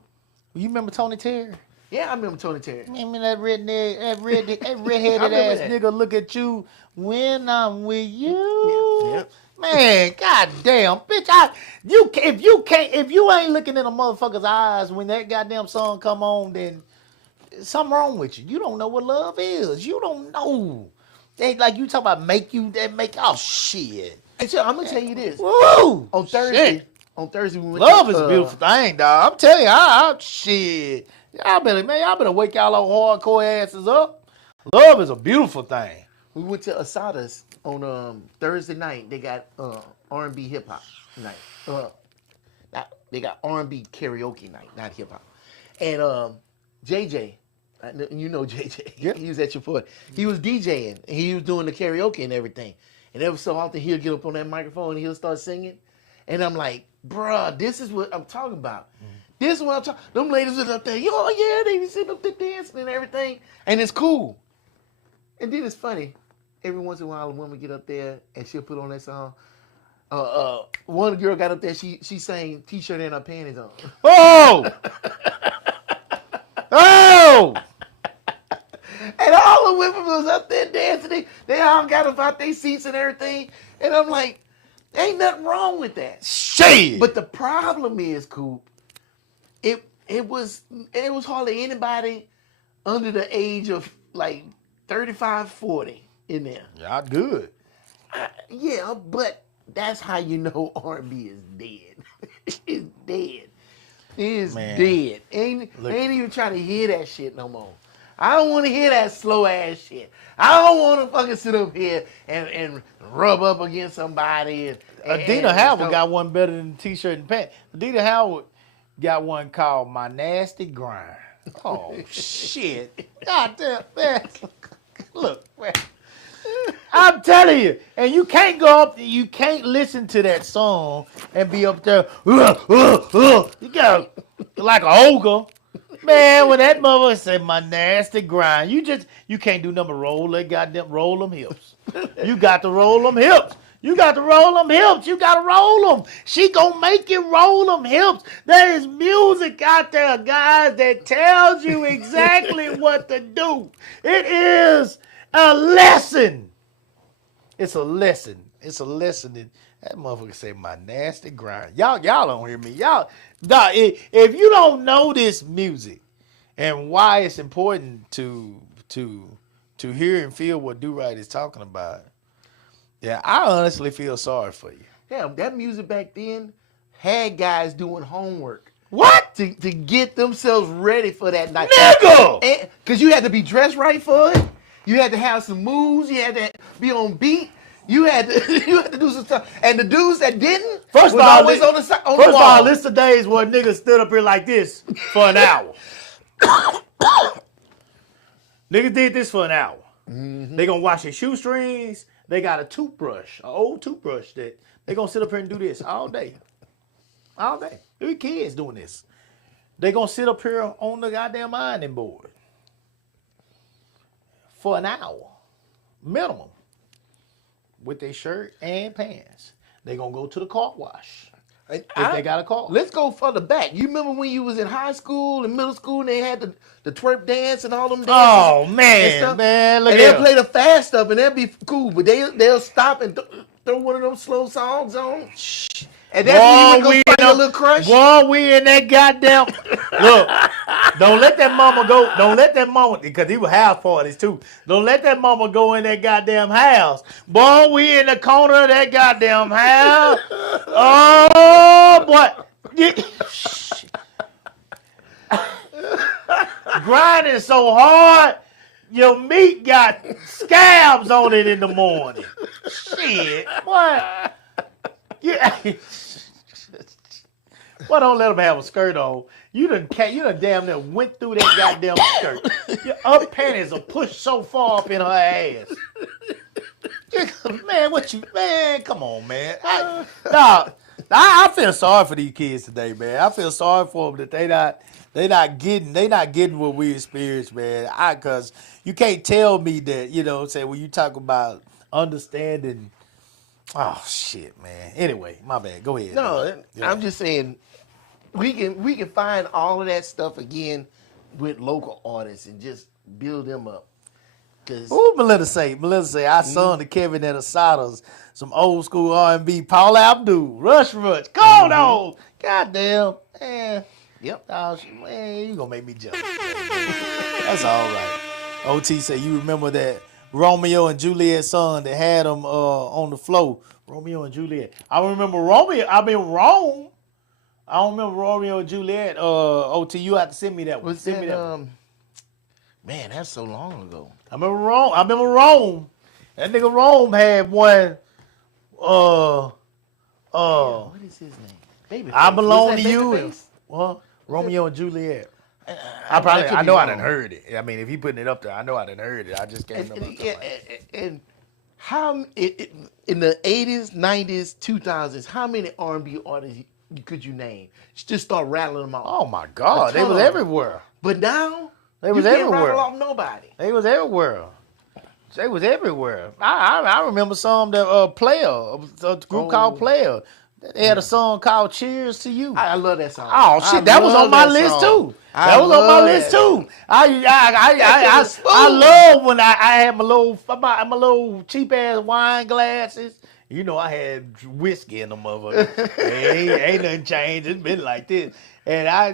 You remember Tony Terry? Yeah, I remember Tony Terry. Remember that redheaded I remember ass that. nigga look at you when I'm with you. Yeah. Man, goddamn, bitch! If you ain't looking in a motherfucker's eyes when that goddamn song come on, then something wrong with you. You don't know what love is. You don't know. They like you talk about make oh shit. And so I'm gonna tell you this. Woo! On Thursday, Shit. we went Love to, is a beautiful thing, dog. I'm telling you, shit. Y'all better wake y'all old hardcore asses up. Love is a beautiful thing. We went to Asada's on Thursday night. They got R&B hip hop night. They got R&B karaoke night, not hip hop. And JJ, you know JJ. Yeah. He was at your point. He was DJing. And he was doing the karaoke and everything. And every so often he'll get up on that microphone and he'll start singing. And I'm like, bruh, this is what I'm talking about. This is what I'm talking. Them ladies was up there. Oh yeah, they be sitting up there dancing and everything, and it's cool. And then it's funny. Every once in a while, a woman get up there and she'll put on that song. One girl got up there. She sang "T-shirt and her panties on." Oh! Oh! And all the women was up there dancing. They all got about their seats and everything. And I'm like, ain't nothing wrong with that. Shit! But the problem is, Coop, it was hardly anybody under the age of like 35, 40 in there. y'all good. Yeah, but that's how you know R&B is dead. It's dead. It's Man. dead. Ain't even trying to hear that shit no more. I don't want to hear that slow ass shit. I don't want to fucking sit up here and rub up against somebody. Adina Howard got one better than T-shirt and pants. Adina Howard got one called "My Nasty Grind." Oh shit! Goddamn, man. Look, man. I'm telling you, and you can't go up, you can't listen to that song and be up there. You got like a ogre. Man, when that mother said "my nasty grind," you can't do nothing but roll them hips. You got to roll them hips. You got to roll them hips. You got to roll them. She gonna make you roll them hips. There is music out there, guys, that tells you exactly what to do. It is a lesson. It's a lesson. It's a lesson. That motherfucker say "my nasty grind." Y'all don't hear me. Y'all, dog, if you don't know this music and why it's important to hear and feel what Do Right is talking about, yeah, I honestly feel sorry for you. Yeah, that music back then had guys doing homework. What? To get themselves ready for that night. Nigga! Because you had to be dressed right for it. You had to have some moves. You had to be on beat. You had to do some stuff. And the dudes that didn't First of was all, always on the side. First of all, list of days where niggas stood up here like this for an hour. Niggas did this for an hour. Mm-hmm. They gonna wash their shoestrings. They got a toothbrush, an old toothbrush that they gonna sit up here and do this all day. All day. There be kids doing this. They gonna sit up here on the goddamn ironing board for an hour, minimum, with their shirt and pants. They gonna go to the car wash if they got a car. Let's go further back. You remember when you was in high school and middle school and they had the twerp dance and all them dances? Oh and man, stuff? man, look and at they'll play the fast stuff and that'll be cool, but they'll stop and throw one of those slow songs on. And that's when you would go find your little crush. Boy, we in that goddamn. Look, don't let that mama go. Don't let that mama, because he was house parties too. Don't let that mama go in that goddamn house. Boy, we in the corner of that goddamn house. Oh, boy. Grinding so hard, your meat got scabs on it in the morning. Shit, what? Yeah. Well, don't let them have a skirt on. You done damn near went through that goddamn skirt. Your up panties are pushed so far up in her ass. Man, come on, man. I feel sorry for these kids today, man. I feel sorry for them that they not getting what we experienced, man. Cause you can't tell me that, you know what I'm saying, when you talk about understanding. Oh shit, man. Anyway, my bad. Go ahead. No, Yeah. I'm just saying we can find all of that stuff again with local artists and just build them up. Who Melinda say? I sung to Kevin at Asada's, some old school R&B, Paul Abdul, Rush, Cold on. Goddamn, man. Yep. Oh, man, you gonna make me jealous. That's all right. OT say you remember that Romeo and Juliet song that had them on the floor. Romeo and Juliet. I remember Romeo. I mean Rome. I don't remember Romeo and Juliet. OT, you have to send me that one. Send me that one. Man, that's so long ago. I remember Rome. That nigga Rome had one. What is his name? Babyface. I belong Was to that you. Babyface? Well, Romeo and Juliet. I I know I done wrong. heard it. I mean, if he putting it up there, I know I done heard it. I just can't remember. And how in the 80s, 90s, 2000s, how many R&B artists could you name? Just start rattling them off. Oh my God, they ton was of them. everywhere. But now They was you can't everywhere. rattle off nobody. They was everywhere. They was everywhere. I remember some that Player, a group called Player. They had a song called "Cheers to You." I love that song. Oh shit, that was on my list too. That was on my list too. I love when I had my little cheap ass wine glasses. You know, I had whiskey in them motherfuckers. ain't nothing changed. It's been like this. And I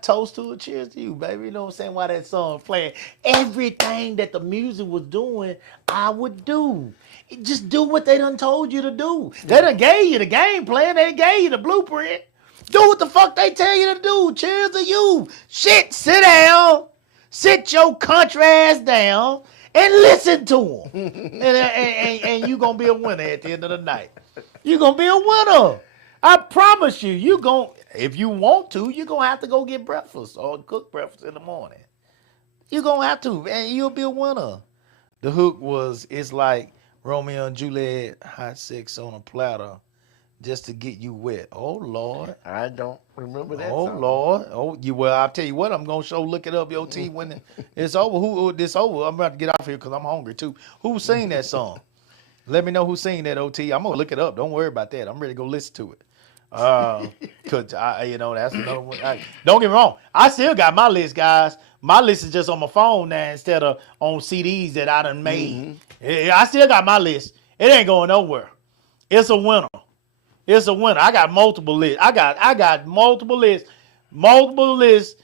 toast to it. Cheers to you, baby. You know what I'm saying? Why that song playing? Everything that the music was doing, I would do. Just do what they done told you to do. They done gave you the game plan. They gave you the blueprint. Do what the fuck they tell you to do. Cheers to you. Shit, sit down. Sit your country ass down and listen to them. and you going to be a winner at the end of the night. You going to be a winner. I promise you, if you want to, you're going to have to go get breakfast or cook breakfast in the morning. You're going to have to, and you'll be a winner. The hook was, it's like Romeo and Juliet, hot sex on a platter, just to get you wet. Oh, Lord. I don't remember that Oh, song. Lord. Well, I'll tell you what, I'm going to look it up, your T, when it's over. Who this over? I'm about to get off here because I'm hungry, too. Who sang that song? Let me know who sang that, OT. I'm going to look it up. Don't worry about that. I'm ready to go listen to it. Cause that's another one. Don't get me wrong. I still got my list, guys. My list is just on my phone now instead of on CDs that I done made. I still got my list. It ain't going nowhere. It's a winner. It's a winner. I got multiple lists. I got multiple lists. Multiple lists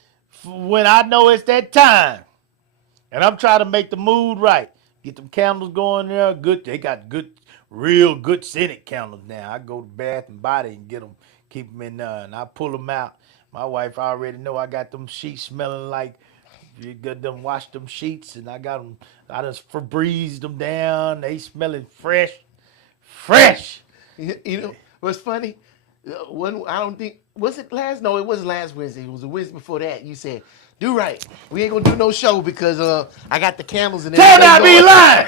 when I know it's that time. And I'm trying to make the mood right. Get them candles going there. Good. They got real good scented candles now. I go to Bath and Body and get them, keep them in there, and I pull them out. My wife already know I got them sheets smelling like you got them washed them sheets, and I got them. I just Febrezed them down. They smelling fresh. You know what's funny? I don't think was it last? No, it wasn't last Wednesday. It was the Wednesday before that. You said, "Do right. We ain't gonna do no show because I got the candles and Tell me I everything be going." lying.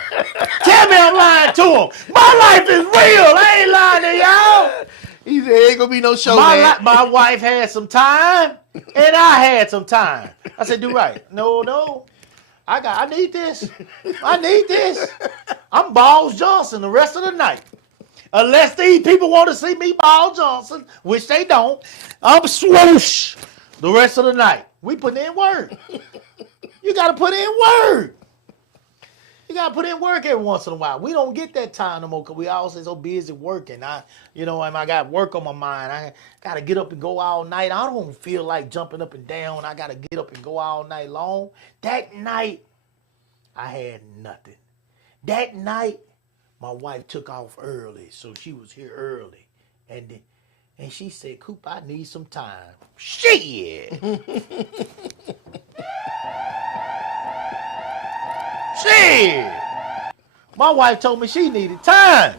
Tell me I'm lying to them. My life is real. I ain't lying to y'all. He said, "Ain't gonna be no show, man." My wife had some time, and I had some time. I said, "Do right." No. I need this. I need this. I'm Balls Johnson the rest of the night. Unless these people want to see me Ball Johnson, which they don't, I'm swoosh the rest of the night. We putting in work. You got to put in work. You got to put in work every once in a while. We don't get that time no more because we always so busy working. I got work on my mind. I got to get up and go all night. I don't feel like jumping up and down. I got to get up and go all night long. That night, I had nothing. That night, my wife took off early, so she was here early. And she said, "Coop, I need some time." Shit! Shit! My wife told me she needed time.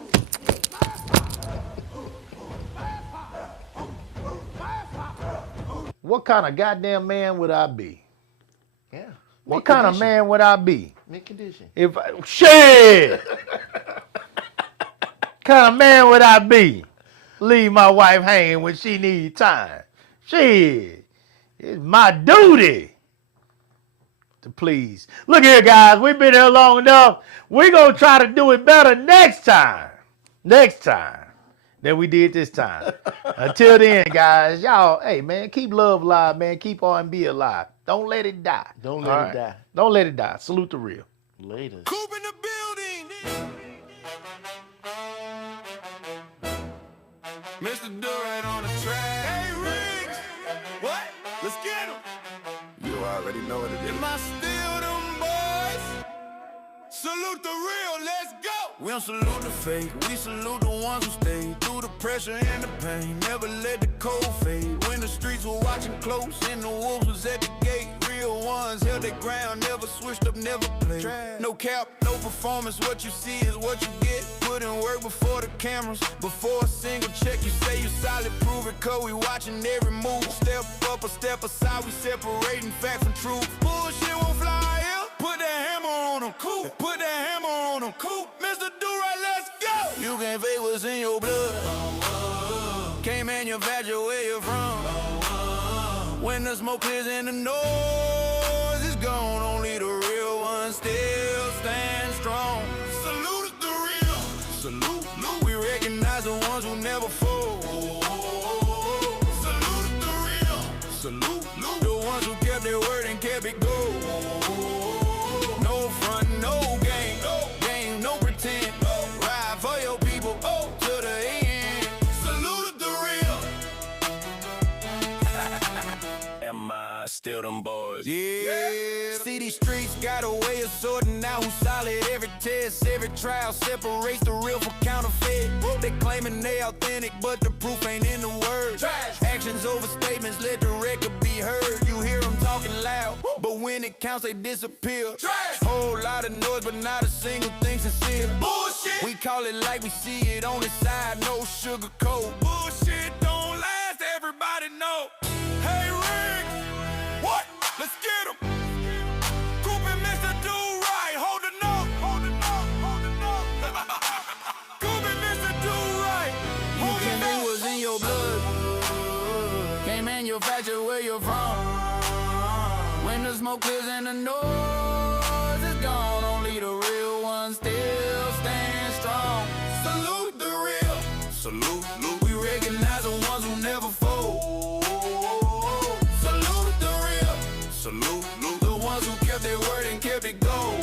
What kind of goddamn man would I be? Yeah. What kind of man would I be? Mid condition. Shit! kind of man would I be? Leave my wife hanging when she need time. Shit, it's my duty to please. Look here, guys. We've been here long enough. We're going to try to do it better next time. Next time than we did this time. Until then, guys, y'all, hey, man, keep love alive, man. Keep R&B alive. Don't let it die. Don't let it die. Don't let it die. Salute the real. Later. Coop in the building. Mr. Durant on the track. Hey, Riggs. What? Let's get him. You already know what it is. Am I still them boys? Salute the real, let's go. We don't salute the fake, we salute the ones who stay through the pressure and the pain. Never let the cold fade. When the streets were watching close and the wolves was at the gate. Real ones held their ground, never switched up, never played. No cap, no performance, what you see is what you get. Put in work before the cameras, before a single check. You say you solid, prove it, cause we watching every move. Step up or step aside, we separating fact from truth. Bullshit won't fly here. Put the hammer on them, cool. Put the hammer on them, cool. Mr. Do-Right, let's go. You can't fake what's in your blood. Can't manufacture where you're from. When the smoke clears and the noise is gone, only the real ones still stand strong. Salute is the real. Salute, we recognize the ones who never fold. Salute is the real. Salute, the ones who kept their word and kept it gold. No front, no game, no pretend. Ride for your people, to the end. Salute is the real. Am I still them boys? Yeah. See, these streets got a way of sorting out who's solid. Every test, every trial separates the real from counterfeit. They claiming they authentic, but the proof ain't in the words. Actions over statements, let the record be heard. You hear them talking loud, but when it counts, they disappear. Whole lot of noise, but not a single thing sincere. Bullshit. We call it like we see it on the side, no sugar coat. Bullshit don't last, everybody know. Hey, Rick, what? Let's get him. Coop and Mr. Do-Right, hold the note, hold the note, hold the note. Coop and Mr. Do-Right, hold the note. Was in your blood. Can't manufacture where you're from. When the smoke clears and the noise is gone, only the real ones still stand strong. Salute the real. Salute, we recognize the ones who never fold. Salute the real. Salute, the ones who kept their word and kept it gold.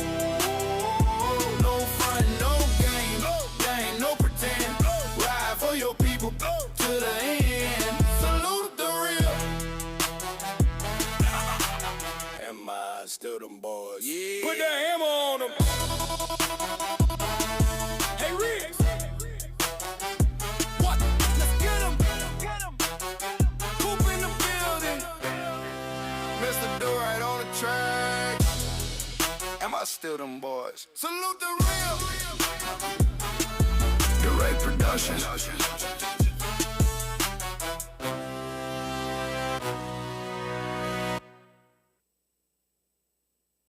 No front, no game, no pretend. Ride for your people to the end. Salute the real. Am I still them boys? Yeah. Put the hammer on them. Hey, Riggs. What? Let's get him. Coop in the building. Mr. Do-Right on the track. Am I still them boys? Salute the real. The right production.